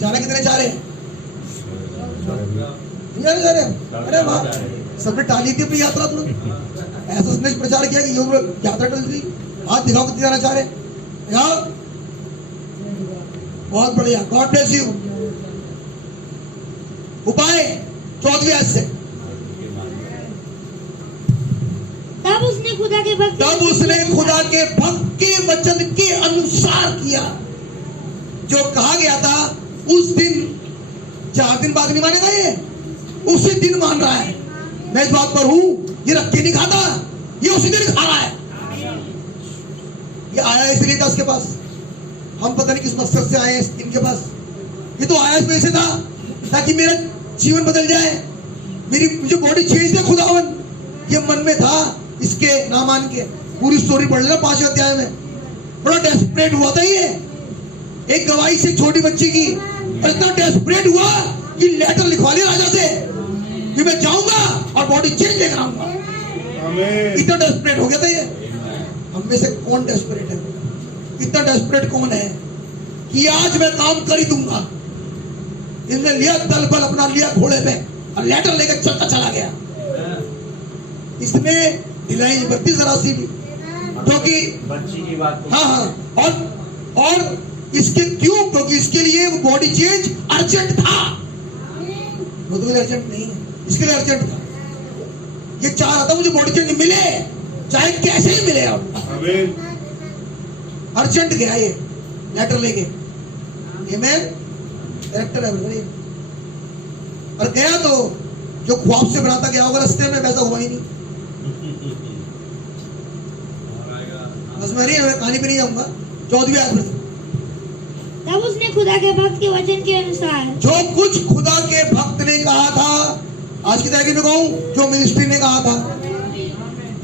जाना कितने चाह रहे हैं? नहीं जा रहे? अरे वाह, सबने टाली थी अपनी यात्रा। तुम ऐसा उसने प्रचार किया कि योग यात्रा टल गई। हाथ दिखाओ कितने जाना चाह रहे? बहुत बढ़िया, गॉड ब्लेस यू। उपाय 14वें आयत से, तब उसने खुदा के भक्त के वचन के अनुसार किया जो कहा गया था। उस दिन 4 दिन बाद नहीं मानेगा ये, उसी दिन मान रहा है। मैं इस बात पर हूं, ये रख के नहीं खाता, ये उसी दिन खा रहा है। ये आया इसलिए था उसके पास। हम पता नहीं किस मकसद से आए इनके पास। ये तो आया इसमें से था ताकि मेरा जीवन बदल जाए, मेरी मुझे बॉडी चेंज दे खुदावन। ये मन में था इसके नामान के। पूरी स्टोरी पढ़ लेना 5वें अध्याय में। बड़ा डेस्परेट हुआ था ये, एक गवाही से छोटी बच्ची की, और इतना डेस्परेट हुआ कि लेटर लिखवा लिया राजा से कि मैं जाऊंगा और बॉडी चेंज लेकर आऊंगा। इतना डेस्परेट हो गया था ये। हम में से कौन डेस्परेट है? इतना डेस्परेट कौन है कि आज मैं काम कर ही दूंगा? इसने लिया दल बल अपना, लिया घोड़े पे और लेटर लेकर चलता चला गया। इसने ढिलाई बत्ती जरा सी भी, क्योंकि बच्ची की बात। हाँ, और इसके क्यों? क्योंकि इसके लिए वो बॉडी चेंज अर्जेंट था। वो तो अर्जेंट नहीं है, इसके लिए अर्जेंट था। ये चाह रहा था मुझे बॉडी चेंज मिले, चाहे कैसे ही मिले। अब अर्जेंट गया ये लेटर लेके। कैरेक्टर है भाई। और गया तो जो ख्वाब से बनाता गया होगा रास्ते में, वैसा हुआ ही नहीं। बस मैं कहानी पे नहीं जाऊंगा। 14वीं आयत में, तब उसने खुदा के भक्त के वचन के अनुसार जो कुछ खुदा के भक्त ने कहा था, आज की तारीख में कहूं, जो मिनिस्ट्री ने कहा था,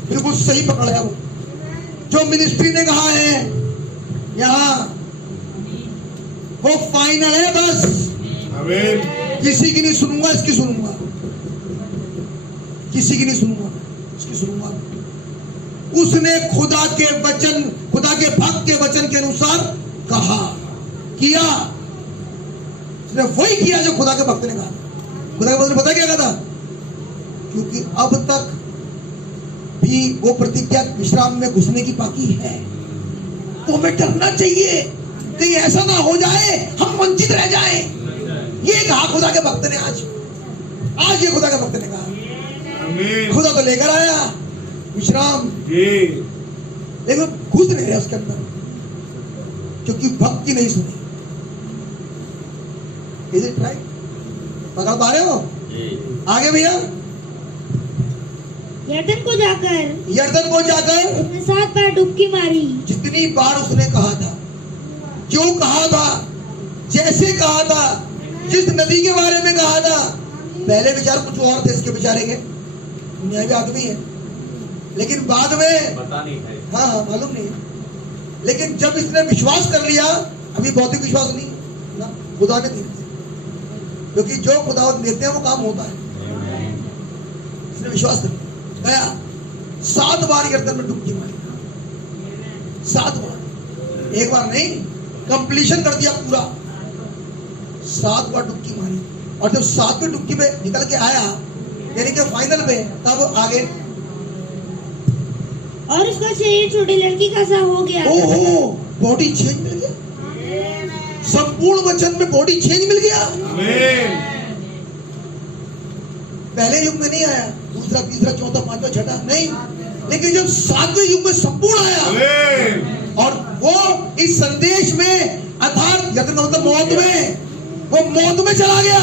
बिल्कुल सही पकड़ है वो। जो मिनिस्ट्री ने कहा है यहाँ, वो फाइनल है बस। किसी की नहीं सुनूंगा, इसकी सुनूंगा। किसी की नहीं सुनूंगा, इसकी सुनूंगा। उसने खुदा के भक्त के वचन के अनुसार कहा, किया। उसने वही किया जो खुदा के भक्त ने कहा। खुदा के भक्त ने पता क्या कहा था? क्योंकि अब तक भी वो प्रतिज्ञा विश्राम में घुसने की बाकी है, तो हमें डरना चाहिए कहीं ऐसा ना हो जाए हम वंचित रह जाएं। ये कहा खुदा के भक्त ने। आज ये खुदा के भक्त ने कहा। खुदा तो लेकर आया विश्राम, लेकिन घुस नहीं रहे उसके अंदर, क्योंकि भक्ति नहीं सुनी। Is it right? पकड़ पा रहे हो? आगे भैया, यरदन को जाकर उसने 7 बार डुबकी मारी। जितनी बार उसने कहा था, क्यों कहा था, जैसे कहा था, जिस नदी के बारे में कहा था। पहले विचार कुछ और थे इसके बेचारे के, दुनियावी आदमी है, लेकिन बाद में पता नहीं है। हाँ मालूम नहीं है। लेकिन जब इसने विश्वास कर लिया, अभी भौतिक विश्वास नहीं ना, खुदा ने दिया, क्योंकि जो खुदा देते हैं वो काम होता है। इसने विश्वास कर लिया, गया 7 बार यरदन में डुबकी मारी। 7 बार, एक बार नहीं, कंप्लीशन कर दिया पूरा। 7 बार डुबकी मारी, और जब 7वीं डुबकी में निकल के आया, यानी कि फाइनल में, तब आगे और उसका शरीर छोटी लड़की का सा हो गया। ओहो, बॉडी चेंज मिल गया। संपूर्ण वचन में बॉडी चेंज मिल गया। पहले युग में नहीं आया, दूसरा, तीसरा, चौथा, पांचवा, छठा नहीं, लेकिन जब 7वें युग में संपूर्ण आया, और वो इस संदेश में अर्थात मतलब मौत में, वो मौत में चला गया,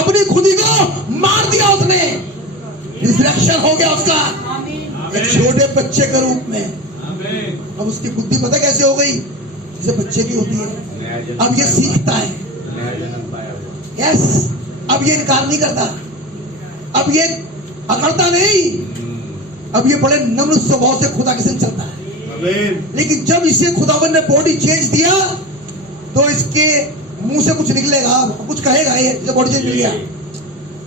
अपनी खुदी को मार दिया उसने। रिजरेक्शन हो गया उसका, एक छोटे बच्चे के रूप में। अब उसकी बुद्धि पता कैसे हो गई, जैसे बच्चे की होती है। अब ये सीखता है, यस, अब ये इनकार नहीं करता, अब ये अकड़ता नहीं, अब ये बड़े नम्र स्वभाव से खुदा के संग चलता है। लेकिन जब इसे खुदावन ने बॉडी चेंज दिया तो इसके मुंह से कुछ निकलेगा, कुछ कहेगा, ये जब बॉडी चेंज मिल गया।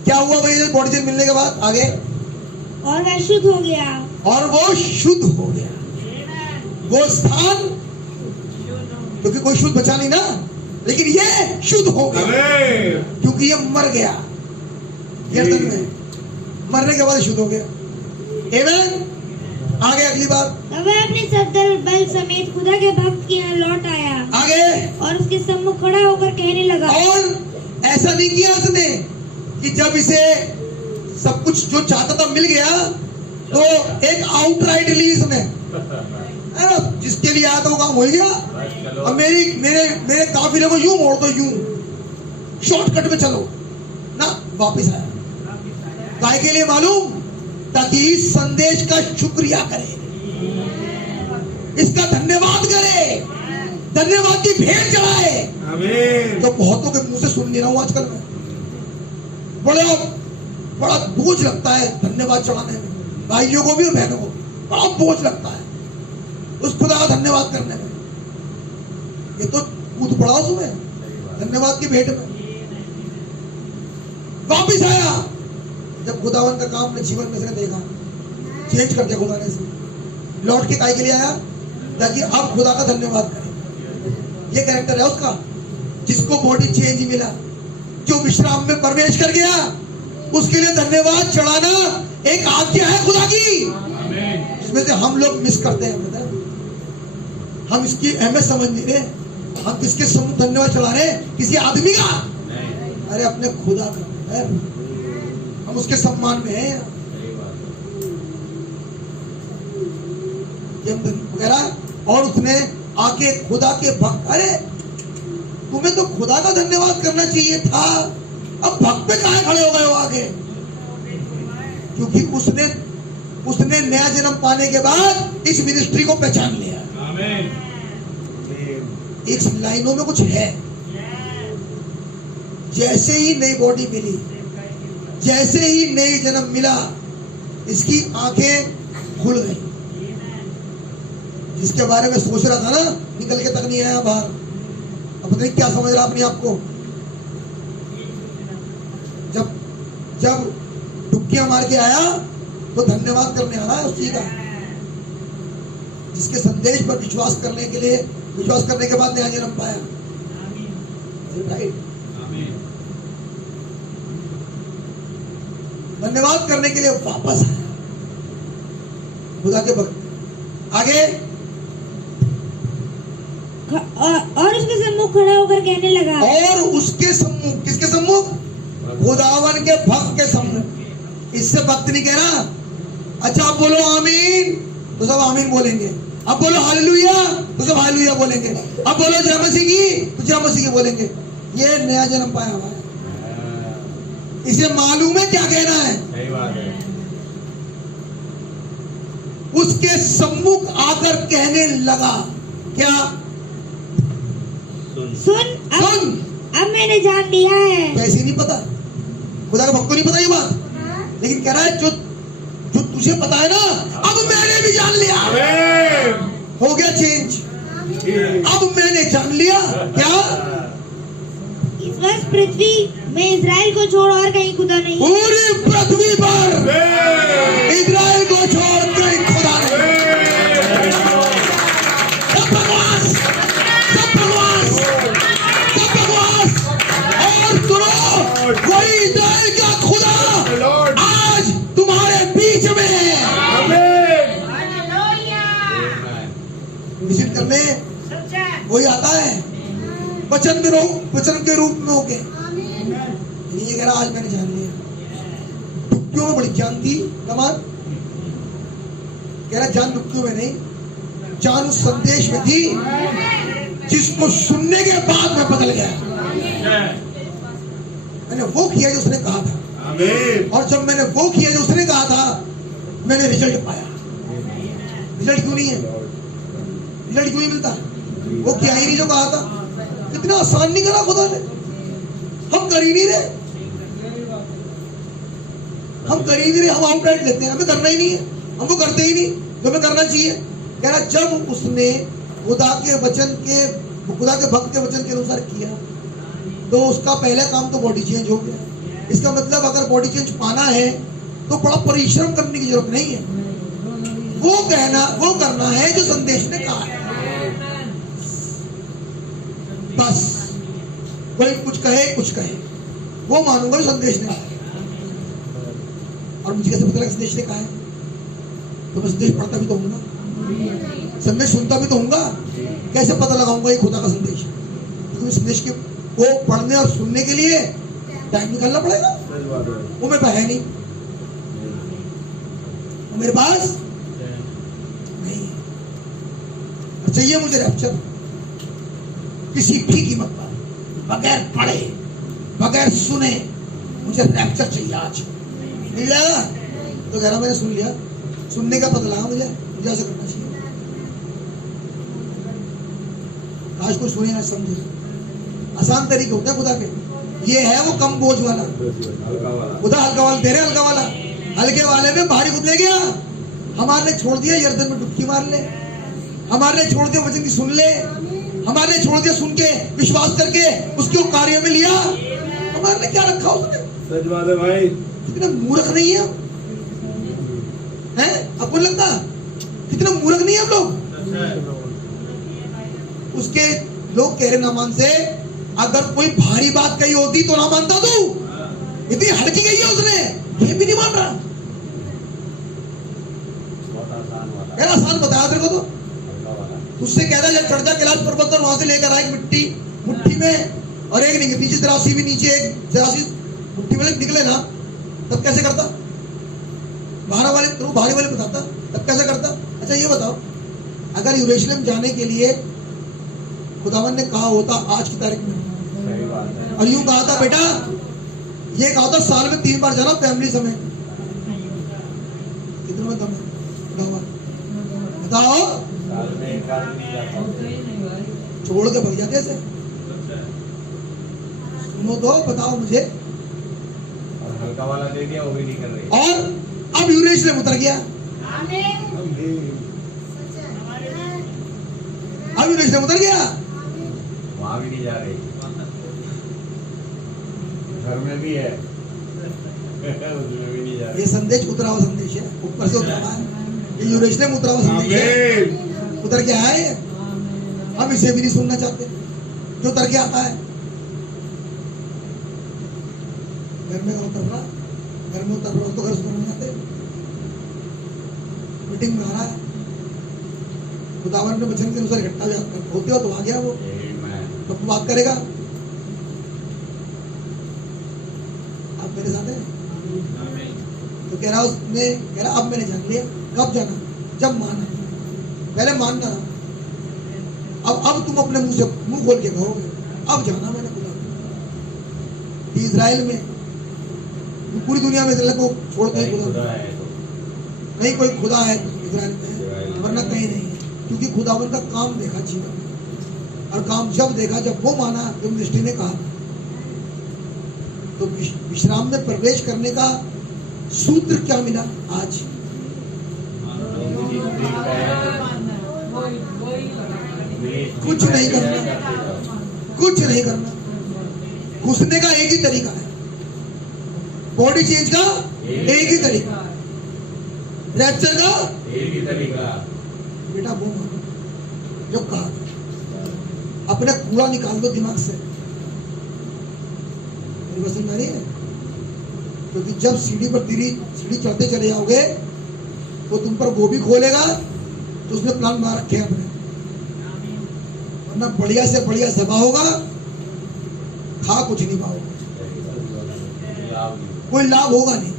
क्या हुआ भाई बॉडी चेंज मिलने के बाद? आगे, और वह शुद्ध हो गया, और वो शुद्ध हो गया। वो स्थान, क्योंकि कोई शुद्ध बचा नहीं ना, लेकिन ये शुद्ध हो गया क्योंकि ये मर गया कीर्तन में, मरने के बाद शुद्ध हो गया। आमीन। आगे अगली बात, तब वह अपने सब दल बल समेत खुदा के भक्त के यहाँ लौट आया। आगे, और उसके सम्मुख खड़ा होकर कहने लगा। और ऐसा नहीं किया उसने कि जब इसे सब कुछ जो चाहता था मिल गया तो एक आउटराइट ली इसने, है ना, जिसके लिए आया था वो काम हो गया। अब मेरे काफिले को यूं मोड़ दो, यूं शॉर्टकट में चलो ना, वापस आया। काय के लिए मालूम? ताकि इस संदेश का शुक्रिया करे, इसका धन्यवाद करे, धन्यवाद की भेंट चढ़ाए। तो बहुतों के मुंह से सुन नहीं रहा हूं आजकल मैं, बड़ा बोझ लगता है धन्यवाद चढ़ाने में, भाइयों को भी और बहनों को बड़ा बोझ लगता है उस खुदा का धन्यवाद करने में। ये तो कूद पड़ा उसमें धन्यवाद की भेंट में। वापिस आया जब खुदावन का काम ने जीवन में से देखा, चेंज कर दिया खुदा ने से, लौट के काय के लिए आया? ताकि अब खुदा का धन्यवाद करे। ये कैरेक्टर है उसका, जिसको बॉडी चेंज मिला, जो विश्राम में प्रवेश कर गया, उसके लिए धन्यवाद चढ़ाना एक आज्ञा है खुदा की। इसमें से हम लोग मिस करते हैं, हम इसकी अहमियत समझ नहीं रहे। हम किसके सम्मुख धन्यवाद चढ़ा रहे? किसी आदमी का? अरे अपने खुदा का है, हम उसके सम्मान में हैं वगैरह। और उसने आके खुदा के भक्त, अरे तुम्हें तो खुदा का धन्यवाद करना चाहिए था, अब भक्त पे कहां खड़े हो गए हो आगे? क्योंकि उसने नया जन्म पाने के बाद इस मिनिस्ट्री को पहचान लिया। एक लाइनों में कुछ है, जैसे ही नई बॉडी मिली, जैसे ही नई जन्म मिला, इसकी आंखें खुल गई। जिसके बारे में सोच रहा था ना, निकल के तक नहीं आया बाहर। अब पता नहीं क्या समझ रहा अपने आप को। जब डुबकियां मार के आया तो धन्यवाद करने आ रहा है उसी का, जिसके संदेश पर विश्वास करने के बाद नया जन्म पाया। राइट, धन्यवाद करने के लिए वापस आया खुदा के भक्त। आगे, और उसके सम्मुख खड़ा होकर कहने लगा। और उसके सम्मुख, किसके सम्मुख? खुदावन के भक्त के सम्मुख। इससे भक्त नहीं कह रहा। अच्छा आप बोलो आमीन, तो सब आमीन बोलेंगे। अब बोलो हालेलुया, तो सब हालेलुया बोलेंगे। अब बोलो जय मसीह की, तो जय मसीह की बोलेंगे। ये नया जन्म पाया हुआ है, इसे मालूम है क्या कहना है। सही बात है। उसके सम्मुख आकर कहने लगा, क्या? सुन, अब मैंने जान लिया है। कैसे नहीं पता? खुदा के भक्त को नहीं पता ये बात, लेकिन कह रहा है जो तुझे पता है ना, अब मैंने भी जान लिया। हो गया चेंज, अब मैंने जान लिया। क्या? इस वर्ष पृथ्वी में इजराइल को छोड़ और कहीं खुदा नहीं। पूरी पृथ्वी पर इजराइल को छोड़ कहीं खुदा नहीं। सब बकवास, सब बकवास, सब बकवास। और सुनो, वही इजराइल का खुदा आज तुम्हारे बीच में है। विजिट करने वही आता है, वचन के रूप में होके। ये कह रहा आज मैंने जान लिया। डुबकियों में बड़ी जान थी कमाल। कह रहा जान डुबकियों में नहीं, जान उस संदेश में थी जिसको सुनने के बाद मैं बदल गया। मैंने वो किया जो उसने कहा था, और जब मैंने वो किया जो उसने कहा था, मैंने रिजल्ट पाया। रिजल्ट क्यों नहीं है? ब्लड क्यों नहीं मिलता? वो क्या ही नहीं जो कहा था। कितना आसान नहीं करा खुदा ने, हम कर ही नहीं रहे, हम कर ही नहीं रहे, हम आउटराइट लेते हैं, हमें करना ही नहीं है, हम वो करते ही नहीं जो हमें करना चाहिए। कह रहा जब उसने खुदा के भक्त के वचन के अनुसार किया तो उसका पहला काम तो बॉडी चेंज हो गया। इसका मतलब अगर बॉडी चेंज पाना है तो बड़ा परिश्रम करने की जरूरत नहीं है, वो करना है जो संदेश ने कहा है। बस कोई कुछ कहे वो मानूंगा जो संदेश ने कहा है। और मुझे कैसे पता लगा संदेश ने कहा है? तो मैं संदेश पढ़ता भी तो हूँ, संदेश सुनता भी तो हूँ। कैसे पता लगाऊंगा ये खुदा का संदेश? क्योंकि संदेश को पढ़ने और सुनने के लिए टाइम निकालना पड़ेगा। वो मेरे पास है नहीं, वो मेरे पास नहीं। चाहिए मुझे रैप्चर किसी भी कीमत पर, बगैर पढ़े बगैर सुने, मुझे रैप्चर चाहिए आज। मिल जाएगा तो कह रहा मैंने सुन लिया, सुनने का पता लगा मुझे ऐसा करना चाहिए। आज कोई सुने ना समझे, आसान तरीके होते हैं खुदा के। ये है वो कम बोझ वाला खुदा, हल्का वाला तेरे हल्का वाला, हल्के वाले में भारी खुद ले गया। हमारे लिए छोड़ दिया यर्दन में डुबकी मार ले, हमारे लिए छोड़ दिया वचन की सुन ले, हमारे लिए छोड़ दिया सुन के विश्वास करके उसके कार्य में लिया। हमारे लिए क्या रखा उसने? सच बात है भाई। कितने मूर्ख नहीं है हैं? आपको लगता कितने मूर्ख नहीं है हम लोग? उसके लोग कह रहे नामान से अगर कोई भारी बात कही होती तो ना मानता तू, इतनी हड़की गई है उसने, ये भी नहीं मान रहा। आसान बताया तेरे को तो। उससे कहता है चढ़ जा कैलाश पर्वत और वहां से लेकर आए मिट्टी मुट्ठी में, और एक नहीं पीछे 83 भी नीचे, एक 83 मुट्ठी में निकले ना, तब कैसे करता? भारी वाले बताता तब कैसे करता? अच्छा ये बताओ, अगर यरूशलेम जाने के लिए खुदावन ने कहा होता आज की तारीख में, और यूं कहा था बेटा, ये कहा था साल में 3 बार जाना फैमिली समेत, कितना में कम है? बताओ, छोड़ के भग जाते ऐसे? सुनो तो बताओ मुझे। हल्का वाला दे दिया, वो भी नहीं कर रही। और अब यरूशलेम उतर गया, अब यरूशलेम उतर गया, वहां भी नहीं जा रही, घर में भी है उसमें भी नहीं जा रही। ये संदेश उतरा हुआ संदेश है, ऊपर से उतरा हुआ है। ये यरूशलेम उतरा हुआ संदेश है, उतर के आया है। हम इसे भी नहीं सुनना चाहते जो उतर के आता है। घर में उतर रहा तो घर सुनना चाहते, मीटिंग में आ रहा है, खुदावन ने वचन के अनुसार इकट्ठा होते हो तो आ गया वो, तब बात करेगा। आप मेरे साथ हैं? तो कह रहा अब मैंने जान लिया। कब जाना? जब माना, पहले मानना, अब तुम अपने मुंह खोल के कहोगे अब जाना मैंने खुदा। इजराइल में, पूरी दुनिया में इजराइल को छोड़ के खुदा नहीं, कोई खुदा है इजराइल में, वरना कहीं नहीं है। क्योंकि खुदावन का काम देखा जीवन में, और काम जब देखा जब वो माना जो दृष्टि ने कहा, तो विश्राम में प्रवेश करने का सूत्र क्या मिला आज? कुछ नहीं करना। घुसने का एक ही तरीका है, बॉडी चेंज का एक ही तरीका, रैप्चर का एक ही तरीका। बेटा वो मानो जो कहा, अपने कूड़ा निकाल दो दिमाग से। मेरी बात समझ आ रही है? क्योंकि जब सीढ़ी चढ़ते चले जाओगे तो तुम पर वो भी खोलेगा तो उसने प्लान बना रखे अपने, वरना बढ़िया से बढ़िया सभा होगा, खा कुछ नहीं पाओगे, कोई लाभ होगा नहीं।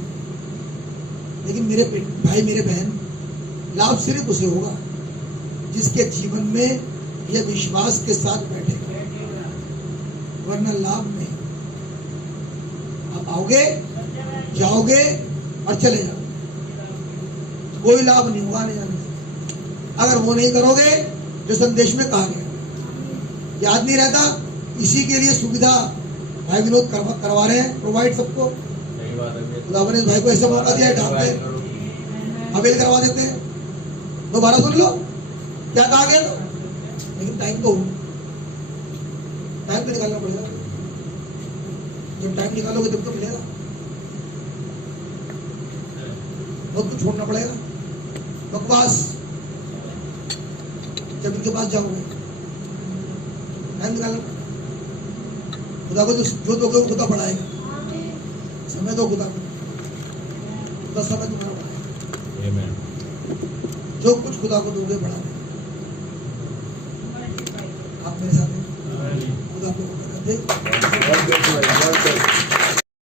लेकिन मेरे भाई मेरे बहन, लाभ सिर्फ उसे होगा जिसके जीवन में यह विश्वास के साथ बैठेगा, वरना लाभ नहीं। आप आओगे, जाओगे और चले जाओगे, कोई लाभ नहीं होगा नहीं जाने से। अगर वो नहीं करोगे जो संदेश में कहा गया। याद नहीं रहता, इसी के लिए सुविधा भाई विनोद करवा रहे हैं, प्रोवाइड सबको। सही बात है। खुदावन ने इस भाई को ऐसा मौका दिया है, ढांकते अवेल करवा देते हैं। दोबारा सुन लो क्या कहा गया था, लेकिन टाइम तो निकालना पड़ेगा। जब टाइम निकालोगे तब तो मिलेगा, वक्त तो छोड़ना पड़ेगा। बकवास जब इनके पास जाओगे टाइम निकालना पड़ेगा। खुदा को जो दोगे वो खुदा बढ़ाएगा। समय दो खुदा को, खुदा समय तुम्हारा बढ़ाएगा। जो कुछ खुदा को दोगे बढ़ा देगा। आप मेरे साथ खुदा आपको बरकत दे।